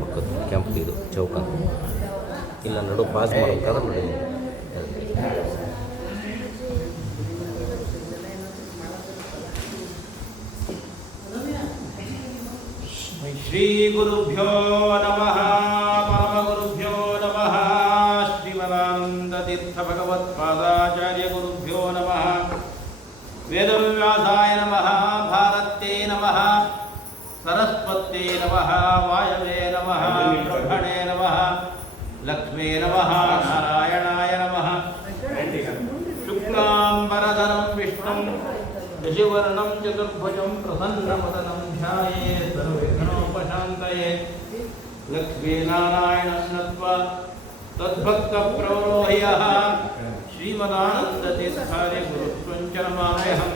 ಪಕ್ಕದ ಕೆಂಪು ಇದು ಚೌಕ ಇಲ್ಲ ನಡು ಪಾಸ್ ಮಾಡ್ಬೇಕಾದ್ರೆ ನೋಡಿ. ಶ್ರೀ ಗುರುಭ್ಯೋ ನಮಃ ಪರಮಗುರುಭ್ಯೋ ನಮಃ ಶ್ರೀಮದಾನಂದ ತೀರ್ಥ ಭಗವತ್ಪಾದಾಚಾರ್ಯ ಗುರುಭ್ಯೋ ನಮಃ ವೇದವ್ಯಾಸಾಯ ನಮಃ ಭಾರತೇ ನಮಃ ಸರಸ್ವತೇ ನಮಃ ವಾಯವೇ ನಮಃ ಬ್ರಹ್ಮಣೇ ನಮಃ ಲಕ್ಷ್ಮೇ ನಮಃ ನಾರಾಯಣಾಯ ನಮಃ ಶುಕ್ಲಾಂಬರಧರಂ ವಿಷ್ಣುಂ ಶಶಿವರ್ಣಂ ಚತುರ್ಭುಜಂ ಪ್ರಸನ್ನವದನಂ ಧ್ಯಾಯೇತ್ ಸರ್ವವಿಘ್ನೋಪಶಾಂತಯೇ ಲಕ್ಷ್ಮೀನಾರಾಯಣಂ ನತ್ವಾ ತದ್ಭಕ್ತಪ್ರವರೋಹ್ಯಃ ಶ್ರೀಮದಾನಂದತೀರ್ಥಾರ್ಯ ಗುರುತ್ವಂ ಚ ನಮಾಮ್ಯಹಂ.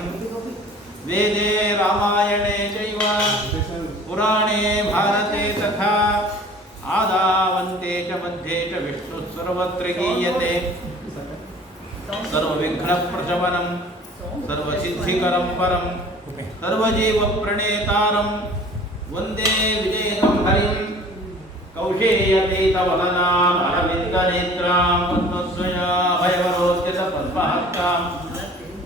ವೇದೇ ರಾಮಾಯಣೇ ಚೈವ ಪುರಾಣೇ ಭಾರತೆ ತಥಾ ಆದಾವಂತೆ ಚ ಮಧ್ಯೆ ಚ ವಿಷ್ಣುಃ ಸರ್ವತ್ರ ಗೀಯತೆ. ಸರ್ವವಿಘ್ನಪ್ರಶಮನಂ ಸರ್ವಸಿದ್ಧಿಕರಂ ಪರಂ ಸರ್ವಜೀವಪ್ರಣೇತಾರಂ ವಂದೇ ವಿಜಯಂ ಹರಿಂ. ಕೌಶೇಯತೀತವದನಾಂ ಅರವಿಂದನೇತ್ರಾಂ ಪದ್ಮಸ್ವಯಾಭಯವರೋಚ್ಯತ ಪದ್ಮಹಸ್ತಾಂ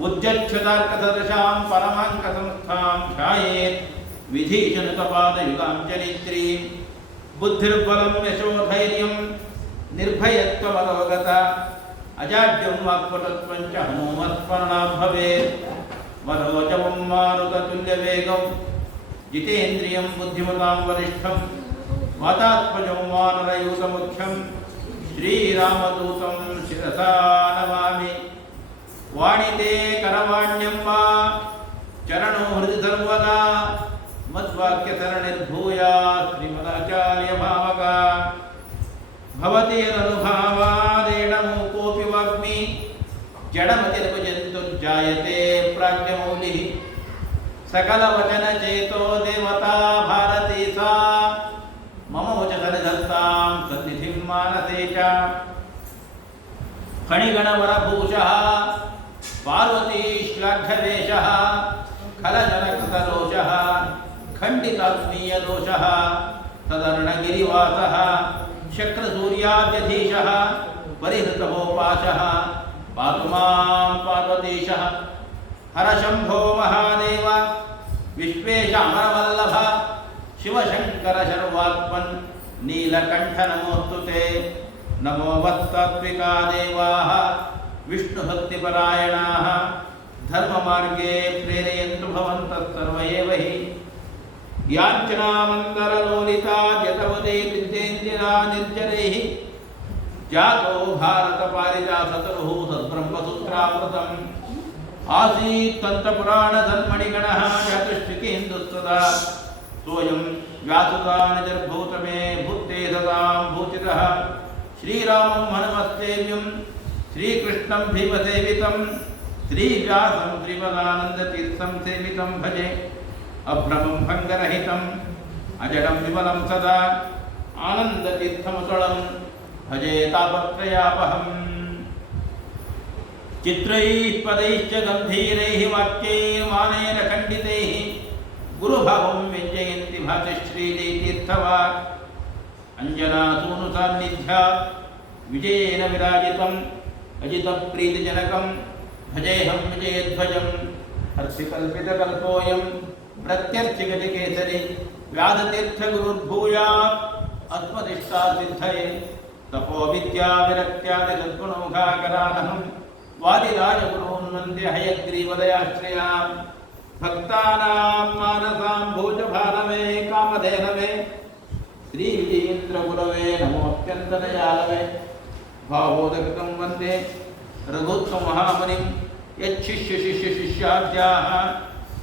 ಉಜ್ಜಚ್ಛುತಾರ್ಕಸದೃಶಾಂ ಪರಮಾಂಕಸಂಸ್ಥಾಂ ಧ್ಯಾಯೇತ್ ವಿಧೀಶನುತಪಾದಯುಗಾಂ ಚರಿತ್ರೀಂ. ಬುದ್ಧಿರ್ಬಲಂ ಯಶೋಧೈರ್ಯಂ ನಿರ್ಭಯತ್ವಮರೋಗತ ಅಜಾಡ್ಯಂ ವಾಕ್ಪಟುತ್ವಂ ಚ ಹನುಮತ್ಸ್ಮರಣಾತ್ ಭವೇತ್. ವರೋಚಮಂ ಮಾರುತತುಲ್ಯವೇಗಂ ಜಿತೇಂದ್ರಿಯಂ ಬುದ್ಧಿಮತಾಂ ವರಿಷ್ಠಂ ವಾತಾತ್ಮಜಂ ವಾನರಯೂತಮುಖ್ಯಂ ಶ್ರೀರಾಮದೂತಂ ಶಿರಸಾ ನಮಾಮಿ. ವಾಣಿತೆ ಕರವಾಣ್ಯಂಬ ಚರಣೋ ಹೃದಯ ಸರ್ವದಾ ಮದ್ವಾಕ್ಯಸರಣಿರ್ಭೂಯಾ ಶ್ರೀಮದಾಚಾರ್ಯ ಭಾವಕ. ಭವತೇರನುಭಾವಾದೇಡಮೂಕೋಪಿ ವಾಗ್ಮಿ ಜಡಮತಿರ್ಭುಜಂತುರ್ಜಾಯತೆ ಪ್ರಾಜ್ಞಮೌಲಿಃ. ಸಕಲವಚನಚೇತೋ ದೇವತಾ ಭಾರತೀ ಸಾ ಮಮ ವಚಸನಿಧತ್ತಾಂ ಸನ್ನಿಧಿಂ ಮಾನಸೇ ಚ. ಫಣಿಗಣವರಭೂಷಃ ಪಾರ್ವತೀಶ್ಲಾಘ್ಯವೇಷಃ ಖಲಜನಕೃತರೋಷಃ ಖಂಡಿತಾತ್ಮೀಯದೋಷಃ ತದರ್ಣಗಿರಿವಾಸಃ ಶಕ್ರಸೂರ್ಯಾದ್ಯಧೀಶಃ ಪರಿಹೃತಭೋಪಾಶಃ ಪಾತು ಮಾಂ ಪಾರ್ವತೀಶಃ. ಹರಶಂಭೋ ಮಹಾದೇವ ವಿಶ್ವೇಶ ಅಮರವಲ್ಲಭ ಶಿವಶಂಕರ ಶರ್ವಾತ್ಮನ್ ನೀಲಕಂಠ ನಮೋಸ್ತುತೆ. ನಮೋ ವತ್ತಾತ್ವಿಕಾ ದೇವಾಃ ವಿಷ್ಣುಭಕ್ತಿಪರಾಯಣಾಃ ಧರ್ಮಮಾರ್ಗೇ ಪ್ರೇರಯन्तु ಭವಂತಃ ಸರ್ವ ಏವ ಹಿ. ಯಾಂಚನಾಮಂದರಲೋಲಿತಾ ಯತವದೇ ವಿದ್ಯೇಂದಿರಾ ನಿರ್ಜರೈಃ ಜಾತೋ ಭಾರತ ಪಾರಿಜಾತತರುಃ ಸದ್ಬ್ರಹ್ಮಸೂತ್ರಾಮೃತಂ. ಆಸೀತ್ ತಂತ್ರಪುರಾಣ ಧನ್ಮಣಿಗಣಃ ಜಾತುಷ್ಟಿಕೇಂದುಸ್ತದಾ ಸೋಯಂ ವ್ಯಾಸುತಾನಿಜರ್ಭೂತಮೇ ಭೂತೆ ಸದಾಂ ಭೂತಿತಃ. ಶ್ರೀರಾಮಂ ಹನುಮಸ್ತೇವ್ಯಂ ಶ್ರೀಕೃಷ್ಣಂ ಭೀಮಸೇವಿತಂ ಶ್ರೀವ್ಯಾಸಂ ಶ್ರೀಮದಾನಂದತೀರ್ಥಂ ಸೇವಿತಂ ಭಜೆ. ಅಭ್ರಮಂ ಭಂಗರಹಿತಂ ಅಜಡಂ ವಿಮಲಂ ಸದಾ ಆನಂದತೀರ್ಥಮತುಳಂ ಭಜೆ ತಾಪತ್ರಯಾಪಹಂ. ಚಿತ್ರೈಃ ಪದೈಶ್ಚ ಗಂಭೀರೈಃ ವಾಕ್ಯೈರ್ಮಾನೇನ ಖಂಡಿತೈಃ ಗುರುಭಾವಂ ವ್ಯಂಜಯಂತಿ ಭಾತಿಶ್ರೀಜಯತೀರ್ಥವಾಕ್. ಅಂಜನಾಸೂನು ಸಾನ್ನಿಧ್ಯಾತ್ ವಿಜಯೇನ ವಿರಾಜಿತಂ ಅಜಿತಪ್ರೀತಿಜನಕಂ ಭಜೇಹಂ ವಿಜಯಧ್ವಜಂ. ಹರ್ಷಿಕಲ್ಪಿತಕಲ್ಪೋಯಂ ಪ್ರತ್ಯರ್ಥಿಗಜಕೇಸರಿ ವ್ಯಾಸತೀರ್ಥಗುರುರ್ಭೂಯಾತ್ ಅಸ್ಮದಿಷ್ಟಾಸಿದ್ಧಯೇ. ತಪೋ ವಿದ್ಯಾ ವಿರಕ್ತ್ಯಾದಿ ಸದ್ಗುಣೌಘಾಕರಾನಹಂ ವಾದಿರಾಜಗುರೂನ್ ವಂದ್ಯ ಹಯಗ್ರೀವದಯಾಶ್ರಯಾಂ. ಭಕ್ತಾನಾಂ ಮಾನಸಾಂ ಭೋಜಭಾನವೇ ಕಾಮಧೇನವೇ ಶ್ರೀ ವಿಜಯೇಂದ್ರ ಗುರವೇ ನಮೋತ್ಯಂತದಯಾಳವೇ. ಭಾವೋದಕೃತಂ ವಂದೇ ರಘುತ್ವ ಮಹಾಮುನಿಂ ಯಚ್ಚಿಷ್ಯ ಶಿಷ್ಯ ಶಿಷ್ಯಾದ್ಯಾಃ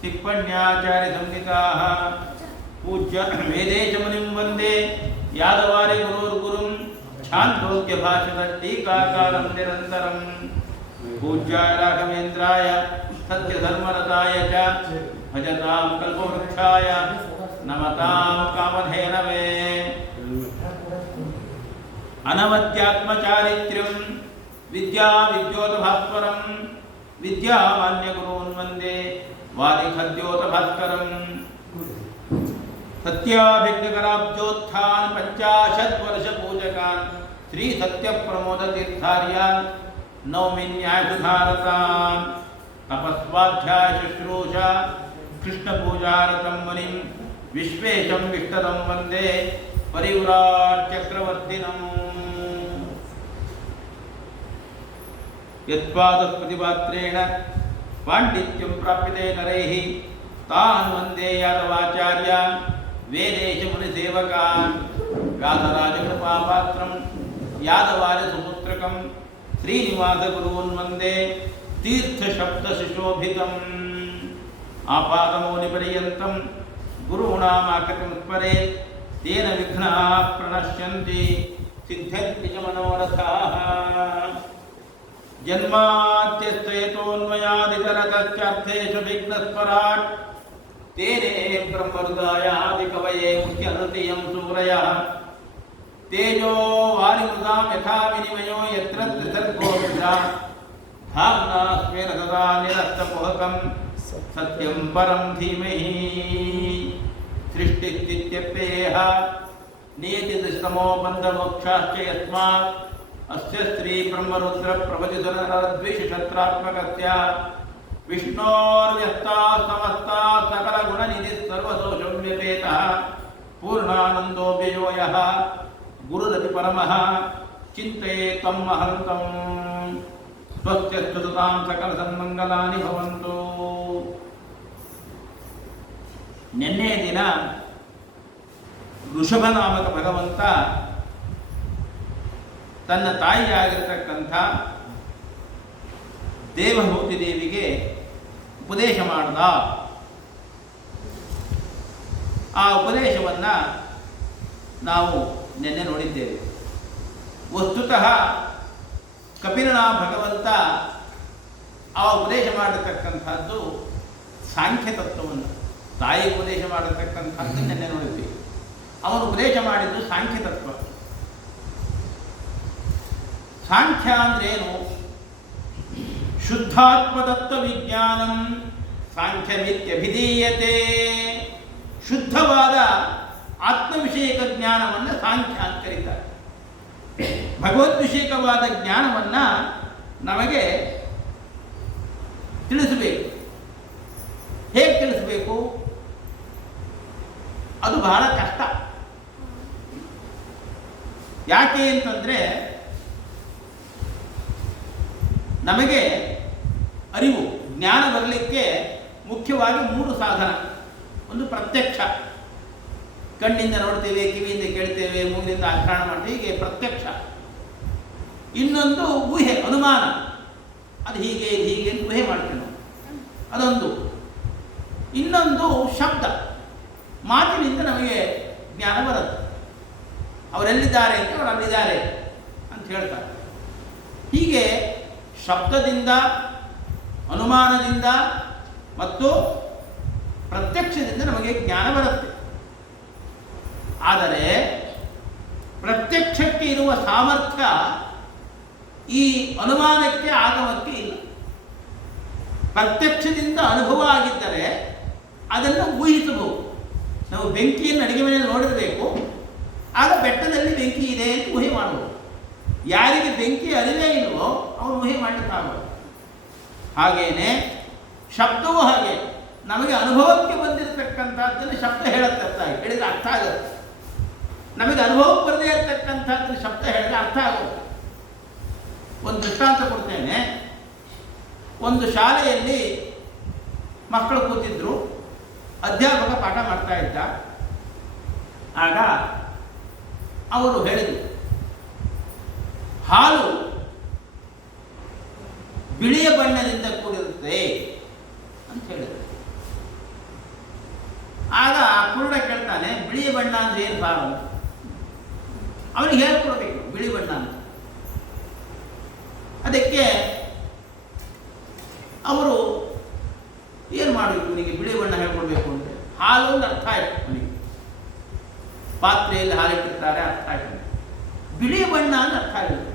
ಟಿಪ್ಪಣ್ಯಾಚಾರ್ಯ ಸಂಹಿತಾಃ. ಪೂಜ್ಯ ವೇದೇಶ ಮುನಿಂ ವಂದೇ ಯಾದವಾರಿ ಗುರುರ್ಗುರುಂ ಛಾಂದೋಗ್ಯ ಭಾಷಣ ಟೀಕಾಕಾರಂ ನಿರಂತರಂ. ಪೂಜ್ಯಾಯ ರಾಘವೇಂದ್ರಾಯ ಸತ್ಯಧರ್ಮರತಾಯ ಚ ಭಜತಾಂ ಕಲ್ಪವೃಕ್ಷಾಯ ನಮತಾಂ ಕಾಮಧೇನವೇ. ಅನವತ್ಯಾತ್ಮಚಾರಿತ್ರ್ಯಂ ವಿದ್ಯಾ ವಿದ್ಯೋತಭಾಸ್ವರಂ ವಿದ್ಯಾಮಾನ್ಯ ಗುರೂನ್ ವಂದೇ ವಾದಿಖದ್ಯೋತಭಾಸ್ಕರಂ. सत्याभिज्ञकराब्जोत्थान 50 वर्ष पूजकान् श्री सत्य प्रमोद तीर्थार्यान् नवमी न्याय सुधारतान् तपस्वाध्याय शुश्रूषा कृष्ण पूजारतं मुनिं विश्वेशं विष्टदं वन्दे परिव्राट् चक्रवर्तिनम् यत्पादस्मृतिपात्रेण पाण्डित्यं प्राप्यते नरैः तान् वन्दे यादवाचार्यान् वेदेशमुनिसेवकान् व्यासराजकृपापात्रं यादवार्यसुपुत्रकं श्रीनिवासगुरून् वन्दे तीर्थशब्दशिशोभितम् आपादमौलिपर्यन्तं गुरूणामाकृतिं स्मरेत् तेन विघ्नाः प्रणश्यन्ति सिद्ध्यन्ति च मनोरथाः जन्माद्यस्येतोऽन्वयादितरतश्चार्थेषु विघ्नस्वराट् तेने ब्रह्महृदायादिकवये मुह्यन्ति यं सूरयः तेजो वारिमृदां यथा विनिमयो यत्र त्रिसर्गो मृषा धाम्ना स्वेन सदा निरस्तकुहकं सत्यं परं धीमहि सृष्टिस्थित्यप्ययः नियतिदृष्टमो बन्धमोक्षाश्च यस्मात् अस्य श्री ब्रह्मरुद्र प्रभृतिसुरनरद्विषशत्रात्मकस्य विष्णोर्व्यस्ताः समस्ताः सकलगुणनिधिः सर्वदोषव्यपेतः पूर्णानन्दो व्ययो यः गुरुरपि परमः चिन्तयेत् तं महन्तं स्वस्त्यस्तु सतां सकलसन्मङ्गलानि भवन्तु। ನಿನ್ನೆ ದಿನ ಋಷಭ ನಾಮಕ ಭಗವಂತ ತನ್ನ ತಾಯಿಯಾಗಿರ್ತಕ್ಕಂಥ ದೇವಹೂತಿ ದೇವಿಗೆ ಉಪದೇಶ ಮಾಡಿದ. ಆ ಉಪದೇಶವನ್ನು ನಾವು ನಿನ್ನೆ ನೋಡಿದ್ದೇವೆ. ವಸ್ತುತಃ ಕಪಿಲನ ಭಗವಂತ ಆ ಉಪದೇಶ ಮಾಡಿರ್ತಕ್ಕಂಥದ್ದು ಸಾಂಖ್ಯ ತತ್ವವನ್ನು, ತಾಯಿ ಉಪದೇಶ ಮಾಡಿರ್ತಕ್ಕಂಥದ್ದು ನಿನ್ನೆ ನೋಡಿದ್ವಿ. ಅವನು ಉಪದೇಶ ಮಾಡಿದ್ದು ಸಾಂಖ್ಯ ತತ್ವ. ಸಾಂಖ್ಯ ಅಂದ್ರೇನು? ಶುದ್ಧಾತ್ಮತತ್ವ ವಿಜ್ಞಾನಂ ಸಾಂಖ್ಯಮಿತ್ಯಭಿಧೀಯತೆ. ಶುದ್ಧವಾದ ಆತ್ಮವಿಷಯಕ ಜ್ಞಾನವನ್ನು ಸಾಂಖ್ಯ ಅಂತ ಕರೀತಾರೆ. ಭಗವದ್ವಿಷಯಕವಾದ ಜ್ಞಾನವನ್ನು ನಮಗೆ ತಿಳಿಸಬೇಕು. ಹೇಗೆ ತಿಳಿಸಬೇಕು? ಅದು ಬಹಳ ಕಷ್ಟ. ಯಾಕೆ ಅಂತಂದರೆ ನಮಗೆ ಅರಿವು ಜ್ಞಾನ ಬರಲಿಕ್ಕೆ ಮುಖ್ಯವಾಗಿ 3 ಸಾಧನ. ಒಂದು ಪ್ರತ್ಯಕ್ಷ, ಕಣ್ಣಿಂದ ನೋಡ್ತೇವೆ, ಕಿವಿಯಿಂದ ಕೇಳ್ತೇವೆ, ಮೂಗಿನಿಂದ ಆಘ್ರಾಣ ಮಾಡ್ತೇವೆ, ಹೀಗೆ ಪ್ರತ್ಯಕ್ಷ. ಇನ್ನೊಂದು ಊಹೆ, ಅನುಮಾನ, ಅದು ಹೀಗೆ ಹೀಗೆ ಊಹೆ ಮಾಡ್ತೇವೆ ನಾವು, ಅದೊಂದು. ಇನ್ನೊಂದು ಶಬ್ದ, ಮಾತಿನಿಂದ ನಮಗೆ ಜ್ಞಾನ ಬರುತ್ತೆ. ಅವರೆಲ್ಲಿದ್ದಾರೆ ಅಂತ ಅವರು ಅಲ್ಲಿದ್ದಾರೆ ಅಂತ ಹೇಳ್ತಾರೆ. ಹೀಗೆ ಶಬ್ದದಿಂದ, ಅನುಮಾನದಿಂದ ಮತ್ತು ಪ್ರತ್ಯಕ್ಷದಿಂದ ನಮಗೆ ಜ್ಞಾನ ಬರುತ್ತೆ. ಆದರೆ ಪ್ರತ್ಯಕ್ಷಕ್ಕೆ ಇರುವ ಸಾಮರ್ಥ್ಯ ಈ ಅನುಮಾನಕ್ಕೆ, ಆಗಮಕ್ಕೆ ಇಲ್ಲ. ಪ್ರತ್ಯಕ್ಷದಿಂದ ಅನುಭವ ಆಗಿದ್ದರೆ ಅದನ್ನು ಊಹಿಸಬಹುದು. ನಾವು ಬೆಂಕಿಯನ್ನು ಅಡಿಗೆ ಮನೆಯಲ್ಲಿ ನೋಡಿರಬೇಕು, ಆಗ ಬೆಟ್ಟದಲ್ಲಿ ಬೆಂಕಿ ಇದೆ ಅಂತ ಊಹೆ ಮಾಡಬಹುದು. ಯಾರಿಗೆ ಬೆಂಕಿ ಅರಿವೇ ಇಲ್ವೋ ಅವನು ಊಹೆ ಮಾಡಲಿಕ್ಕಾಗಲ್ಲ. ಹಾಗೇನೆ ಶಬ್ದವೂ ಹಾಗೆ. ನಮಗೆ ಅನುಭವಕ್ಕೆ ಬಂದಿರತಕ್ಕಂಥದ್ದನ್ನು ಶಬ್ದ ಹೇಳುತ್ತೆ, ಅರ್ಥ ಹೇಳಿದರೆ ಅರ್ಥ ಆಗುತ್ತೆ. ನಮಗೆ ಅನುಭವಕ್ಕೆ ಬರದೇ ಇರತಕ್ಕಂಥದ್ದನ್ನು ಶಬ್ದ ಹೇಳಿದ್ರೆ ಅರ್ಥ ಆಗುತ್ತೆ. ಒಂದು ದೃಷ್ಟಾಂತ ಕೊಡ್ತೇನೆ. ಒಂದು ಶಾಲೆಯಲ್ಲಿ ಮಕ್ಕಳು ಕೂತಿದ್ರು, ಅಧ್ಯಾಪಕ ಪಾಠ ಮಾಡ್ತಾ ಇದ್ದ. ಆಗ ಅವರು ಹೇಳಿದರು, ಹಾಲು ಬಿಳಿಯ ಬಣ್ಣದಿಂದ ಕೂಡಿರುತ್ತೆ ಅಂತ ಹೇಳಿದರು. ಆಗ ಆ ಕುರುಡ ಕೇಳ್ತಾನೆ, ಬಿಳಿಯ ಬಣ್ಣ ಅಂದ್ರೆ ಏನು ಸಾರು? ಅವನಿಗೆ ಹೇಳ್ಕೊಡ್ಬೇಕು ಬಿಳಿ ಬಣ್ಣ ಅಂತ. ಅದಕ್ಕೆ ಅವರು ಏನು ಮಾಡಬೇಕು, ಇವನಿಗೆ ಬಿಳಿ ಬಣ್ಣ ಹೇಳ್ಕೊಡ್ಬೇಕು ಅಂದರೆ ಹಾಲು ಒಂದು ಅರ್ಥ ಆಯ್ತು ಅವನಿಗೆ. ಪಾತ್ರೆಯಲ್ಲಿ ಹಾಲಿಟ್ಟಿರ್ತಾರೆ, ಅರ್ಥ ಆಯ್ತು. ಬಿಳಿ ಬಣ್ಣ ಅಂತ ಅರ್ಥ ಆಗಿಲ್ಲ.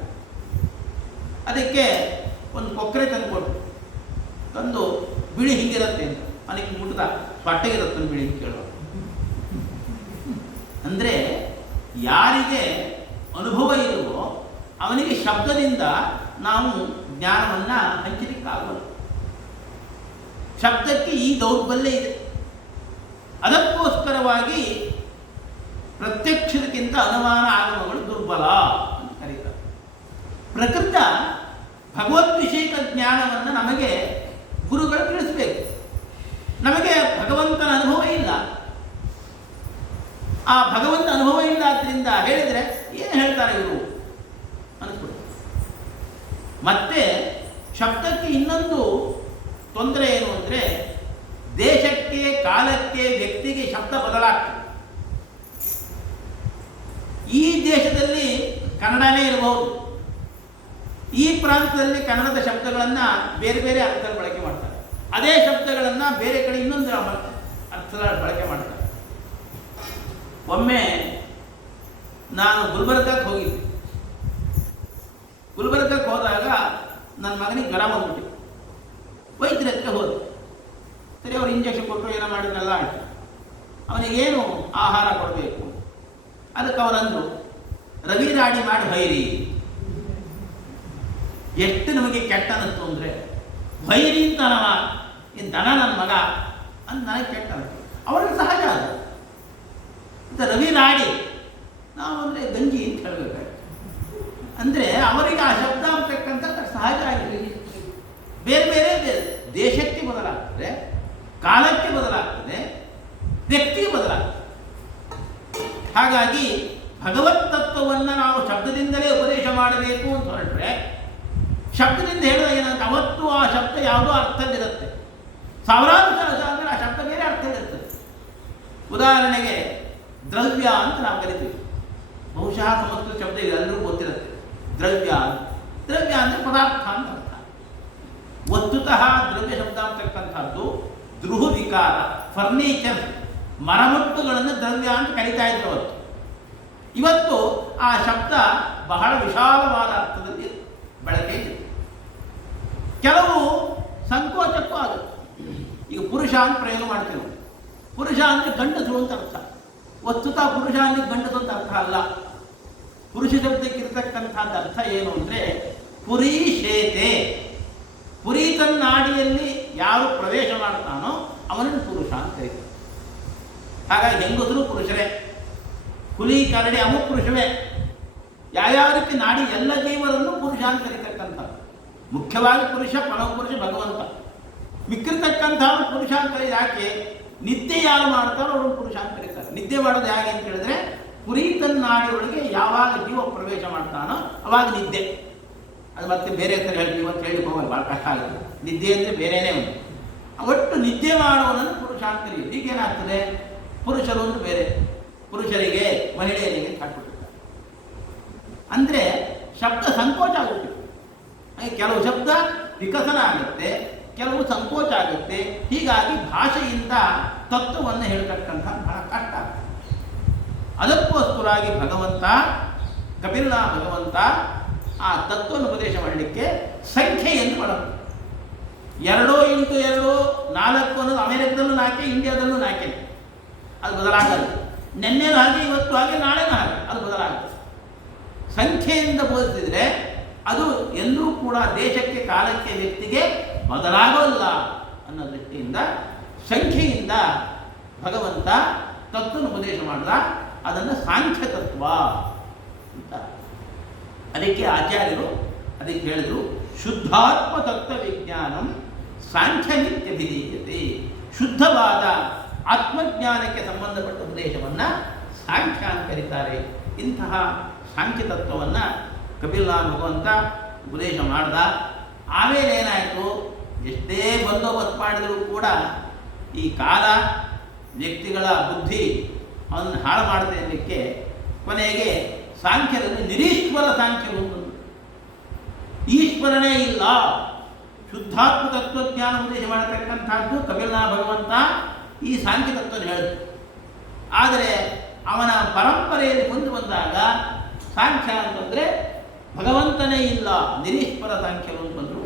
ಅದಕ್ಕೆ ಒಂದು ಕೊಕ್ಕರೆ ತಂದು ಕೊಟ್ಟು, ತಂದು ಬಿಳಿ ಹಿಂಗಿರುತ್ತೆ ಅಂತ ಅವನಿಗೆ ಮುಟ್ದ, ಸೊಟ್ಟಗಿರುತ್ತೆ ಬಿಳಿ ಕೇಳುವ. ಅಂದರೆ ಯಾರಿಗೆ ಅನುಭವ ಇರುವೋ ಅವನಿಗೆ ಶಬ್ದದಿಂದ ನಾವು ಜ್ಞಾನವನ್ನು ಹಂಚಲಿಕ್ಕಾಗಲ್ಲ. ಶಬ್ದಕ್ಕೆ ಈ ದೌರ್ಬಲ್ಯ ಇದೆ. ಅದಕ್ಕೋಸ್ಕರವಾಗಿ ಪ್ರತ್ಯಕ್ಷದಕ್ಕಿಂತ ಅನುಮಾನ ಆಗಮಗಳು ದುರ್ಬಲ ಅಂತ ಕರೀತಾರೆ. ಪ್ರಕೃತ ಭಗವದ್ವಿಷಯಕ ಜ್ಞಾನವನ್ನು ನಮಗೆ ಗುರುಗಳು ತಿಳಿಸಬೇಕು. ನಮಗೆ ಭಗವಂತನ ಅನುಭವ ಇಲ್ಲ. ಆ ಭಗವಂತ ಅನುಭವ ಇಲ್ಲ ಆದ್ದರಿಂದ ಹೇಳಿದರೆ ಏನು ಹೇಳ್ತಾರೆ ಇವರು ಅನಿಸ್ಬಿಟ್ಟು. ಮತ್ತೆ ಶಬ್ದಕ್ಕೆ ಇನ್ನೊಂದು ತೊಂದರೆ ಏನು ಅಂದರೆ ದೇಶಕ್ಕೆ, ಕಾಲಕ್ಕೆ, ವ್ಯಕ್ತಿಗೆ ಶಬ್ದ ಬದಲಾಗ್ತದೆ. ಈ ದೇಶದಲ್ಲಿ ಕನ್ನಡನೇ ಇರಬಹುದು, ಈ ಪ್ರಾಂತದಲ್ಲಿ ಕನ್ನಡದ ಶಬ್ದಗಳನ್ನು ಬೇರೆ ಬೇರೆ ಅರ್ಥದಲ್ಲಿ ಬಳಕೆ ಮಾಡ್ತಾರೆ. ಅದೇ ಶಬ್ದಗಳನ್ನು ಬೇರೆ ಕಡೆ ಇನ್ನೊಂದು ಅರ್ಥದಲ್ಲಿ ಬಳಕೆ ಮಾಡ್ತಾರೆ. ಒಮ್ಮೆ ನಾನು ಗುಲ್ಬರ್ಗಕ್ಕೆ ಹೋಗಿದ್ದೆ. ಗುಲ್ಬರ್ಗಕ್ಕೆ ಹೋದಾಗ ನನ್ನ ಮಗನಿಗೆ ಜ್ವರ ಬಂದ್ಬಿಟ್ಟು ವೈದ್ಯರ ಹತ್ರ ಹೋದೆ. ಸರಿ, ಅವ್ರು ಇಂಜೆಕ್ಷನ್ ಕೊಟ್ಟರು, ಏನೋ ಮಾಡಿದ್ರೆಲ್ಲ ಆಯಿತು. ಅವನಿಗೇನು ಆಹಾರ ಕೊಡಬೇಕು, ಅದಕ್ಕೆ ಅವರಂದರು ರವಿ ರಾಡಿ ಮಾಡಿ ಭೈರಿ. ಎಷ್ಟು ನಮಗೆ ಕೆಟ್ಟ ಅನ್ನಿಸ್ತು ಅಂದರೆ, ಭೈರಿ ಅಂತ ಇನ್ನು ದನ ನನ್ನ ಮಗ ಅಂತ ನನಗೆ ಕೆಟ್ಟ ಅನ್ನಿಸ್ತು. ಅವ್ರಿಗೆ ಸಹಜ ಅದು. ಅಂತ ರವಿ ರಾಡಿ, ನಾವು ಅಂದರೆ ಗಂಜಿ ಅಂತ ಹೇಳಬೇಕಾಯ್ತು. ಅಂದರೆ ಅವರಿಗೆ ಆ ಶಬ್ದ ಅಂತಕ್ಕಂಥ ಸಹಜ ಆಗಿದೆ. ಬೇರೆ ಬೇರೆ ದೇಶಕ್ಕೆ ಬದಲಾಗ್ತದೆ, ಕಾಲಕ್ಕೆ ಬದಲಾಗ್ತದೆ, ವ್ಯಕ್ತಿಗೆ ಬದಲಾಗ್ತದೆ. ಹಾಗಾಗಿ ಭಗವತ್ ತತ್ವವನ್ನು ನಾವು ಶಬ್ದದಿಂದಲೇ ಉಪದೇಶ ಮಾಡಬೇಕು ಅಂತ ಹೊರಟ್ರೆ, ಶಬ್ದದಿಂದ ಹೇಳೋದು ಏನಂತ, ಅವತ್ತು ಆ ಶಬ್ದ ಯಾವುದೋ ಅರ್ಥದಲ್ಲಿರುತ್ತೆ. ಸಾವಿರಾರು ಕೆಲಸ ಅಂದರೆ ಆ ಶಬ್ದ ಬೇರೆ ಅರ್ಥದಲ್ಲಿರ್ತದೆ. ಉದಾಹರಣೆಗೆ ದ್ರವ್ಯ ಅಂತ ನಾವು ಕರಿತೀವಿ. ಬಹುಶಃ ಸಂಸ್ಕೃತ ಶಬ್ದ ಇದೆ, ಎಲ್ಲರಿಗೂ ಗೊತ್ತಿರುತ್ತೆ. ದ್ರವ್ಯ ದ್ರವ್ಯ ಅಂದರೆ ಪದಾರ್ಥ ಅಂತ ಅರ್ಥ. ವಸ್ತುತಃ ದ್ರವ್ಯ ಶಬ್ದ ಅಂತಕ್ಕಂಥದ್ದು ದ್ರುಹು ವಿಕಾರ, ಫರ್ನಿಚರ್, ಮರಮಟ್ಟುಗಳನ್ನು ದ್ರವ್ಯ ಅಂತ ಕರೀತಾ ಇದ್ರು ಅವತ್ತು. ಇವತ್ತು ಆ ಶಬ್ದ ಬಹಳ ವಿಶಾಲವಾದ ಅರ್ಥದಲ್ಲಿ ಬಳಕೆ ಇದೆ. ಕೆಲವು ಸಂಕೋಚಕ್ಕೂ ಆಗುತ್ತೆ. ಈಗ ಪುರುಷ ಅಂತ ಪ್ರಯೋಗ ಮಾಡ್ತೀವಿ. ಪುರುಷ ಅಂದರೆ ಗಂಡಸು ಅಂತ ಅರ್ಥ. ವಸ್ತುತಃ ಪುರುಷ ಅಂದರೆ ಗಂಡಸು ಅಂತ ಅರ್ಥ ಅಲ್ಲ. ಪುರುಷ ಶಬ್ದಕ್ಕಿರ್ತಕ್ಕಂಥದ್ದು ಅರ್ಥ ಏನು ಅಂದರೆ ಪುರೀಶೇತೆ. ಪುರಿ ತನ್ನ ನಾಡಿಯಲ್ಲಿ ಯಾರು ಪ್ರವೇಶ ಮಾಡ್ತಾನೋ ಅವನನ್ನು ಪುರುಷ ಅಂತ ಕರೀತಾರೆ. ಹಾಗಾಗಿ ಹೆಂಗಸರು ಪುರುಷರೇ, ಹುಲಿ ಕರಡಿ ಅವು ಪುರುಷವೇ. ಯಾವ್ಯಾವ ರೀತಿ ನಾಡಿ ಎಲ್ಲ ಜೀವರನ್ನು ಪುರುಷ ಅಂತ ಕರೀತಕ್ಕಂಥದ್ದು. ಮುಖ್ಯವಾಗಿ ಪುರುಷ, ಪರಮಪುರುಷ ಭಗವಂತ. ಮಿಕ್ಕಿರ್ತಕ್ಕಂಥವ್ರು ಪುರುಷ ಅಂತ ಕರೀ. ಯಾಕೆ? ನಿದ್ದೆ ಯಾರು ಮಾಡ್ತಾರೋ ಅವರು ಪುರುಷ ಅಂತ ಕರೀತಾರೆ. ನಿದ್ದೆ ಮಾಡೋದು ಹೇಗೆ ಅಂತ ಹೇಳಿದ್ರೆ, ಪುರಿ ತನ್ನ ನಾಡಿಯೊಳಗೆ ಯಾವಾಗ ಜೀವ ಪ್ರವೇಶ ಮಾಡ್ತಾನೋ ಅವಾಗ ನಿದ್ದೆ. ಅದು ಮತ್ತೆ ಬೇರೆ ಹತ್ರ ಹೇಳ್ತೀವಿ ಅಂತ ಹೇಳಿ ಹೋಗಲ್ಲ, ಭಾಳ ಕಷ್ಟ ಆಗುತ್ತೆ. ನಿದ್ದೆ ಅಂದರೆ ಬೇರೆಯೇ ಒಂದು. ಒಟ್ಟು ನಿದ್ದೆ ಮಾಡುವನನ್ನು ಪುರುಷ ಅಂತ ಕರೀತೀವಿ. ಈಗೇನಾಗ್ತದೆ, ಪುರುಷರು ಅಂದ್ರೆ ಬೇರೆ, ಪುರುಷರಿಗೆ ಮಹಿಳೆಯರಿಗೆ ಹಾಕ್ಬಿಟ್ಟಿರ್ತಾರೆ. ಅಂದರೆ ಶಬ್ದ ಸಂಕೋಚ ಆಗುತ್ತೆ. ಕೆಲವು ಶಬ್ದ ವಿಕಸನ ಆಗುತ್ತೆ, ಕೆಲವು ಸಂಕೋಚ ಆಗುತ್ತೆ. ಹೀಗಾಗಿ ಭಾಷೆಯಿಂದ ತತ್ವವನ್ನು ಹೇಳ್ತಕ್ಕಂಥ ಬಹಳ ಕಷ್ಟ ಆಗುತ್ತೆ. ಅದಕ್ಕೋಸ್ಕರವಾಗಿ ಭಗವಂತ, ಕಪಿಲ ಭಗವಂತ ಆ ತತ್ವವನ್ನು ಉಪದೇಶ ಮಾಡಲಿಕ್ಕೆ ಸಂಖ್ಯೆಯನ್ನು ಮಾಡೋದು. 2 × 2 4 ಅನ್ನೋದು ಅಮೆರಿಕದಲ್ಲೂ 4, ಇಂಡಿಯಾದಲ್ಲೂ 4. ಅದು ಬದಲಾಗಲ್ಲ. ನಿನ್ನೆನೂ ಹಾಗೆ, ಇವತ್ತು ಹಾಗೆ, ನಾಳೆನೂ ಹಾಗೆ, ಅದು ಬದಲಾಗುತ್ತೆ. ಸಂಖ್ಯೆಯಿಂದ ಬೋಧಿಸಿದರೆ ಅದು ಎಂದೂ ಕೂಡ ದೇಶಕ್ಕೆ, ಕಾಲಕ್ಕೆ, ವ್ಯಕ್ತಿಗೆ ಬದಲಾಗೋಲ್ಲ ಅನ್ನೋ ದೃಷ್ಟಿಯಿಂದ ಸಂಖ್ಯೆಯಿಂದ ಭಗವಂತ ತತ್ವವನ್ನು ಉಪದೇಶ ಮಾಡಿದ. ಅದನ್ನು ಸಾಂಖ್ಯ ತತ್ವ ಅಂತ. ಅದಕ್ಕೆ ಆಚಾರ್ಯರು ಅದಕ್ಕೆ ಹೇಳಿದರು, ಶುದ್ಧಾತ್ಮ ತತ್ವ ವಿಜ್ಞಾನಂ ಸಾಂಖ್ಯಮಿತ್ಯಭಿಧೀಯತೆ. ಶುದ್ಧವಾದ ಆತ್ಮಜ್ಞಾನಕ್ಕೆ ಸಂಬಂಧಪಟ್ಟ ಉಪದೇಶವನ್ನು ಸಾಂಖ್ಯ ಅಂತ ಕರೀತಾರೆ. ಇಂತಹ ಸಾಂಖ್ಯ ತತ್ವವನ್ನು ಕಪಿಲ ಭಗವಂತ ಉಪದೇಶ ಮಾಡ್ದ. ಆಮೇಲೆ ಏನಾಯಿತು, ಎಷ್ಟೇ ಬಂದೋಬಸ್ತ್ ಮಾಡಿದರೂ ಕೂಡ ಈ ಕಾಲ, ವ್ಯಕ್ತಿಗಳ ಬುದ್ಧಿ ಅವನ್ನ ಹಾಳು ಮಾಡದೆ ಅನ್ನಲಿಕ್ಕೆ ಕೊನೆಗೆ ಸಾಂಖ್ಯರಲ್ಲಿ ನಿರೀಶ್ವರ ಸಾಂಖ್ಯರು ಬಂದರು. ಈಶ್ವರನೇ ಇಲ್ಲ, ಶುದ್ಧಾತ್ಮ ತತ್ವಜ್ಞಾನ ಉಪದೇಶ ಮಾಡತಕ್ಕಂಥದ್ದು ಕಪಿಲ ಭಗವಂತ ಈ ಸಾಂಖ್ಯ ತತ್ವವನ್ನು ಹೇಳಿದ್ರು. ಆದರೆ ಅವನ ಪರಂಪರೆಯಲ್ಲಿ ಮುಂದೆ ಬಂದಾಗ ಸಾಂಖ್ಯ ಅಂತಂದರೆ ಭಗವಂತನೇ ಇಲ್ಲ, ನಿರೀಶ್ವರ ಸಾಂಖ್ಯರು ಅಂತಂದರು.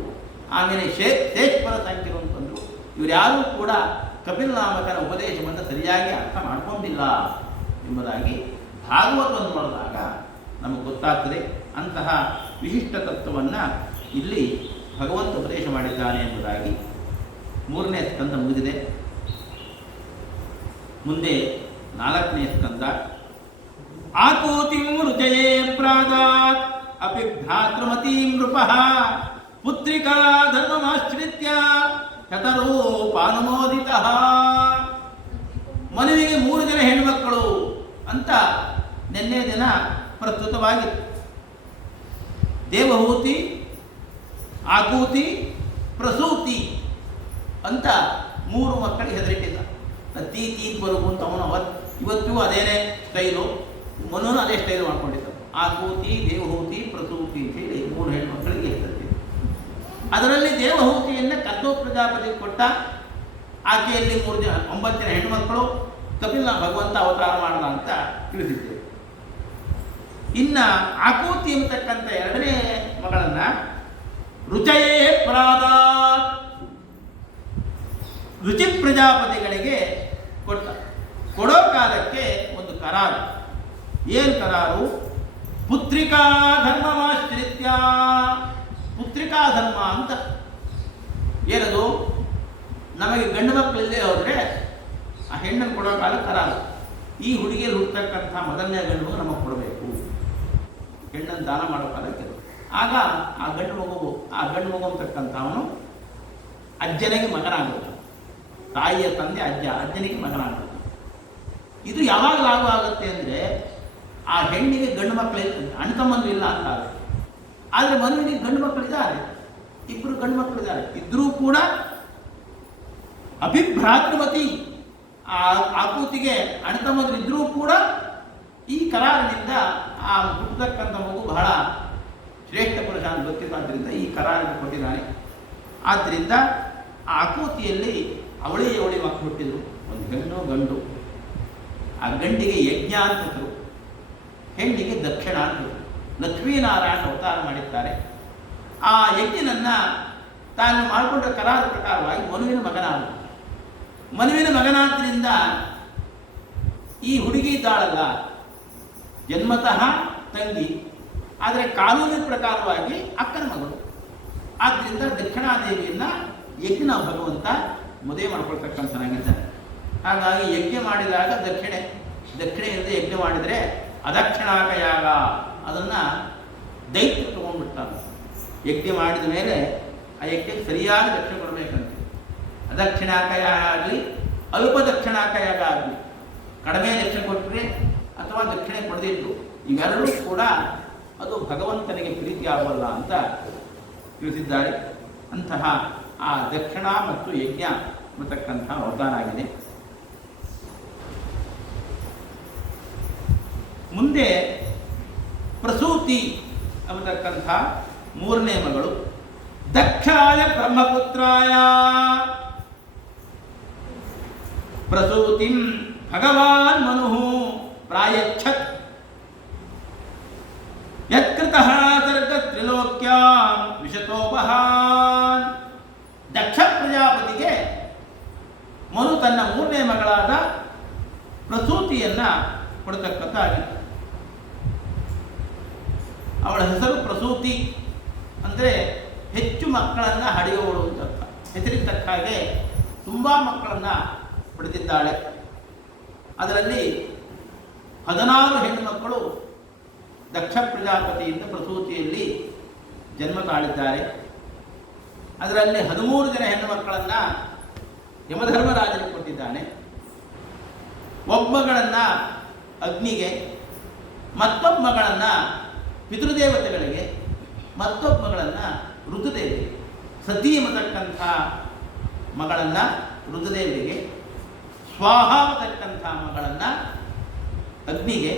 ಆಮೇಲೆ ಶೇಶ್ವರ ಸಾಂಖ್ಯರು ಅಂತಂದರು. ಇವರ್ಯಾರೂ ಕೂಡ ಕಪಿಲ ನಾಮಕನ ಉಪದೇಶವನ್ನು ಸರಿಯಾಗಿ ಅರ್ಥ ಮಾಡ್ಕೊಂಡಿಲ್ಲ ಎಂಬುದಾಗಿ ಭಾಗವತವನ್ನು ನೋಡಿದಾಗ ನಮಗೆ ಗೊತ್ತಾಗ್ತದೆ. ಅಂತಹ ವಿಶಿಷ್ಟ ತತ್ವವನ್ನು ಇಲ್ಲಿ ಭಗವಂತ ಉಪದೇಶ ಮಾಡಿದ್ದಾನೆ ಎಂಬುದಾಗಿ 3ನೇ ಸ್ಕಂದ ಮುಗಿದಿದೆ. ಮುಂದೆ 4ನೇ ಸ್ಕಂದ. ಆಕೂತಿಂ ರುಚಯೇ ಪ್ರಾದಾತ್ ಅಪಿ ಭ್ರಾತೃಮತೀಂ ನೃಪಃ ಪುತ್ರಿಕಾ ಧರ್ಮಮಾಶ್ರಿತ್ಯ ಶತರೂಪಾನುಮೋದಿತಃ. ಮನುವಿಗೆ 3 ಜನ ಹೆಣ್ಮಕ್ಕಳು ಅಂತ ನಿನ್ನೆ ದಿನ ಪ್ರಸ್ತುತವಾಗಿತ್ತು. ದೇವಹೂತಿ, ಆಕೂತಿ, ಪ್ರಸೂತಿ ಅಂತ 3 ಮಕ್ಕಳಿಗೆ ಹೆದರಿಟ್ಟಿದ್ದ. ತೀ ಬರುಗು ಅಂತ ಅವನು ಇವತ್ತಿಗೂ ಅದೇನೇ ಸ್ಟೈಲು, ಮನುನು ಅದೇ ಸ್ಟೈಲು ಮಾಡ್ಕೊಂಡಿದ್ದ. ಆಕೂತಿ, ದೇವಹೂತಿ, ಪ್ರಸೂತಿ ಅಂತೇಳಿ 3 ಹೆಣ್ಮಕ್ಕಳಿಗೆ ಹೆಸರಿಟ್ಟಿದ್ದ. ಅದರಲ್ಲಿ ದೇವಹೂತಿಯನ್ನು ಕದ್ದು ಪ್ರಜಾಪತಿ ಕೊಟ್ಟ. ಆಕೆಯಲ್ಲಿ 9 ಜನ ಹೆಣ್ಣುಮಕ್ಕಳು. ಕಪಿಲ ಭಗವಂತ ಅವತಾರ ಮಾಡಲ್ಲ ಅಂತ ತಿಳಿಸಿದ್ದೇವೆ. ಇನ್ನು ಆಕೂತಿ ಎಂಬತಕ್ಕಂಥ 2ನೇ ಮಗಳನ್ನು ರುಚಯೇ ಪ್ರಾದಾತ್ ರುಚಿ ಪ್ರಜಾಪತಿಗಳಿಗೆ ಕೊಟ್ಟ. ಕೊಡೋ ಕಾಲಕ್ಕೆ ಒಂದು ಕರಾರು. ಏನು ಕರಾರು? ಪುತ್ರಿಕಾ ಧರ್ಮಮಾಶ್ರಿತ್ಯ. ಪುತ್ರಿಕಾ ಧರ್ಮ ಅಂತ ಏನದು? ನಮಗೆ ಗಂಡು ಮಕ್ಕಳಿಲ್ಲದೆ ಹೋದರೆ ಆ ಹೆಣ್ಣನ್ನು ಕೊಡೋ ಕಾಲ ಕರಾರು. ಈ ಹುಡುಗಿಯಲ್ಲಿ ಹುಟ್ಟತಕ್ಕಂಥ ಮೊದಲನೇ ಗಂಡು ನಮಗೆ ಕೊಡಬೇಕು, ಹೆಣ್ಣನ್ನು ದಾನ ಮಾಡೋ ಕಾಲಕ್ಕೆ. ಆಗ ಆ ಗಂಡು ಮಗು ಅಂತಕ್ಕಂಥವನು ಅಜ್ಜನಿಗೆ ಮಗನಾಗುತ್ತೆ. ತಾಯಿಯ ತಂದೆ ಅಜ್ಜನಿಗೆ ಮಗನಾಗುತ್ತೆ. ಇದು ಯಾವಾಗ ಲಾಭ ಆಗುತ್ತೆ ಅಂದರೆ ಆ ಹೆಣ್ಣಿಗೆ ಗಂಡು ಮಕ್ಕಳಿಲ್ಲ, ಅಣ್ಣ ತಮ್ಮಂದು ಇಲ್ಲ ಅಂತ ಆಗುತ್ತೆ. ಆದರೆ ಮನುವಿಗೆ ಗಂಡು ಮಕ್ಕಳಿದ್ದಾರೆ, 2 ಗಂಡು ಮಕ್ಕಳಿದ್ದಾರೆ. ಇದ್ರೂ ಕೂಡ ಅಭಿಭ್ರಾತೃಮತಿ ಆಕೂತಿಗೆ ಅಣ್ಣ ತಮ್ಮಂದ್ರು ಇದ್ರೂ ಕೂಡ ಈ ಕರಾರಿನಿಂದ ಆ ಹುಟ್ಟತಕ್ಕಂಥ ಮಗು ಬಹಳ ಶ್ರೇಷ್ಠ ಪುರುಷ ಅಂತ ಗೊತ್ತಿರೋದ್ರಿಂದ ಈ ಕರಾರನ್ನು ಕೊಟ್ಟಿದ್ದಾನೆ. ಆದ್ದರಿಂದ ಆ ಆಕೂತಿಯಲ್ಲಿ ಅವಳಿ ಮಕ್ಕಳು ಹುಟ್ಟಿದ್ರು, ಒಂದು ಹೆಣ್ಣು ಗಂಡು. ಆ ಗಂಡಿಗೆ ಯಜ್ಞ ಅಂತಿದ್ರು, ಹೆಣ್ಣಿಗೆ ದಕ್ಷಿಣ ಅಂತಿದ್ರು. ಲಕ್ಷ್ಮೀನಾರಾಯಣ ಅವತಾರ ಮಾಡಿದ್ದಾರೆ. ಆ ಯಜ್ಞನನ್ನು ತಾನು ಮಾಡಿಕೊಂಡ ಕರಾರ ಪ್ರಕಾರವಾಗಿ ಮನುವಿನ ಮಗನಾದ್ದರಿಂದ ಈ ಹುಡುಗಿ ಇದ್ದಾಳಲ್ಲ ಜನ್ಮತಃ ತಂಗಿ, ಆದರೆ ಕಾನೂನಿನ ಪ್ರಕಾರವಾಗಿ ಅಕ್ಕನ ಮಗಳು. ಆದ್ದರಿಂದ ದಕ್ಷಿಣಾದೇವಿಯನ್ನು ಯಜ್ಞ ಭಗವಂತ ಮದುವೆ ಮಾಡ್ಕೊಳ್ತಕ್ಕಂಥನಾಗಿದ್ದಾನೆ. ಹಾಗಾಗಿ ಯಜ್ಞ ಮಾಡಿದಾಗ ದಕ್ಷಿಣೆಯಿಂದ ಯಜ್ಞ ಮಾಡಿದರೆ ಅದಕ್ಷಿಣಾಕಯಾಗ, ಅದನ್ನು ದೈತ್ಯ ತೊಗೊಂಡ್ಬಿಡ್ತಾನೆ. ಯಜ್ಞ ಮಾಡಿದ ಮೇಲೆ ಆ ಯಜ್ಞಕ್ಕೆ ಸರಿಯಾದ ದಕ್ಷಿಣೆ ಕೊಡಬೇಕಂತೆ. ಅದಕ್ಷಿಣಾಕಯ ಆಗಲಿ ಅಲ್ಪ ದಕ್ಷಿಣಾಕಯಾಗ ಆಗಲಿ, ಕಡಿಮೆ ದಕ್ಷಿಣೆ ಕೊಟ್ಟರೆ ಅಥವಾ ದಕ್ಷಿಣೆ ಕೊಡದಿದ್ರು ಇವೆರಡೂ ಕೂಡ ಅದು ಭಗವಂತನಿಗೆ ಪ್ರೀತಿ ಆಗೋಲ್ಲ ಅಂತ ತಿಳಿಸಿದ್ದಾರೆ. ಅಂತಹ ಆ ದಕ್ಷಿಣ ಮತ್ತು ಯಜ್ಞ ಅನ್ನತಕ್ಕಂಥ ಅವತಾರ ಆಗಿದೆ. ಮುಂದೆ ಪ್ರಸೂತಿ ಅನ್ನತಕ್ಕಂಥ 3ನೇ ಮಗಳು. ದಕ್ಷಾಯ ಬ್ರಹ್ಮಪುತ್ರಾಯ ಪ್ರಸೂತಿಂ ಭಗವಾನ್ ಮನುಃ ಪ್ರಾಯಚ್ಛತ್ ಯತ್ಕೃತಃ ಸರ್ಗ ತ್ರಿಲೋಕ್ಯಾಂ ವಿಶತೋಪಹಾನ್. ದಕ್ಷ ಪ್ರಜಾಪತಿಗೆ ಮನು ತನ್ನ 3ನೇ ಮಗಳಾದ ಪ್ರಸೂತಿಯನ್ನು ಕೊಡತಕ್ಕಂಥಾಗಿತ್ತು. ಅವಳ ಹೆಸರು ಪ್ರಸೂತಿ ಅಂದರೆ ಹೆಚ್ಚು ಮಕ್ಕಳನ್ನು ಹಡೆಯುವವಳು ಅಂತ ಅರ್ಥ. ಹೆಸರಿಗೆ ತಕ್ಕ ಹಾಗೆ ತುಂಬ ಮಕ್ಕಳನ್ನು ಪಡೆದಿದ್ದಾಳೆ. ಅದರಲ್ಲಿ 16 ಹೆಣ್ಣು ಮಕ್ಕಳು ದಕ್ಷ ಪ್ರಜಾಪತಿಯಿಂದ ಪ್ರಸೂತಿಯಲ್ಲಿ ಜನ್ಮ ತಾಳಿದ್ದಾರೆ. ಅದರಲ್ಲಿ 13 ಜನ ಹೆಣ್ಣು ಮಕ್ಕಳನ್ನು ಯಮಧರ್ಮರಾಜನಿಗೆ ಕೊಟ್ಟಿದ್ದಾನೆ. ಒಬ್ಬಗಳನ್ನು ಅಗ್ನಿಗೆ, ಮತ್ತೊಬ್ಬ ಮಗಳನ್ನು ಪಿತೃದೇವತೆಗಳಿಗೆ, ಮತ್ತೊಬ್ಬ ಮಗಳನ್ನು ಋತುದೇವಿಗೆ. ಸತಿ ಎಂಬತಕ್ಕಂಥ ಮಗಳನ್ನು ಋತುದೇವರಿಗೆ, ಸ್ವಾಹ ಅಂತಕ್ಕಂಥ ಮಗಳನ್ನು ಅಗ್ನಿಗೆ,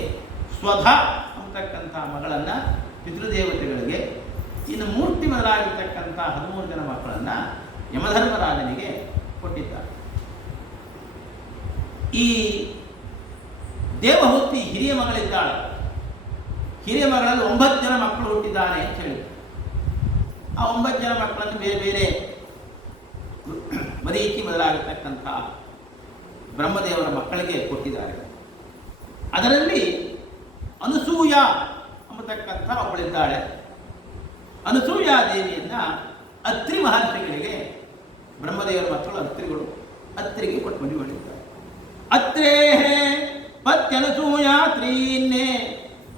ಸ್ವಧ ಅಂತಕ್ಕಂಥ ಮಗಳನ್ನು ಪಿತೃದೇವತೆಗಳಿಗೆ, ಇನ್ನು ಮೂರ್ತಿ ಮೊದಲಾಗಿರ್ತಕ್ಕಂಥ 13 ಜನ ಮಕ್ಕಳನ್ನು ಯಮಧರ್ಮರಾಜನಿಗೆ ಕೊಟ್ಟಿದ್ದಾರೆ. ಈ ದೇವಹೂತಿ ಹಿರಿಯ ಮಗಳಿದ್ದಾಳೆ. ಹಿರಿಯ ಮಗಳಲ್ಲಿ 9 ಜನ ಮಕ್ಕಳು ಹುಟ್ಟಿದ್ದಾನೆ ಅಂತ ಹೇಳಿ ಆ 9 ಜನ ಮಕ್ಕಳನ್ನು ಬೇರೆ ಬೇರೆ ಮರೀಚಿ ಮೊದಲಾಗಿರ್ತಕ್ಕಂಥ ಬ್ರಹ್ಮದೇವರ ಮಕ್ಕಳಿಗೆ ಕೊಟ್ಟಿದ್ದಾರೆ. ಅದರಲ್ಲಿ ಅನಸೂಯ ಎಂಬತಕ್ಕಂಥ ಒಬ್ಬಳಿದ್ದಾಳೆ. ಅನಸೂಯಾ ದೇವಿಯನ್ನ ಅತ್ರಿ ಮಹರ್ಷಿಗಳಿಗೆ, ಬ್ರಹ್ಮದೇವರ ಮಕ್ಕಳು ಅತ್ರಿಗಳು, ಅತ್ರಿಗೆ ಕೊಟ್ಟು ಮದುವೆ ಮಾಡಿದ್ದಾರೆ. ಅತ್ರೇ ಪತ್ಯನಸೂಯಾ ತ್ರೀನ್ನೇ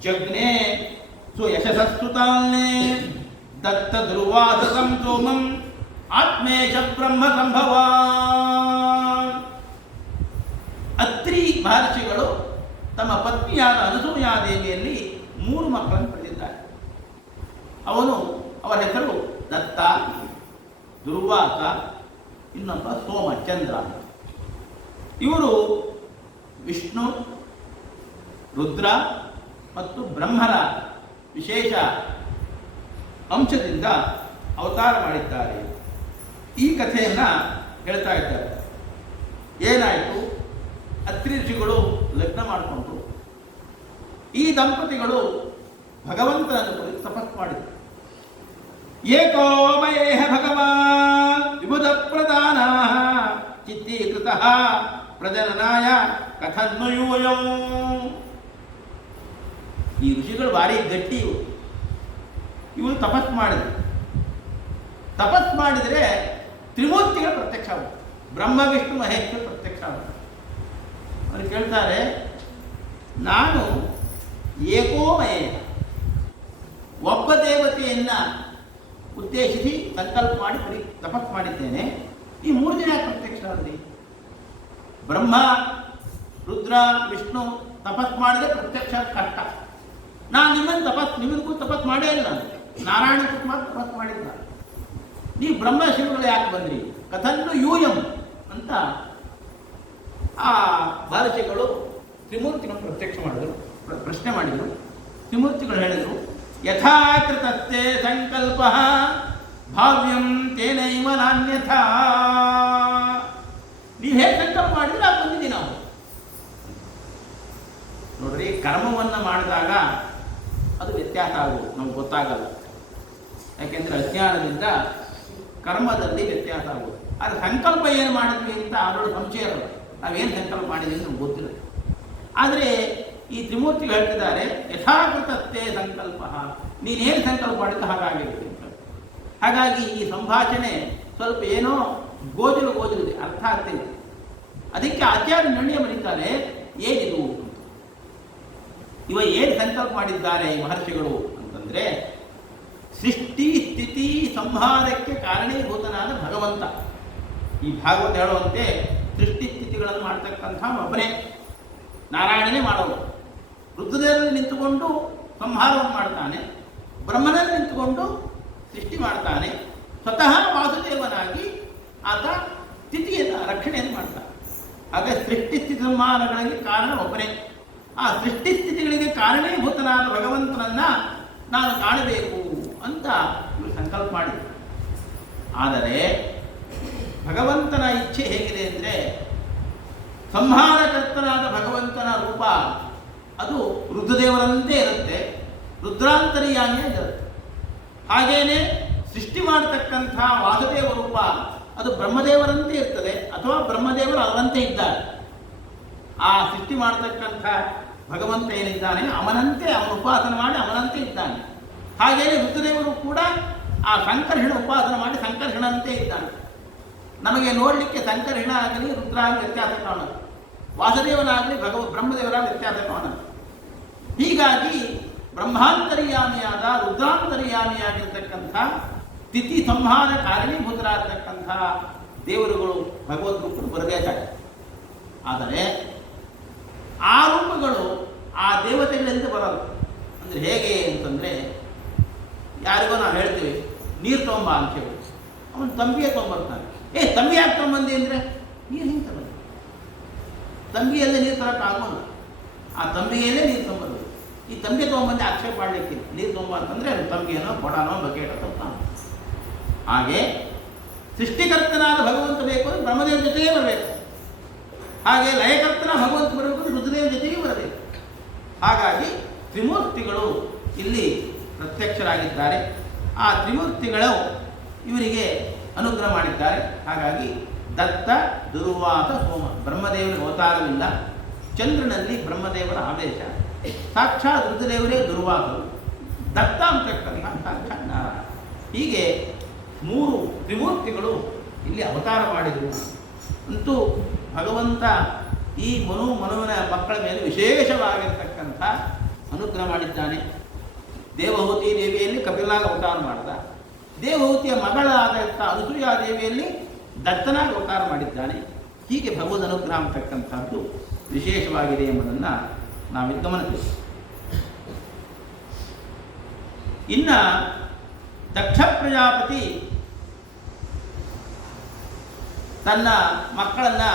ಜಗ್ನೇ ಸುಯಶಸ್ಸುತಾನ್ನೇ ದತ್ತ ಧ್ರುವಾಸಂ ಸೋಮಂ ಆತ್ಮೇಶ ಬ್ರಹ್ಮ ಸಂಭವ. ಅತ್ರಿ ಮಹರ್ಷಿಗಳು ತಮ್ಮ ಪತ್ನಿಯಾದ ಅನಸೂಯಾದೇವಿಯಲ್ಲಿ 3 ಮಕ್ಕಳನ್ನು ಪಡೆದಿದ್ದಾರೆ. ಅವರ ಹೆಸರು ದತ್ತ, ದುರ್ವಾಸ, ಇನ್ನೊಬ್ಬ ಸೋಮ, ಚಂದ್ರ. ಇವರು ವಿಷ್ಣು, ರುದ್ರ ಮತ್ತು ಬ್ರಹ್ಮರ ವಿಶೇಷ ಅಂಶದಿಂದ ಅವತಾರ ಮಾಡಿದ್ದಾರೆ. ಈ ಕಥೆಯನ್ನು ಹೇಳ್ತಾ ಇದ್ದಾರೆ. ಏನಾಯಿತು? ಅತ್ರಿ ಋಷಿಗಳು ಲಗ್ನ ಮಾಡಿಕೊಂಡ್ರು. ಈ ದಂಪತಿಗಳು ಭಗವಂತನನ್ನು ಕುರಿತು ತಪಸ್ಸು ಮಾಡಿದರು. ಏಕೋ ಮಯೇಹ ಭಗವಾನ್ ವಿಬುಧ ಪ್ರಧಾನ ಚಿತ್ತೀಕೃತ ಪ್ರಜನನಾಯ ಕಥನ್ಮಯೂಯಂ. ಈ ಋಷಿಗಳು ಭಾರಿ ಗಟ್ಟಿ. ಇವರು ತಪಸ್ಸು ಮಾಡಿದರು. ತಪಸ್ಸು ಮಾಡಿದರೆ ತ್ರಿಮೂರ್ತಿಗಳು ಪ್ರತ್ಯಕ್ಷ ಆಗುತ್ತೆ. ಬ್ರಹ್ಮ, ವಿಷ್ಣು, ಮಹೇಶ್ವರ ಪ್ರತ್ಯಕ್ಷ ಆಗುತ್ತೆ. ಅವರು ಕೇಳ್ತಾರೆ, ನಾನು ಏಕೋಮಯ ಒಬ್ಬ ದೇವತೆಯನ್ನು ಉದ್ದೇಶಿಸಿ ಸಂಕಲ್ಪ ಮಾಡಿ ತಪಸ್ಸು ಮಾಡಿದ್ದೇನೆ. ಈ 3 ಜನ ಪ್ರತ್ಯಕ್ಷ ಆದ್ರಿ? ಬ್ರಹ್ಮ, ರುದ್ರ, ವಿಷ್ಣು ತಪಸ್ಸು ಮಾಡಿದ್ರೆ ಪ್ರತ್ಯಕ್ಷ ಕಷ್ಟ. ನಾನು ನಿಮಗೂ ತಪಸ್ಸು ಮಾಡೇ ಇಲ್ಲ. ನಾರಾಯಣ ಮಾತ್ರ ತಪಸ್ಸು ಮಾಡಿಲ್ಲ. ನೀವು ಬ್ರಹ್ಮ ಶಿವಗಳು ಯಾಕೆ ಬಂದ್ರಿ? ಕಥನ್ನು ಯೂಯಂ ಅಂತ ಆ ಮಹರ್ಷಿಗಳು ತ್ರಿಮೂರ್ತಿಗಳನ್ನು ಪ್ರತ್ಯಕ್ಷ ಮಾಡಿದರು, ಪ್ರಶ್ನೆ ಮಾಡಿದರು. ತ್ರಿಮೂರ್ತಿಗಳು ಹೇಳಿದರು, ಯಥಾಕೃತಸ್ತೆ ಸಂಕಲ್ಪ ಭಾವ್ಯಂ ತೇನೈವ ನಾನ್ಯಥಾ. ನೀವು ಹೇಗೆ ಸಂಕಲ್ಪ ಮಾಡಿದ್ರೆ ಅದು ಬಂದಿದ್ದೀವಿ ನಾವು. ನೋಡ್ರಿ, ಕರ್ಮವನ್ನು ಮಾಡಿದಾಗ ಅದು ವ್ಯತ್ಯಾಸ ಆಗುವುದು ನಮ್ಗೆ ಗೊತ್ತಾಗಲ್ಲ. ಯಾಕೆಂದರೆ ಅಜ್ಞಾನದಿಂದ ಕರ್ಮದಲ್ಲಿ ವ್ಯತ್ಯಾಸ ಆಗುವುದು. ಆದರೆ ಸಂಕಲ್ಪ ಏನು ಮಾಡಿದ್ವಿ ಅಂತ ಅದರೊಳಗೆ ಸಂಶಯ ಇರೋದು. ನಾವೇನು ಸಂಕಲ್ಪ ಮಾಡಿದ್ವಿ ನಮ್ಗೆ ಗೊತ್ತಿಲ್ಲ. ಆದರೆ ಈ ತ್ರಿಮೂರ್ತಿಗಳು ಹೇಳ್ತಿದ್ದಾರೆ, ಯಥಾಕೃತಸ್ಥೆ ಸಂಕಲ್ಪ, ನೀನೇನು ಸಂಕಲ್ಪ ಮಾಡಿದ್ದು ಹಾಗಾಗಿರುತ್ತೆ ಅಂತ. ಹಾಗಾಗಿ ಈ ಸಂಭಾಷಣೆ ಸ್ವಲ್ಪ ಏನೋ ಗೋಜಲು ಅರ್ಥ ಆಗ್ತಿಲ್ಲ. ಅದಕ್ಕೆ ಆಚಾರ್ಯ ನಿರ್ಣಯ ಬರೀತಾರೆ, ಏನಿದು ಏನು ಸಂಕಲ್ಪ ಮಾಡಿದ್ದಾರೆ ಈ ಮಹರ್ಷಿಗಳು ಅಂತಂದರೆ, ಸೃಷ್ಟಿ ಸ್ಥಿತಿ ಸಂಹಾರಕ್ಕೆ ಕಾರಣೀಭೂತನಾದ ಭಗವಂತ. ಈ ಭಾಗವತ ಹೇಳುವಂತೆ ಸೃಷ್ಟಿ ಸ್ಥಿತಿಗಳನ್ನು ಮಾಡ್ತಕ್ಕಂಥ ಒಬ್ಬನೇ ನಾರಾಯಣನೇ ಮಾಡೋದು. ರುದ್ರದೇವರಲ್ಲಿ ನಿಂತುಕೊಂಡು ಸಂಹಾರವನ್ನು ಮಾಡ್ತಾನೆ, ಬ್ರಹ್ಮನಲ್ಲಿ ನಿಂತುಕೊಂಡು ಸೃಷ್ಟಿ ಮಾಡ್ತಾನೆ. ಸ್ವತಃ ವಾಸುದೇವನಾಗಿ ಆತ ಸ್ಥಿತಿಯನ್ನು ರಕ್ಷಣೆಯನ್ನು ಮಾಡ್ತಾನೆ. ಹಾಗೆ ಸೃಷ್ಟಿ ಸ್ಥಿತಿ ಸಂಹಾರಗಳಿಗೆ ಕಾರಣ ಒಬ್ಬನೇ. ಆ ಸೃಷ್ಟಿ ಸ್ಥಿತಿಗಳಿಗೆ ಕಾರಣೀಭೂತನಾದ ಭಗವಂತನನ್ನ ನಾನು ಕಾಣಬೇಕು ಅಂತ ಇವರು ಸಂಕಲ್ಪ ಮಾಡಿದರು. ಆದರೆ ಭಗವಂತನ ಇಚ್ಛೆ ಹೇಗಿದೆ ಅಂದರೆ, ಸಂಹಾರಕರ್ತನಾದ ಭಗವಂತನ ರೂಪ ಅದು ರುದ್ರದೇವರಂತೆ ಇರುತ್ತೆ, ರುದ್ರಾಂತರ್ಯಾಮಿಯಾಗಿ ಇರುತ್ತೆ. ಹಾಗೇನೆ ಸೃಷ್ಟಿ ಮಾಡತಕ್ಕಂಥ ವಾಸುದೇವ ರೂಪ ಅದು ಬ್ರಹ್ಮದೇವರಂತೆ ಇರ್ತದೆ, ಅಥವಾ ಬ್ರಹ್ಮದೇವರು ಅವರಂತೆ ಇದ್ದಾರೆ. ಆ ಸೃಷ್ಟಿ ಮಾಡತಕ್ಕಂಥ ಭಗವಂತ ಏನಿದ್ದಾನೆ ಅವನಂತೆ ಅವನ ಉಪಾಸನೆ ಮಾಡಿ ಅವನಂತೆ ಇದ್ದಾನೆ. ಹಾಗೇನೆ ರುದ್ರದೇವರು ಕೂಡ ಆ ಸಂಕರ್ಷಣ ಉಪಾಸನೆ ಮಾಡಿ ಸಂಕರ್ಷಣಂತೆ ಇದ್ದಾನೆ. ನಮಗೆ ನೋಡಲಿಕ್ಕೆ ಸಂಕರ್ಷಣ ಆಗಲಿ ರುದ್ರ ಆಗಲಿ ವ್ಯತ್ಯಾಸ ಕಾಣೋದು, ವಾಸುದೇವನಾಗಲಿ ಬ್ರಹ್ಮದೇವರಾಗಲಿ ವ್ಯತ್ಯಾಸ ಕಾಣೋದು. ಹೀಗಾಗಿ ಬ್ರಹ್ಮಾಂತರ್ಯಾಮಿಯಾದ ರುದ್ರಾಂತರ್ಯಾಮಿಯಾಗಿರ್ತಕ್ಕಂಥ ತಿಥಿ ಸಂಹಾರ ಕಾರಣೀಭೂತರಾಗಿರ್ತಕ್ಕಂಥ ದೇವರುಗಳು ಭಗವದ್ ರೂಪಗಳು ಬರಬೇಕಾಗಿದೆ. ಆದರೆ ಆ ರೂಪಗಳು ಆ ದೇವತೆಗಳಿಂದ ಬರೋದು. ಅಂದರೆ ಹೇಗೆ ಅಂತಂದರೆ, ಯಾರಿಗೋ ನಾವು ಹೇಳ್ತೀವಿ ನೀರು ತೊಗೊಂಬ ಅಂತ ಹೇಳಿ, ಅವನು ತಂಬಿಯೇ ತೊಗೊಂಬರ್ತಾನೆ. ತಂಬಿ ಯಾಕೆ ತೊಗೊಂಬಂದಿ ಅಂದರೆ, ನೀರು ಹಿಂಗೆ ತಗೊಂಡು ತಂಬಿಯಲ್ಲೇ ನೀರು ತರೋಕ್ಕಾಗೋಲ್ಲ, ಆ ತಂಬಿಯಲ್ಲೇ ನೀರು ತೊಗೊಂಬರೋದು. ಈ ತಂಬಿ ತೊಗೊಂಬಂದು ಆಕ್ಷೇಪ ಮಾಡಲಿಕ್ಕೆ ನೀರು ತೊಗೊಂಬ ಅಂತಂದರೆ ತಂಬಿಯನೋ ಕೊಡನೋ ಬಕೆಟೋ ತಗೊತಾನೆ. ಹಾಗೆ ಸೃಷ್ಟಿಕರ್ತನಾದ ಭಗವಂತ ಬೇಕು ಅಂದರೆ ಬ್ರಹ್ಮದೇವರ ಜೊತೆಗೇ ಬರಬೇಕು. ಹಾಗೆ ಲಯಕರ್ತನ ಭಗವಂತ ಬರಬೇಕು, ರುದ್ರದೇವರ ಜೊತೆಗೆ ಬರಬೇಕು. ಹಾಗಾಗಿ ತ್ರಿಮೂರ್ತಿಗಳು ಇಲ್ಲಿ ಪ್ರತ್ಯಕ್ಷರಾಗಿದ್ದಾರೆ. ಆ ತ್ರಿಮೂರ್ತಿಗಳು ಇವರಿಗೆ ಅನುಗ್ರಹ ಮಾಡಿದ್ದಾರೆ. ಹಾಗಾಗಿ ದತ್ತ, ದುರ್ವಾಸ, ಸೋಮ, ಬ್ರಹ್ಮದೇವರಿಗೆ ಅವತಾರವಿಲ್ಲ, ಚಂದ್ರನಲ್ಲಿ ಬ್ರಹ್ಮದೇವರ ಆದೇಶ, ಸಾಕ್ಷಾತ್ ರುದ್ರದೇವರೇ ದುರ್ವಾಸರು, ದತ್ತ ಅಂತಕ್ಕಂಥ ಸಾಕ್ಷಾತ್ ನಾರಾಯಣ. ಹೀಗೆ 3 ತ್ರಿಮೂರ್ತಿಗಳು ಇಲ್ಲಿ ಅವತಾರ ಮಾಡಿದರು. ಅಂತೂ ಭಗವಂತ ಈ ಮನುವಿನ ಮಕ್ಕಳ ಮೇಲೆ ವಿಶೇಷವಾಗಿರ್ತಕ್ಕಂಥ ಅನುಗ್ರಹ ಮಾಡಿದ್ದಾನೆ. ದೇವಹೂತಿ ದೇವಿಯಲ್ಲಿ ಕಪಿಲಾಗಿ ಅವತಾರ ಮಾಡಿದ, ದೇವಹೂತಿಯ ಮಗಳಾದಂಥ ಅನುಸೂಯಾ ದೇವಿಯಲ್ಲಿ ದತ್ತನಾಗಿ ಅವತಾರ ಮಾಡಿದ್ದಾನೆ. ಹೀಗೆ ಭಗವದ್ ಅನುಗ್ರಹ ಅಂತಕ್ಕಂಥದ್ದು ವಿಶೇಷವಾಗಿದೆ ಎಂಬುದನ್ನು ನಾವಿಲ್ಲಿ ಗಮನಿಸಬೇಕು. ಇನ್ನು ದಕ್ಷ ಪ್ರಜಾಪತಿ ತನ್ನ ಮಕ್ಕಳನ್ನು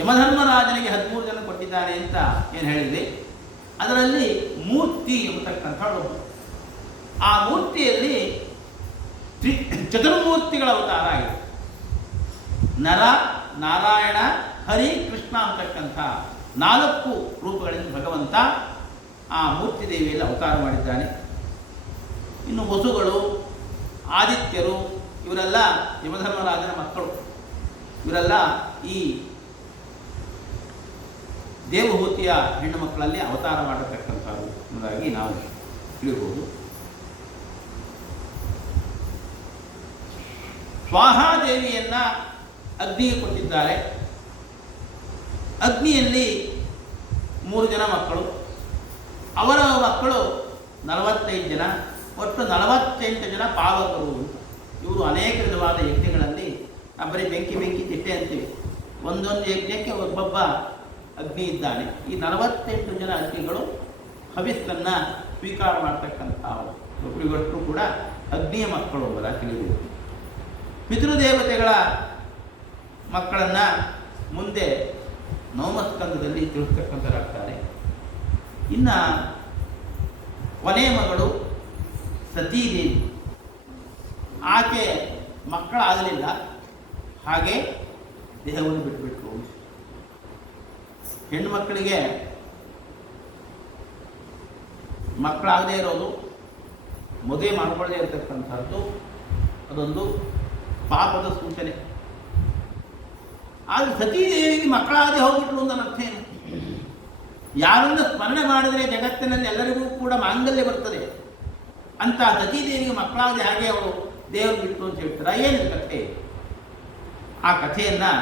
ಯಮಧರ್ಮರಾಜನಿಗೆ 13 ಜನ ಕೊಟ್ಟಿದ್ದಾನೆ ಅಂತ ಏನು ಹೇಳಿದ್ವಿ. ಅದರಲ್ಲಿ ಮೂರ್ತಿ ಎಂಬತಕ್ಕಂಥದ್ದು, ಆ ಮೂರ್ತಿಯಲ್ಲಿ ಚತುರ್ಮೂರ್ತಿಗಳ ಅವತಾರ ಆಗಿದೆ. ನರ, ನಾರಾಯಣ, ಹರಿ, ಕೃಷ್ಣ ಅಂತಕ್ಕಂಥ 4 ರೂಪಗಳಿಂದ ಭಗವಂತ ಆ ಮೂರ್ತಿ ದೇವಿಯಲ್ಲಿ ಅವತಾರ ಮಾಡಿದ್ದಾನೆ. ಇನ್ನು ವಸುಗಳು, ಆದಿತ್ಯರು ಇವರೆಲ್ಲ ಯಮಧರ್ಮರಾಜನ ಮಕ್ಕಳು. ಇವರೆಲ್ಲ ಈ ದೇವಹೂತಿಯ ಹೆಣ್ಣು ಮಕ್ಕಳಲ್ಲಿ ಅವತಾರ ಮಾಡತಕ್ಕಂಥವ್ರು ಎಂಬುದಾಗಿ ನಾವು ತಿಳಿಯಬಹುದು. ಸ್ವಾಹಾದೇವಿಯನ್ನ ಅಗ್ನಿಗೆ ಕೊಟ್ಟಿದ್ದಾರೆ. ಅಗ್ನಿಯಲ್ಲಿ 3 ಜನ ಮಕ್ಕಳು, ಅವರ ಮಕ್ಕಳು 45 ಜನ, ಒಟ್ಟು 48 ಜನ ಪಾಲಕರು ಅಂತ. ಇವರು ಅನೇಕ ವಿಧವಾದ ಯಜ್ಞಗಳಲ್ಲಿ ಬರೀ ಬೆಂಕಿ ತಿಟ್ಟೆ ಅಂತೀವಿ. ಒಂದೊಂದು ಯಜ್ಞಕ್ಕೆ ಒಬ್ಬೊಬ್ಬ ಅಗ್ನಿ ಇದ್ದಾನೆ. ಈ 48 ಜನ ಅಗ್ನಿಗಳು ಹವಿಸ್ಸನ್ನು ಸ್ವೀಕಾರ ಮಾಡ್ತಕ್ಕಂಥವರು. ಒಬ್ಬರಿಗೊಟ್ಟು ಕೂಡ ಅಗ್ನಿಯ ಮಕ್ಕಳು ಎಂಬುದಾಗಿ ತಿಳಿಯಬೇಕು. ಪಿತೃದೇವತೆಗಳ ಮಕ್ಕಳನ್ನು ಮುಂದೆ ನವಮಸ್ಕಂದದಲ್ಲಿ ತಿಳಿಸ್ತಕ್ಕಂಥರಾಗ್ತಾರೆ. ಇನ್ನು ಕೊನೆಯ ಮಗಳು ಸತೀದೇವಿ, ಆಕೆ ಮಕ್ಕಳಾಗಲಿಲ್ಲ, ಹಾಗೆ ದೇಹವನ್ನು ಬಿಟ್ಟುಬಿಟ್ರು. ಹೆಣ್ಣು ಮಕ್ಕಳಿಗೆ ಮಕ್ಕಳಾಗದೇ ಇರೋದು, ಮದುವೆ ಮಾಡಿಕೊಳ್ಳದೇ ಇರತಕ್ಕಂಥದ್ದು ಅದೊಂದು ಪಾಪದ ಸೂಚನೆ. ಆದರೆ ಸತೀದೇವಿಗೆ ಮಕ್ಕಳಾಗದೆ ಹೋಗ್ಬಿಟ್ರು ಅಂತ ಅರ್ಥ ಏನು? ಯಾರನ್ನು ಸ್ಮರಣೆ ಮಾಡಿದರೆ ಜಗತ್ತಿನಲ್ಲಿ ಎಲ್ಲರಿಗೂ ಕೂಡ ಮಾಂಗಲ್ಯ ಬರ್ತದೆ ಅಂತ ಸತೀದೇವಿಗೆ ಮಕ್ಕಳಾಗದೆ ಹಾಗೆ ಅವರು ದೇವರು ಬಿಟ್ಟು ಅಂತ ಹೇಳ್ತಾರೆ. ಏನಿದೆ ಕಥೆ? ಆ ಕಥೆಯನ್ನು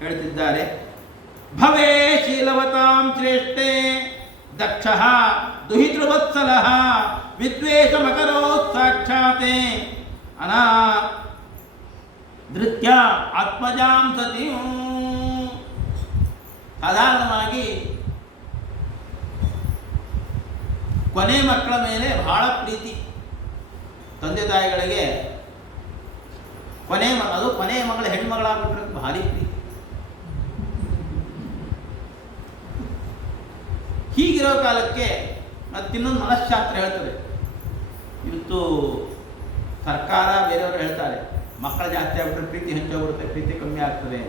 ಹೇಳ್ತಿದ್ದಾರೆ. ಭವೇ ಶೀಲವತಾಂ ಶ್ರೇಷ್ಠೆ ದಕ್ಷ ದುಹಿತೃವತ್ಸಲ ವಿದ್ವೇಷ ಮಕರೋತ್ ಸಾಕ್ಷಾತೆ ಅನಾ ಧೃತ್ಯ ಆತ್ಮಜಾಂ ಸತಿ. ಸಾಧಾರಣವಾಗಿ ಕೊನೆ ಮಕ್ಕಳ ಮೇಲೆ ಬಹಳ ಪ್ರೀತಿ ತಂದೆ ತಾಯಿಗಳಿಗೆ. ಅದು ಕೊನೆಯ ಮಗಳ ಹೆಣ್ಮಗಳಾಗ್ಬಿಟ್ರೆ ಭಾರಿ ಪ್ರೀತಿ. ಹೀಗಿರೋ ಕಾಲಕ್ಕೆ ಮತ್ತಿನ್ನೊಂದು ಮನಃಶಾಸ್ತ್ರ ಹೇಳ್ತದೆ. ಇವತ್ತು ಸರ್ಕಾರ ಬೇರೆಯವರು ಹೇಳ್ತಾರೆ ಮಕ್ಕಳ ಜಾಸ್ತಿ ಆಗ್ಬಿಟ್ರೆ ಪ್ರೀತಿ ಹೆಚ್ಚೋಗ್ಬಿಡುತ್ತೆ, ಪ್ರೀತಿ ಕಮ್ಮಿ ಆಗ್ತದೆ.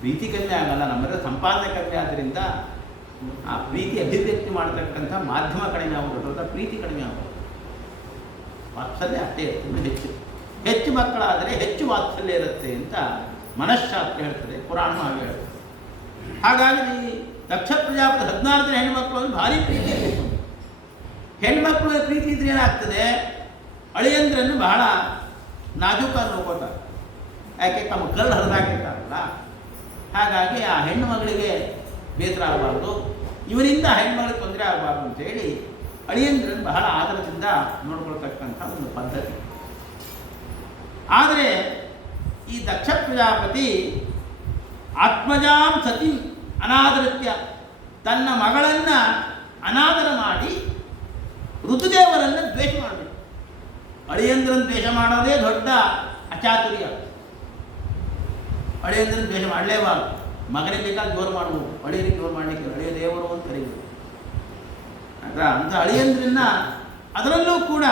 ಪ್ರೀತಿ ಕಮ್ಮಿ ಆಗಲ್ಲ, ನಮ್ಮಲ್ಲಿ ಸಂಪಾದನೆ ಕಮ್ಮಿ ಆದ್ದರಿಂದ ಆ ಪ್ರೀತಿ ಅಭಿವ್ಯಕ್ತಿ ಮಾಡತಕ್ಕಂಥ ಮಾಧ್ಯಮ ಕಡಿಮೆ ಆಗ್ಬಿಟ್ಟು ಪ್ರೀತಿ ಕಡಿಮೆ ಆಗ್ಬೋದು. ವಾತ್ಸಲ್ಯ ಅಷ್ಟೇ ಇರುತ್ತೆ. ಹೆಚ್ಚು ಮಕ್ಕಳಾದರೆ ಹೆಚ್ಚು ವಾತ್ಸಲ್ಯ ಇರುತ್ತೆ ಅಂತ ಮನಃಶಾಸ್ತ್ರ ಹೇಳ್ತದೆ, ಪುರಾಣ ಹಾಗೆ ಹೇಳ್ತದೆ. ಹಾಗಾಗಿ ದಕ್ಷ ಪ್ರಜಾಪತಿ 14 ಜನ ಹೆಣ್ಮಕ್ಳು ಭಾರಿ ಪ್ರೀತಿ ಇರಬೇಕು. ಹೆಣ್ಮಕ್ಳು ಪ್ರೀತಿ ಇದ್ರೆ ಏನಾಗ್ತದೆ, ಅಳಿಯಂದ್ರನ್ನು ಬಹಳ ನಾಜೂಕಾಗಿ ನೋಡ್ಕೋತಾರೆ. ಯಾಕೆ ತಮ್ಮ ಕಲ್ಲು ಹರಿದಾಕಿರ್ತಾರಲ್ಲ. ಹಾಗಾಗಿ ಆ ಹೆಣ್ಣು ಮಗಳಿಗೆ ಬೇಸರ ಆಗಬಾರ್ದು, ಇವರಿಂದ ಹೆಣ್ಮಗಳಿಗೆ ತೊಂದರೆ ಆಗಬಾರ್ದು ಅಂತೇಳಿ ಅಳಿಯಂದ್ರನ್ನು ಬಹಳ ಆದರದಿಂದ ನೋಡ್ಕೊಳ್ತಕ್ಕಂಥ ಒಂದು ಪದ್ಧತಿ. ಆದರೆ ಈ ದಕ್ಷ ಪ್ರಜಾಪತಿ ಆತ್ಮಜಾಂ ಸತಿ ಅನಾದರತ್ಯ, ತನ್ನ ಮಗಳನ್ನು ಅನಾದರ ಮಾಡಿ ಋತುದೇವರನ್ನು ದ್ವೇಷ ಮಾಡಬೇಕು. ಅಳಿಯಂದ್ರನ್ನು ದ್ವೇಷ ಮಾಡೋದೇ ದೊಡ್ಡ ಅಚಾತುರ್ಯ. ಅಳಿಯಂದ್ರನ್ನು ದ್ವೇಷ ಮಾಡಲೇಬಾರ್ದು. ಮಗನಿಗೆ ಬೇಕಾದ ಜೋರು ಮಾಡ್ಬೋದು, ಅಳಿಯರಿಗೆ ಜೋರು ಮಾಡಲಿಕ್ಕೆ ಅಳಿಯ ದೇವರು ಅಂತ ಕರೀಬೋದು. ಅಂತ ಅಳಿಯಂದ್ರನ್ನ, ಅದರಲ್ಲೂ ಕೂಡ